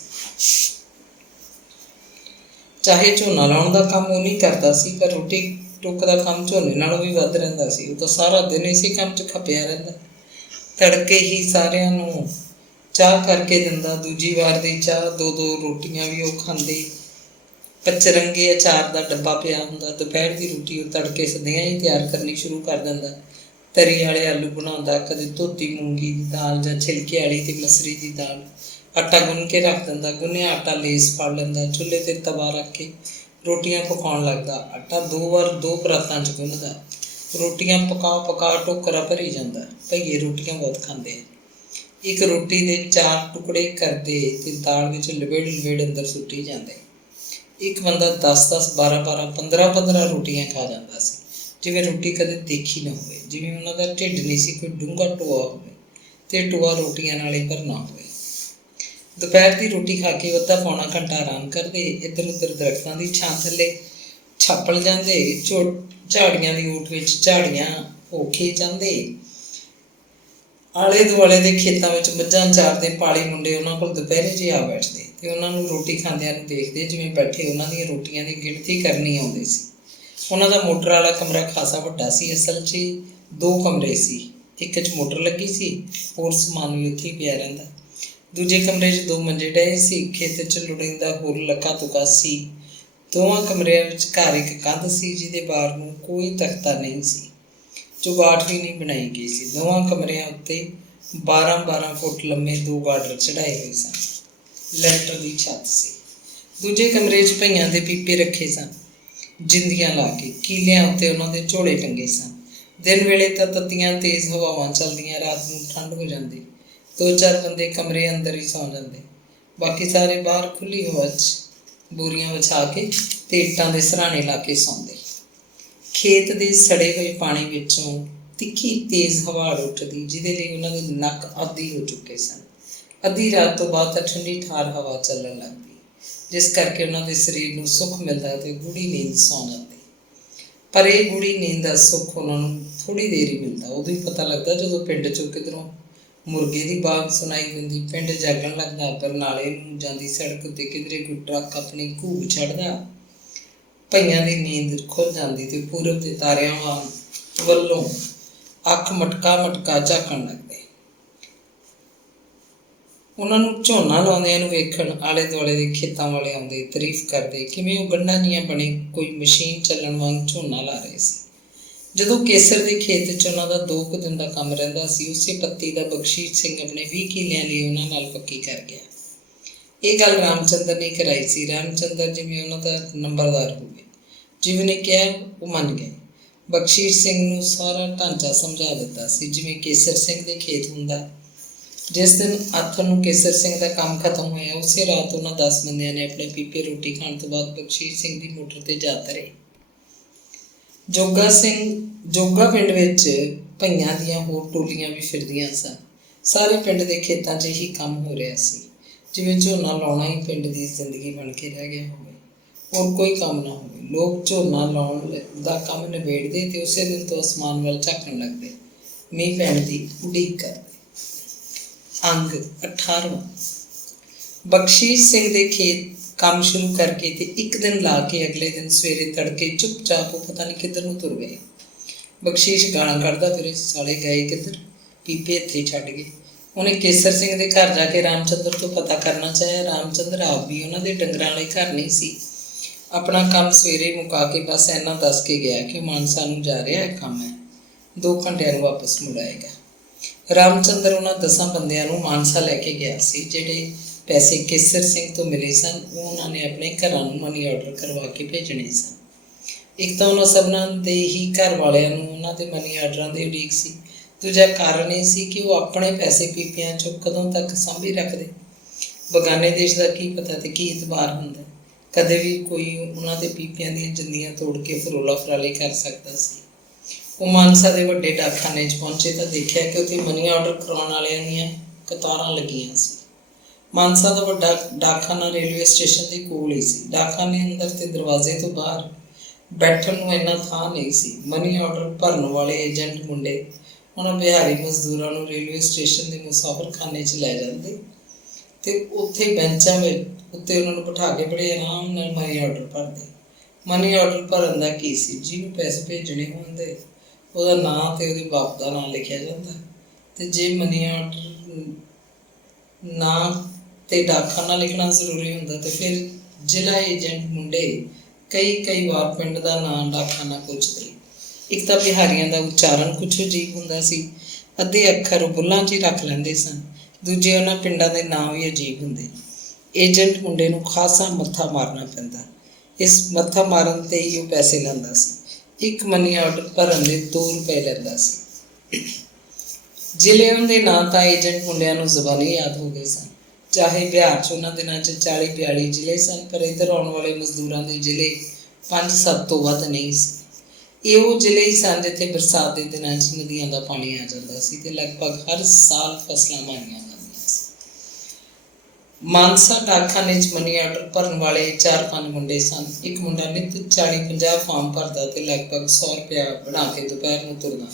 ਚਾਹੇ ਝੋਨਾ ਲਾਉਣ ਦਾ ਕੰਮ ਉਹ ਨਹੀਂ ਕਰਦਾ ਸੀ, ਪਰ ਰੋਟੀ ਟੁੱਕ ਦਾ ਕੰਮ ਝੋਨੇ ਨਾਲੋਂ ਵੀ ਵੱਧ ਰਹਿੰਦਾ ਸੀ। ਉਹ ਤਾਂ ਸਾਰਾ ਦਿਨ ਇਸੇ ਕੰਮ 'ਚ ਖਪਿਆ ਰਹਿੰਦਾ। ਤੜਕੇ ਹੀ ਸਾਰਿਆਂ ਨੂੰ ਚਾਹ ਕਰਕੇ ਦਿੰਦਾ। ਦੂਜੀ ਵਾਰ ਦੀ ਚਾਹ 2-2 ਰੋਟੀਆਂ ਵੀ ਉਹ ਖਾਂਦੇ। ਪਚਰੰਗੇ ਅਚਾਰ ਦਾ ਡੱਬਾ ਪਿਆ ਹੁੰਦਾ। ਦੁਪਹਿਰ ਦੀ ਰੋਟੀ ਉਹ ਤੜਕੇ ਸਦਿਆਂ ਹੀ ਤਿਆਰ ਕਰਨੀ ਸ਼ੁਰੂ ਕਰ ਦਿੰਦਾ। ਤਰੀ ਵਾਲੇ ਆਲੂ ਬਣਾਉਂਦਾ, ਕਦੇ ਧੋਤੀ ਮੂੰਗੀ ਦੀ ਦਾਲ ਜਾਂ ਛਿਲਕੇ ਵਾਲੀ ਤੇ ਮਸਰੀ ਦੀ ਦਾਲ। ਆਟਾ ਗੁੰਨ ਕੇ ਰੱਖ ਦਿੰਦਾ। ਗੁੰਨਿਆ ਆਟਾ ਲੇਸ ਫੜ ਲੈਂਦਾ। ਚੁੱਲ੍ਹੇ 'ਤੇ ਤਵਾ ਰੱਖ ਕੇ ਰੋਟੀਆਂ ਪਕਾਉਣ ਲੱਗਦਾ। ਆਟਾ 2 ਵਾਰ 2 ਪਰਾਤਾਂ 'ਚ ਗੁੰਨਦਾ। ਰੋਟੀਆਂ ਪਕਾ ਪਕਾ ਟੋਕਰਾ ਭਰੀ ਜਾਂਦਾ। ਭਈਏ ਰੋਟੀਆਂ ਬਹੁਤ ਖਾਂਦੇ ਆ। ਇੱਕ ਰੋਟੀ ਦੇ 4 ਟੁਕੜੇ ਕਰਦੇ ਤੇ ਦਾਲ ਵਿੱਚ ਲਵੇੜ ਲਵੇੜ ਅੰਦਰ ਸੁੱਟੀ ਜਾਂਦੇ। ਇੱਕ ਬੰਦਾ 10-10, 12-12, 15-15 ਰੋਟੀਆਂ ਖਾ ਜਾਂਦਾ ਸੀ, ਜਿਵੇਂ ਰੋਟੀ ਕਦੇ ਦੇਖੀ ਨਾ ਹੋਵੇ, ਜਿਵੇਂ ਉਹਨਾਂ ਦਾ ਢਿੱਡ ਨਹੀਂ ਸੀ ਕੋਈ ਡੂੰਘਾ ਟੋਆ ਹੋਵੇ ਤੇ ਟੋਆ ਰੋਟੀਆਂ ਨਾਲ ਹੀ ਭਰਨਾ ਹੋਵੇ। ਦੁਪਹਿਰ ਦੀ ਰੋਟੀ ਖਾ ਕੇ ਅੱਧਾ ਪੌਣਾ ਘੰਟਾ ਆਰਾਮ ਕਰਦੇ। ਇੱਧਰ ਉੱਧਰ ਦਰਖਤਾਂ ਦੀ ਛਾਂ ਥੱਲੇ ਛਾਪਲ ਜਾਂਦੇ। ਝਾੜੀਆਂ ਦੀ ਓਟ ਵਿੱਚ ਝਾੜੀਆਂ ਔਖੇ ਜਾਂਦੇ। ਆਲੇ ਦੁਆਲੇ ਦੇ ਖੇਤਾਂ ਵਿੱਚ ਮੱਝਾਂ ਚਾਰਦੇ ਪਾਲੀ ਮੁੰਡੇ ਉਹਨਾਂ ਕੋਲ ਦੁਪਹਿਰੇ ਜਿਹੇ ਆ ਬੈਠਦੇ ਤੇ ਉਹਨਾਂ ਨੂੰ ਰੋਟੀ ਖਾਂਦਿਆਂ ਨੂੰ ਦੇਖਦੇ, ਜਿਵੇਂ ਬੈਠੇ ਉਹਨਾਂ ਦੀਆਂ ਰੋਟੀਆਂ ਦੀ ਗਿਣਤੀ ਕਰਨੀ ਆਉਂਦੀ ਸੀ। ਉਹਨਾਂ ਦਾ ਮੋਟਰ ਵਾਲਾ ਕਮਰਾ ਖਾਸਾ ਵੱਡਾ ਸੀ। ਅਸਲ 'ਚ 2 ਕਮਰੇ ਸੀ। ਇੱਕ 'ਚ ਮੋਟਰ ਲੱਗੀ ਸੀ, ਹੋਰ ਸਮਾਨ ਵੀ ਉੱਥੇ ਹੀ ਪਿਆ ਰਹਿੰਦਾ। ਦੂਜੇ ਕਮਰੇ 'ਚ 2 ਮੰਜੇ ਡਏ ਸੀ। ਖੇਤ 'ਚ ਲੋੜੀਂਦਾ ਹੋਰ ਲੱਕਾ ਤੁਕਾ ਸੀ। ਦੋਵਾਂ ਕਮਰਿਆਂ ਵਿੱਚ ਘਰ ਇੱਕ ਕੰਧ ਸੀ, ਜਿਹਦੇ ਬਾਹਰ ਨੂੰ ਕੋਈ ਤਖਤਾ ਨਹੀਂ ਸੀ। ਚੁਗਾਠ ਵੀ ਨਹੀਂ ਬਣਾਈ ਗਈ ਸੀ। ਦੋਵਾਂ ਕਮਰਿਆਂ ਉੱਤੇ 12-12 ਫੁੱਟ ਲੰਮੇ 2 ਗਾਡਰ ਚੜ੍ਹਾਏ ਹੋਏ ਸਨ। ਲੈਂਟਰ ਦੀ ਛੱਤ ਸੀ। ਦੂਜੇ ਕਮਰੇ 'ਚ ਭਈਆਂ ਦੇ ਪੀਪੇ ਰੱਖੇ ਸਨ, ਜਿੰਦੀਆਂ ਲਾ ਕੇ। ਕੀਲਿਆਂ ਉੱਤੇ ਉਹਨਾਂ ਦੇ ਝੋਲੇ ਟੰਗੇ ਸਨ। ਦਿਨ ਵੇਲੇ ਤਾਂ ਤੱਤੀਆਂ ਤੇਜ਼ ਹਵਾਵਾਂ ਚੱਲਦੀਆਂ, ਰਾਤ ਨੂੰ ਠੰਡ ਹੋ ਜਾਂਦੀ। 2-4 ਬੰਦੇ ਕਮਰੇ ਅੰਦਰ ਹੀ ਸੌਂ ਜਾਂਦੇ, ਬਾਕੀ ਸਾਰੇ ਬਾਹਰ ਖੁੱਲ੍ਹੀ ਹਵਾ 'ਚ ਬੋਰੀਆਂ ਵਿਛਾ ਕੇ ਤੇ ਇੱਟਾਂ ਦੇ ਸਿਰਹਾਣੇ ਲਾ ਕੇ ਸੌਂਦੇ। ਖੇਤ ਦੇ ਸੜੇ ਹੋਏ ਪਾਣੀ ਵਿੱਚੋਂ ਤਿੱਖੀ ਤੇਜ਼ ਹਵਾ ਉੱਠਦੀ, ਜਿਹਦੇ ਲਈ ਉਹਨਾਂ ਦੇ ਨੱਕ ਆਦੀ ਹੋ ਚੁੱਕੇ ਸਨ। ਅੱਧੀ ਰਾਤ ਤੋਂ ਬਾਅਦ ਤਾਂ ਠੰਡੀ ਠਾਰ ਹਵਾ ਚੱਲਣ ਲੱਗਦੀ, ਜਿਸ ਕਰਕੇ ਉਹਨਾਂ ਦੇ ਸਰੀਰ ਨੂੰ ਸੁੱਖ ਮਿਲਦਾ ਤੇ ਗੂੜੀ ਨੀਂਦ ਸੌਂ ਜਾਂਦੀ। ਪਰ ਇਹ ਗੂੜੀ ਨੀਂਦ ਦਾ ਸੁੱਖ ਉਹਨਾਂ ਨੂੰ ਥੋੜ੍ਹੀ ਦੇਰ ਹੀ ਮਿਲਦਾ। ਉਦੋਂ ਹੀ ਪਤਾ ਲੱਗਦਾ ਜਦੋਂ ਪਿੰਡ 'ਚੋਂ ਕਿਧਰੋਂ ਮੁਰਗੇ ਦੀ ਬਾਗ ਸੁਣਾਈ ਦਿੰਦੀ। ਪਿੰਡ ਜਾਗਣ ਲੱਗਦਾ। ਬਰਨਾਲੇ ਨੂੰ ਜਾਂਦੀ ਸੜਕ ਉੱਤੇ ਕਿਧਰੇ ਕੋਈ ਟਰੱਕ ਆਪਣੀ ਘੂਕ ਛੱਡਦਾ। ਭਈਆਂ ਦੀ ਨੀਂਦ ਖੁੱਲ੍ਹ ਜਾਂਦੀ ਤੇ ਪੂਰਬ ਦੇ ਤਾਰਿਆਂ ਵੱਲੋਂ ਅੱਖ ਮਟਕਾ ਮਟਕਾ ਝਾਕਣ ਲੱਗਦੇ। ਉਹਨਾਂ ਨੂੰ ਝੋਨਾ ਲਾਉਂਦਿਆਂ ਨੂੰ ਵੇਖਣ ਆਲੇ ਦੁਆਲੇ ਦੇ ਖੇਤਾਂ ਵਾਲੇ ਆਉਂਦੇ, ਤਾਰੀਫ ਕਰਦੇ, ਕਿਵੇਂ ਉਹ ਗੰਢਾਂ ਜਿਹੀਆਂ ਬਣੀ ਕੋਈ ਮਸ਼ੀਨ ਚੱਲਣ ਵਾਂਗ ਝੋਨਾ ਲਾ ਰਹੇ ਸੀ। ਜਦੋਂ ਕੇਸਰ ਦੇ ਖੇਤ 'ਚ ਉਹਨਾਂ ਦਾ 2 ਕੁ ਦਿਨ ਦਾ ਕੰਮ ਰਹਿੰਦਾ ਸੀ, ਉਸੇ ਪੱਤੀ ਦਾ ਬਖਸ਼ੀਸ਼ ਸਿੰਘ ਆਪਣੇ 20 ਕਿੱਲਿਆਂ ਲਈ ਉਹਨਾਂ ਨਾਲ ਪੱਕੀ ਕਰ ਗਿਆ। ਇਹ ਗੱਲ ਰਾਮਚੰਦਰ ਨੇ ਕਰਾਈ ਸੀ। ਰਾਮਚੰਦਰ ਜਿਵੇਂ ਉਹਨਾਂ ਦਾ ਨੰਬਰਦਾਰ ਹੋਵੇ, ਜਿਵੇਂ ਨੇ ਕਿਹਾ ਉਹ ਮੰਨ ਗਏ। ਬਖਸ਼ੀਸ਼ ਸਿੰਘ ਨੂੰ ਸਾਰਾ ਢਾਂਚਾ ਸਮਝਾ ਦਿੱਤਾ ਸੀ, ਜਿਵੇਂ ਕੇਸਰ ਸਿੰਘ ਦੇ ਖੇਤ ਹੁੰਦਾ जिस दिन आथर नूं केसर सिंह का काम खत्म होया उसे रात उन्होंने 10 बंदियां ने अपने पीपे रोटी खाने तो बाद बख्शीश सिंह की मोटर ते जा तरे। जोगा पिंड विच भईयां दियां होर टोलियां भी फिरदियां सन। सारे पिंड के खेतों 'च ही काम हो रहा सी, जिवें झोना लाउणा ही पिंड की जिंदगी बन के रह गया होवे, और कोई काम ना हो। लोग झोना लाउण दा काम निबेड़दे ते उसे दिन तो आसमान वाल झाकण लगदे, मीह पैण दी उड़ीक करदे। अंग 18वां। बख्शीश सिंह के खेत काम शुरू करके ते एक दिन ला के अगले दिन सवेरे तड़के चुपचाप वो पता नहीं किधर नूं तुर गए। बख्शीश गालां कढ़दा फिरे, साले गए किधर, पीपे इत्थे छड्ड गए। उन्हें केसर सिंह के घर जाके रामचंद्र तो पता करना चाहे। रामचंद्र आप भी उन्होंने डंगरां लई घर नहीं सी। अपना काम सवेरे मुका के बस इन्ना दस के गया कि मानसा नूं जा रहा है, काम है, 2 घंटिਆਂ वापस मुड़ आएगा। रामचंद्र उन्होंने 10 बंदियां नूं मानसा लैके गया सी। जिहड़े पैसे केसर सिंह तो मिले सन वो उन्होंने अपने घरों मनी ऑर्डर करवा के भेजने सन। एक तो उन्होंने सबना दे ही घर वालियां नूं उन्हां दे मनी ऑर्डर की उड़ीक सी। दूजा कारण यह सी कि वो अपने पैसे पीपियां चों कदों तक सांभी रखते। बगाने देश का की पता तो की इतबार हुंदा, कदे भी कोई उन्हां दे पीपियां दी जिंदियां तोड़ के फरोला फराली कर सकता सी। वो मानसा के वड्डे डाकखाने पहुंचे तो देखा कि उत्थे मनी ऑर्डर करवाने वालियां दीयां कतारां लगियां सी। मानसा का वड्डा डाकखाना रेलवे स्टेशन के कोल ही सी। डाकखाने अंदर ते दरवाजे तो बाहर बैठण नूं इन्ना थां नहीं सी। मनी ऑर्डर भरन वाले एजेंट मुंडे उन्हां बिहारी मजदूरां नूं रेलवे स्टेशन के मुसाफर खाने च लै जांदे ते उत्थे बेंचां उत्ते उन्हां नूं बिठा के बड़े आराम नाल मनी ऑर्डर भरदे। मनी ऑर्डर भरन दा की सी, जिहनूं पैसे भेजने होंदे ਉਹਦਾ ਨਾਂ ਤੇ ਉਹਦੇ ਬਾਪ ਦਾ ਨਾਂ ਲਿਖਿਆ ਜਾਂਦਾ, ਤੇ ਜੇ ਮਨੀ ਆਰਡਰ ਨਾਂ ਤੇ ਡਾਕਖਾਨਾ ਲਿਖਣਾ ਜ਼ਰੂਰੀ ਹੁੰਦਾ ਤੇ ਫਿਰ ਜ਼ਿਲ੍ਹਾ ਏਜੰਟ ਮੁੰਡੇ ਕਈ ਵਾਰ ਪਿੰਡ ਦਾ ਨਾਂ ਡਾਕਖਾਨਾ ਪੁੱਛਦੇ। ਇੱਕ ਤਾਂ ਬਿਹਾਰੀਆਂ ਦਾ ਉਚਾਰਨ ਕੁਛ ਅਜੀਬ ਹੁੰਦਾ ਸੀ, ਅੱਧੇ ਅੱਖਰ ਬੁੱਲਾਂ 'ਚ ਹੀ ਰੱਖ ਲੈਂਦੇ ਸਨ, ਦੂਜੇ ਉਹਨਾਂ ਪਿੰਡਾਂ ਦੇ ਨਾਂ ਵੀ ਅਜੀਬ ਹੁੰਦੇ। ਏਜੰਟ ਮੁੰਡੇ ਨੂੰ ਖਾਸਾ ਮੱਥਾ ਮਾਰਨਾ ਪੈਂਦਾ। ਇਸ ਮੱਥਾ ਮਾਰਨ 'ਤੇ ਹੀ ਉਹ ਪੈਸੇ ਲੈਂਦਾ ਸੀ। एक मनी ऑर्डर भरन दे 2 रुपए लैंदा सी। जिले उनके नां तां एजेंट मुंडियां नूं ज़बानी याद हो गए सन। चाहे बिहार च उन्हां दिनां 40-42 जिले सन, पर इधर आउण वाले मजदूरां दे जिले 5-7 तो वध नहीं सी। ये वो जिले ही सन जिथे बरसात के दिनां नदियां का पानी आ जाता सी ते लगभग हर साल फसलां मारियां जांदियां सी। मानसा डाकखाने मनी ऑर्डर भरन वाले 4-5 मुंडे सन। एक मुंडा नित 40-50 फार्म भरदा ते लगभग 100 रुपया बना के दोपहर में तुरदा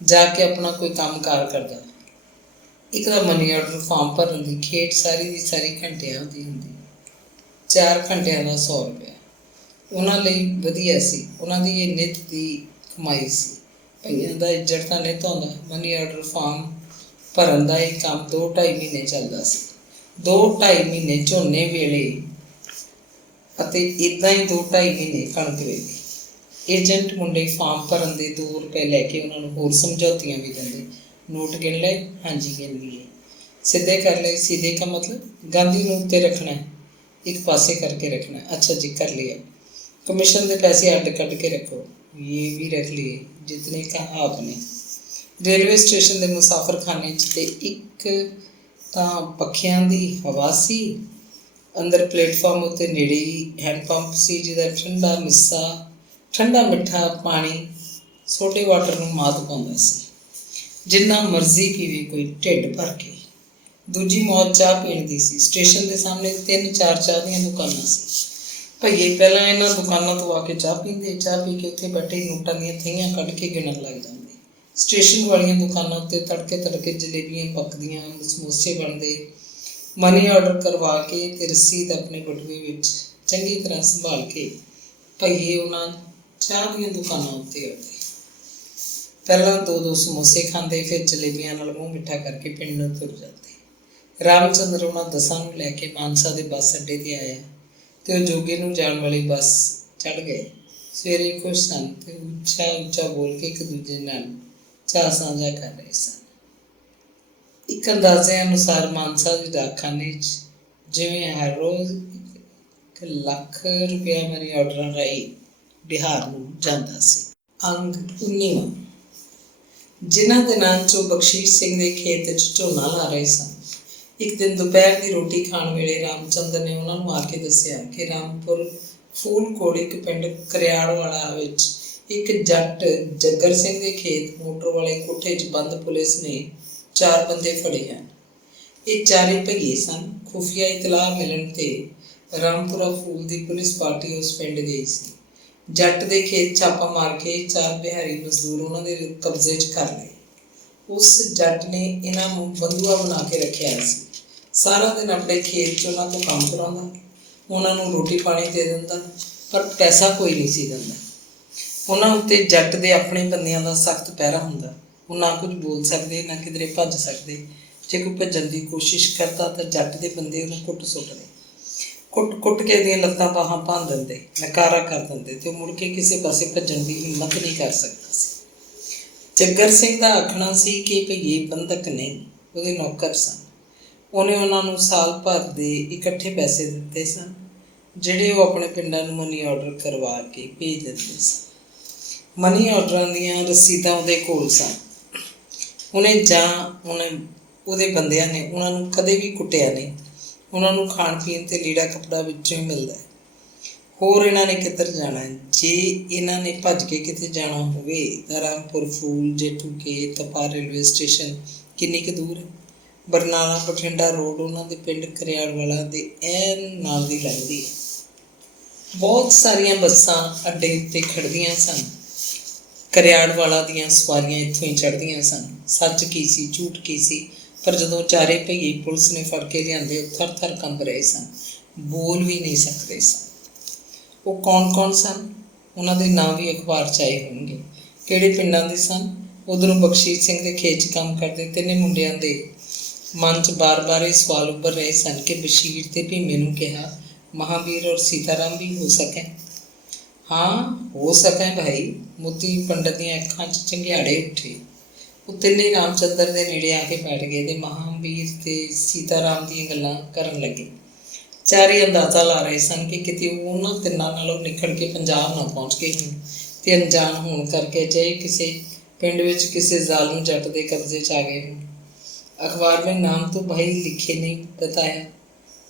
जाके अपना कोई काम कार करदा। एक दा मनी ऑर्डर फार्म भरन की खेट सारी दी सारी घंटियां दी हुंदी। 4 घंटियां दा 100 रुपया उन्हां लई वधिया सी। उन्हां दी ये नित दी कमाई सी। भईयां दा इज्जत तां नित आउंदा। मनी ऑर्डर फार्म भरन दा ये काम 2-2.5 महीने चलदा सी। 2-2.5 महीने झोने वेले ਅਤੇ ਇੱਦਾਂ ਹੀ 2-2.5 ਮਹੀਨੇ ਕਣਕ ਵੇਲੇ। ਏਜੰਟ ਮੁੰਡੇ ਫਾਰਮ ਭਰਨ ਦੇ 2 ਰੁਪਏ ਲੈ ਕੇ ਉਹਨਾਂ ਨੂੰ ਹੋਰ ਸਮਝੌਤੀਆਂ ਵੀ ਦਿੰਦੇ। ਨੋਟ ਗਿਣ ਲਏ? ਹਾਂਜੀ ਗਿਣ ਲਈਏ। ਸਿੱਧੇ ਕਰ ਲਏ? सीधे का मतलब गांधी ਨੂੰ ਉੱਤੇ ਰੱਖਣਾ ਹੈ, एक पासे करके रखना है। अच्छा जी कर लिया। कमीशन के पैसे अड्ड कट के रखो, ये भी रख लिए जितने कहा आपने। रेलवे स्टेशन के मुसाफर खाने ते एक ਤਾਂ ਪੱਖਿਆਂ ਦੀ ਹਵਾ ਸੀ, ਅੰਦਰ ਪਲੇਟਫਾਰਮ ਉੱਤੇ ਨੇੜੇ ਹੀ ਹੈਂਡ ਪੰਪ ਸੀ ਜਿਹਦਾ ਠੰਡਾ ਮਿੱਠਾ ਪਾਣੀ ਛੋਟੇ ਵਾਟਰ ਨੂੰ ਮਾਤ ਪਾਉਂਦਾ ਸੀ। ਜਿੰਨਾ ਮਰਜ਼ੀ ਪੀਵੇ ਕੋਈ ਢਿੱਡ ਭਰ ਕੇ। ਦੂਜੀ ਮੌਤ ਚਾਹ ਪੀਣ ਦੀ ਸੀ। ਸਟੇਸ਼ਨ ਦੇ ਸਾਹਮਣੇ 3-4 ਚਾਹ ਦੀਆਂ ਦੁਕਾਨਾਂ ਸੀ। ਭਈਏ ਪਹਿਲਾਂ ਇਹਨਾਂ ਦੁਕਾਨਾਂ ਤੋਂ ਆ ਕੇ ਚਾਹ ਪੀਂਦੇ, ਚਾਹ ਪੀ ਕੇ ਉੱਥੇ ਬੈਠੇ ਨੋਟਾਂ ਦੀਆਂ ਥੈਲੀਆਂ ਕੱਢ ਕੇ ਗਿਣਨ ਲੱਗ ਜਾਂਦੇ। स्टेशन वालियां दुकानों उत्ते तड़के जलेबियां पकदियां, समोसे बनते। मनी ऑर्डर करवा के ते रसीद अपने बटुए विच चंगी तरह संभाल के भईए उन्हां चाह दीयां दुकानां उत्ते आते। पहलां 2-2 समोसे खांदे, फिर जलेबियां नाल मूँह मिठा करके पिंड नूं तुर जाते। रामचंद्र उन्हां 10 नूं लैके मानसा दे बस अड्डे ते आया ते ओह जोगे नूं जाण वाली बस चढ़ गए। सवेरे खुश सन ते ਉੱਚਾ बोल के एक दूजे नाल चाह साझा कर रहे सन। एक अंदाजे अनुसार मानसा के डाकखाने जिवें हर रोज़ 1 लाख रुपया मनी ऑर्डर राही बिहार नूं जांदा सी। अंग 19वां। ਜਿਨ੍ਹਾਂ ਦਿਨਾਂ 'ਚ ਉਹ ਬਖਸ਼ੀਸ਼ ਸਿੰਘ ਦੇ ਖੇਤ 'ਚ ਝੋਨਾ ਲਾ ਰਹੇ ਸਨ। ਇੱਕ ਦਿਨ ਦੁਪਹਿਰ ਦੀ ਰੋਟੀ ਖਾਣ ਵੇਲੇ ਰਾਮਚੰਦਰ ਨੇ ਉਹਨਾਂ ਨੂੰ ਆ ਕੇ ਦੱਸਿਆ ਕਿ ਰਾਮਪੁਰ ਫੂਲ ਕੋੜਿਕ ਪਿੰਡ ਕਰਿਆੜਵਾਲਾ ਵਿੱਚ ਇੱਕ ਜੱਟ ਜੱਗਰ ਸਿੰਘ ਦੇ ਖੇਤ ਮੋਟਰ ਵਾਲੇ ਕੋਠੇ 'ਚ ਬੰਦ ਪੁਲਿਸ ਨੇ 4 ਬੰਦੇ ਫੜੇ ਹਨ। ਇਹ ਚਾਰੇ ਭਈਏ ਸਨ। ਖੁਫੀਆ ਇਤਲਾਹ ਮਿਲਣ 'ਤੇ ਰਾਮਪੁਰਾ ਫੂਲ ਦੀ ਪੁਲਿਸ ਪਾਰਟੀ ਉਸ ਪਿੰਡ ਗਈ ਸੀ। ਜੱਟ ਦੇ ਖੇਤ ਛਾਪਾ ਮਾਰ ਕੇ 4 ਬਿਹਾਰੀ ਮਜ਼ਦੂਰ ਉਹਨਾਂ ਦੇ ਕਬਜ਼ੇ 'ਚ ਕਰ ਲਏ। ਉਸ ਜੱਟ ਨੇ ਇਹਨਾਂ ਨੂੰ ਬੰਦੂਆ ਬਣਾ ਕੇ ਰੱਖਿਆ ਸੀ। ਸਾਰਾ ਦਿਨ ਆਪਣੇ ਖੇਤ 'ਚ ਉਹਨਾਂ ਤੋਂ ਕੰਮ ਕਰਾਉਂਦਾ, ਉਹਨਾਂ ਨੂੰ ਰੋਟੀ ਪਾਣੀ ਦੇ ਦਿੰਦਾ, ਪਰ ਪੈਸਾ ਕੋਈ ਨਹੀਂ ਸੀ ਦਿੰਦਾ। ਉਹਨਾਂ ਉੱਤੇ ਜੱਟ ਦੇ ਆਪਣੇ ਬੰਦਿਆਂ ਦਾ ਸਖਤ ਪਹਿਰਾ ਹੁੰਦਾ। ਉਹ ਨਾ ਕੁਝ ਬੋਲ ਸਕਦੇ, ਨਾ ਕਿਧਰੇ ਭੱਜ ਸਕਦੇ। ਜੇ ਕੋਈ ਭੱਜਣ ਦੀ ਕੋਸ਼ਿਸ਼ ਕਰਦਾ ਤਾਂ ਜੱਟ ਦੇ ਬੰਦੇ ਉਹਨੂੰ ਕੁੱਟ ਸੁੱਟਦੇ, ਕੁੱਟ ਕੇ ਉਹਦੀਆਂ ਲੱਤਾਂ ਬਾਹਾਂ ਭੰਨ ਦਿੰਦੇ, ਨਕਾਰਾ ਕਰ ਦਿੰਦੇ ਅਤੇ ਉਹ ਮੁੜ ਕੇ ਕਿਸੇ ਪਾਸੇ ਭੱਜਣ ਦੀ ਹਿੰਮਤ ਨਹੀਂ ਕਰ ਸਕਦਾ ਸੀ। ਜੱਗਰ ਸਿੰਘ ਦਾ ਆਖਣਾ ਸੀ ਕਿ ਭਈਏ ਬੰਧਕ ਨਹੀਂ, ਉਹਦੇ ਨੌਕਰ ਸਨ। ਉਹਨੇ ਉਹਨਾਂ ਨੂੰ ਸਾਲ ਭਰ ਦੇ ਇਕੱਠੇ ਪੈਸੇ ਦਿੱਤੇ ਸਨ, ਜਿਹੜੇ ਉਹ ਆਪਣੇ ਪਿੰਡਾਂ ਨੂੰ ਮਨੀ ਆਰਡਰ ਕਰਵਾ ਕੇ ਭੇਜ ਦਿੰਦੇ ਸਨ। ਮਨੀ ਆਰਡਰਾਂ ਦੀਆਂ ਰਸੀਦਾਂ ਉਹਦੇ ਕੋਲ ਸਨ। ਉਹਦੇ ਬੰਦਿਆਂ ਨੇ ਉਹਨਾਂ ਨੂੰ ਕਦੇ ਵੀ ਕੁੱਟਿਆ ਨਹੀਂ। ਉਹਨਾਂ ਨੂੰ ਖਾਣ ਪੀਣ ਅਤੇ ਲੀੜਾ ਕੱਪੜਾ ਵਿੱਚੋਂ ਹੀ ਮਿਲਦਾ। ਹੋਰ ਇਹਨਾਂ ਨੇ ਕਿੱਧਰ ਜਾਣਾ? ਜੇ ਇਹਨਾਂ ਨੇ ਭੱਜ ਕੇ ਕਿਤੇ ਜਾਣਾ ਹੋਵੇ ਤਾਂ ਰਾਮਪੁਰ ਫੂਲ, ਜੇਠੂ ਕੇ, ਤਪਾ ਰੇਲਵੇ ਸਟੇਸ਼ਨ ਕਿੰਨੀ ਕੁ ਦੂਰ ਹੈ? ਬਰਨਾਲਾ ਬਠਿੰਡਾ ਰੋਡ ਉਹਨਾਂ ਦੇ ਪਿੰਡ ਕਰਿਆੜਵਾਲਾ ਦੇ ਐਨ ਨਾਲ ਦੀ ਲੱਗਦੀ ਹੈ। ਬਹੁਤ ਸਾਰੀਆਂ ਬੱਸਾਂ ਅੱਡੇ ਉੱਤੇ ਖੜ੍ਹਦੀਆਂ ਸਨ। ਕਰਿਆੜਵਾਲਾ ਦੀਆਂ ਸਵਾਰੀਆਂ ਇੱਥੋਂ ਹੀ ਚੜ੍ਹਦੀਆਂ ਸਨ। ਸੱਚ ਕੀ ਸੀ, ਝੂਠ ਕੀ ਸੀ, ਪਰ ਜਦੋਂ ਚਾਰੇ ਭਈਏ ਪੁਲਿਸ ਨੇ ਫੜ ਕੇ ਲਿਆਂਦੇ, ਉਹ ਥਰ ਥਰ ਕੰਬ ਰਹੇ ਸਨ, ਬੋਲ ਵੀ ਨਹੀਂ ਸਕਦੇ ਸਨ। ਉਹ ਕੌਣ ਸਨ? ਉਹਨਾਂ ਦੇ ਨਾਂ ਵੀ ਅਖਬਾਰ 'ਚ ਆਏ ਹੋਣਗੇ। ਕਿਹੜੇ ਪਿੰਡਾਂ ਦੇ ਸਨ? ਉੱਧਰੋਂ ਬਖਸ਼ੀਸ਼ ਸਿੰਘ ਦੇ ਖੇਤ 'ਚ ਕੰਮ ਕਰਦੇ 3 ਮੁੰਡਿਆਂ ਦੇ ਮਨ 'ਚ ਬਾਰ ਇਹ ਸਵਾਲ ਉੱਭਰ ਰਹੇ ਸਨ ਕਿ ਬਸ਼ੀਰ ਤੇ ਭੀਮੇ ਨੂੰ ਕਿਹਾ ਮਹਾਂਵੀਰ ਔਰ ਸੀਤਾਰਾਮ ਵੀ ਹੋ ਸਕੇ। ਹਾਂ, ਹੋ ਸਕੇ ਭਾਈ। ਮੋਤੀ ਪੰਡਤ ਦੀਆਂ ਅੱਖਾਂ 'ਚ ਚੰਗਿਆੜੇ ਉੱਠੇ। ਉਹ ਤਿੰਨੇ ਰਾਮਚੰਦਰ ਦੇ ਨੇੜੇ ਆ ਕੇ ਬੈਠ ਗਏ ਅਤੇ ਮਹਾਂਵੀਰ ਅਤੇ ਸੀਤਾਰਾਮ ਦੀਆਂ ਗੱਲਾਂ ਕਰਨ ਲੱਗੇ। ਚਾਰੇ ਅੰਦਾਜ਼ਾ ਲਾ ਰਹੇ ਸਨ ਕਿ ਕਿਤੇ ਉਹ ਉਹਨਾਂ ਤਿੰਨਾਂ ਨਾਲੋਂ ਨਿਕਲ ਕੇ ਪੰਜਾਬ ਨਾ ਪਹੁੰਚ ਗਏ ਹੋਣ ਅਤੇ ਅਣਜਾਣ ਹੋਣ ਕਰਕੇ ਅਜਿਹੇ ਕਿਸੇ ਪਿੰਡ ਵਿੱਚ ਕਿਸੇ ਜ਼ਾਲਮ ਜੱਟ ਦੇ ਕਬਜ਼ੇ 'ਚ ਆ ਗਏ ਹੋਣ। अखबार में नाम तो भाई लिखे नहीं बताया,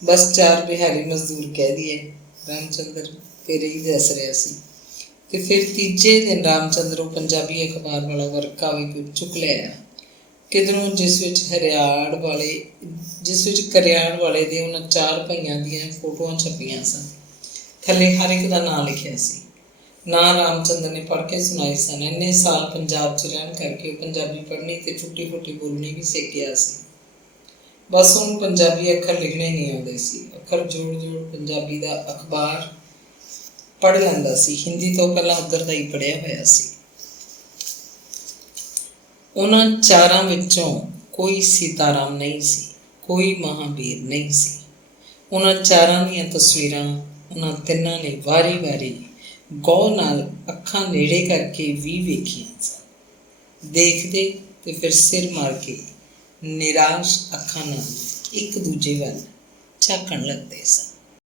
बस 4 बिहारी मजदूर कह दिए। रामचंद्र फिर ही दस रहा सी। ते फिर तीजे दिन रामचंद्र पंजाबी अखबार वाला वर्का भी चुक लिया किधरों, जिस विच करियाड़ वाले दे उन्हां 4 भाइयों दीयां फोटोआं छपियां सन। थले हर एक दा नाम लिखिया सी। ना रामचंद्र ने पढ़ के सुनाए सन। इन्ने साल पंजाब च रहन करके पंजाबी पढ़नी ते टुटी फुटी बोलनी भी सिख गया सी। बस उन्हें पंजाबी अखर लिखने नहीं आते सी। अखर जोड़ पंजाबी दा अखबार पढ़ लैंदा सी। हिंदी तो पहला उधर दा ही पढ़िया होया सी। उन्हां 4 विचों कोई सीताराम नहीं सी, कोई महावीर नहीं सी। उन्हां 4 दीयां तस्वीरां उन्हां तिन्नां ने वारी गौर नाल अखां नेड़े करके भी वेखियां सन। देखदे ते फिर सिर मार के निराश अखां नाल एक दूजे वल झाकण लगदे सन।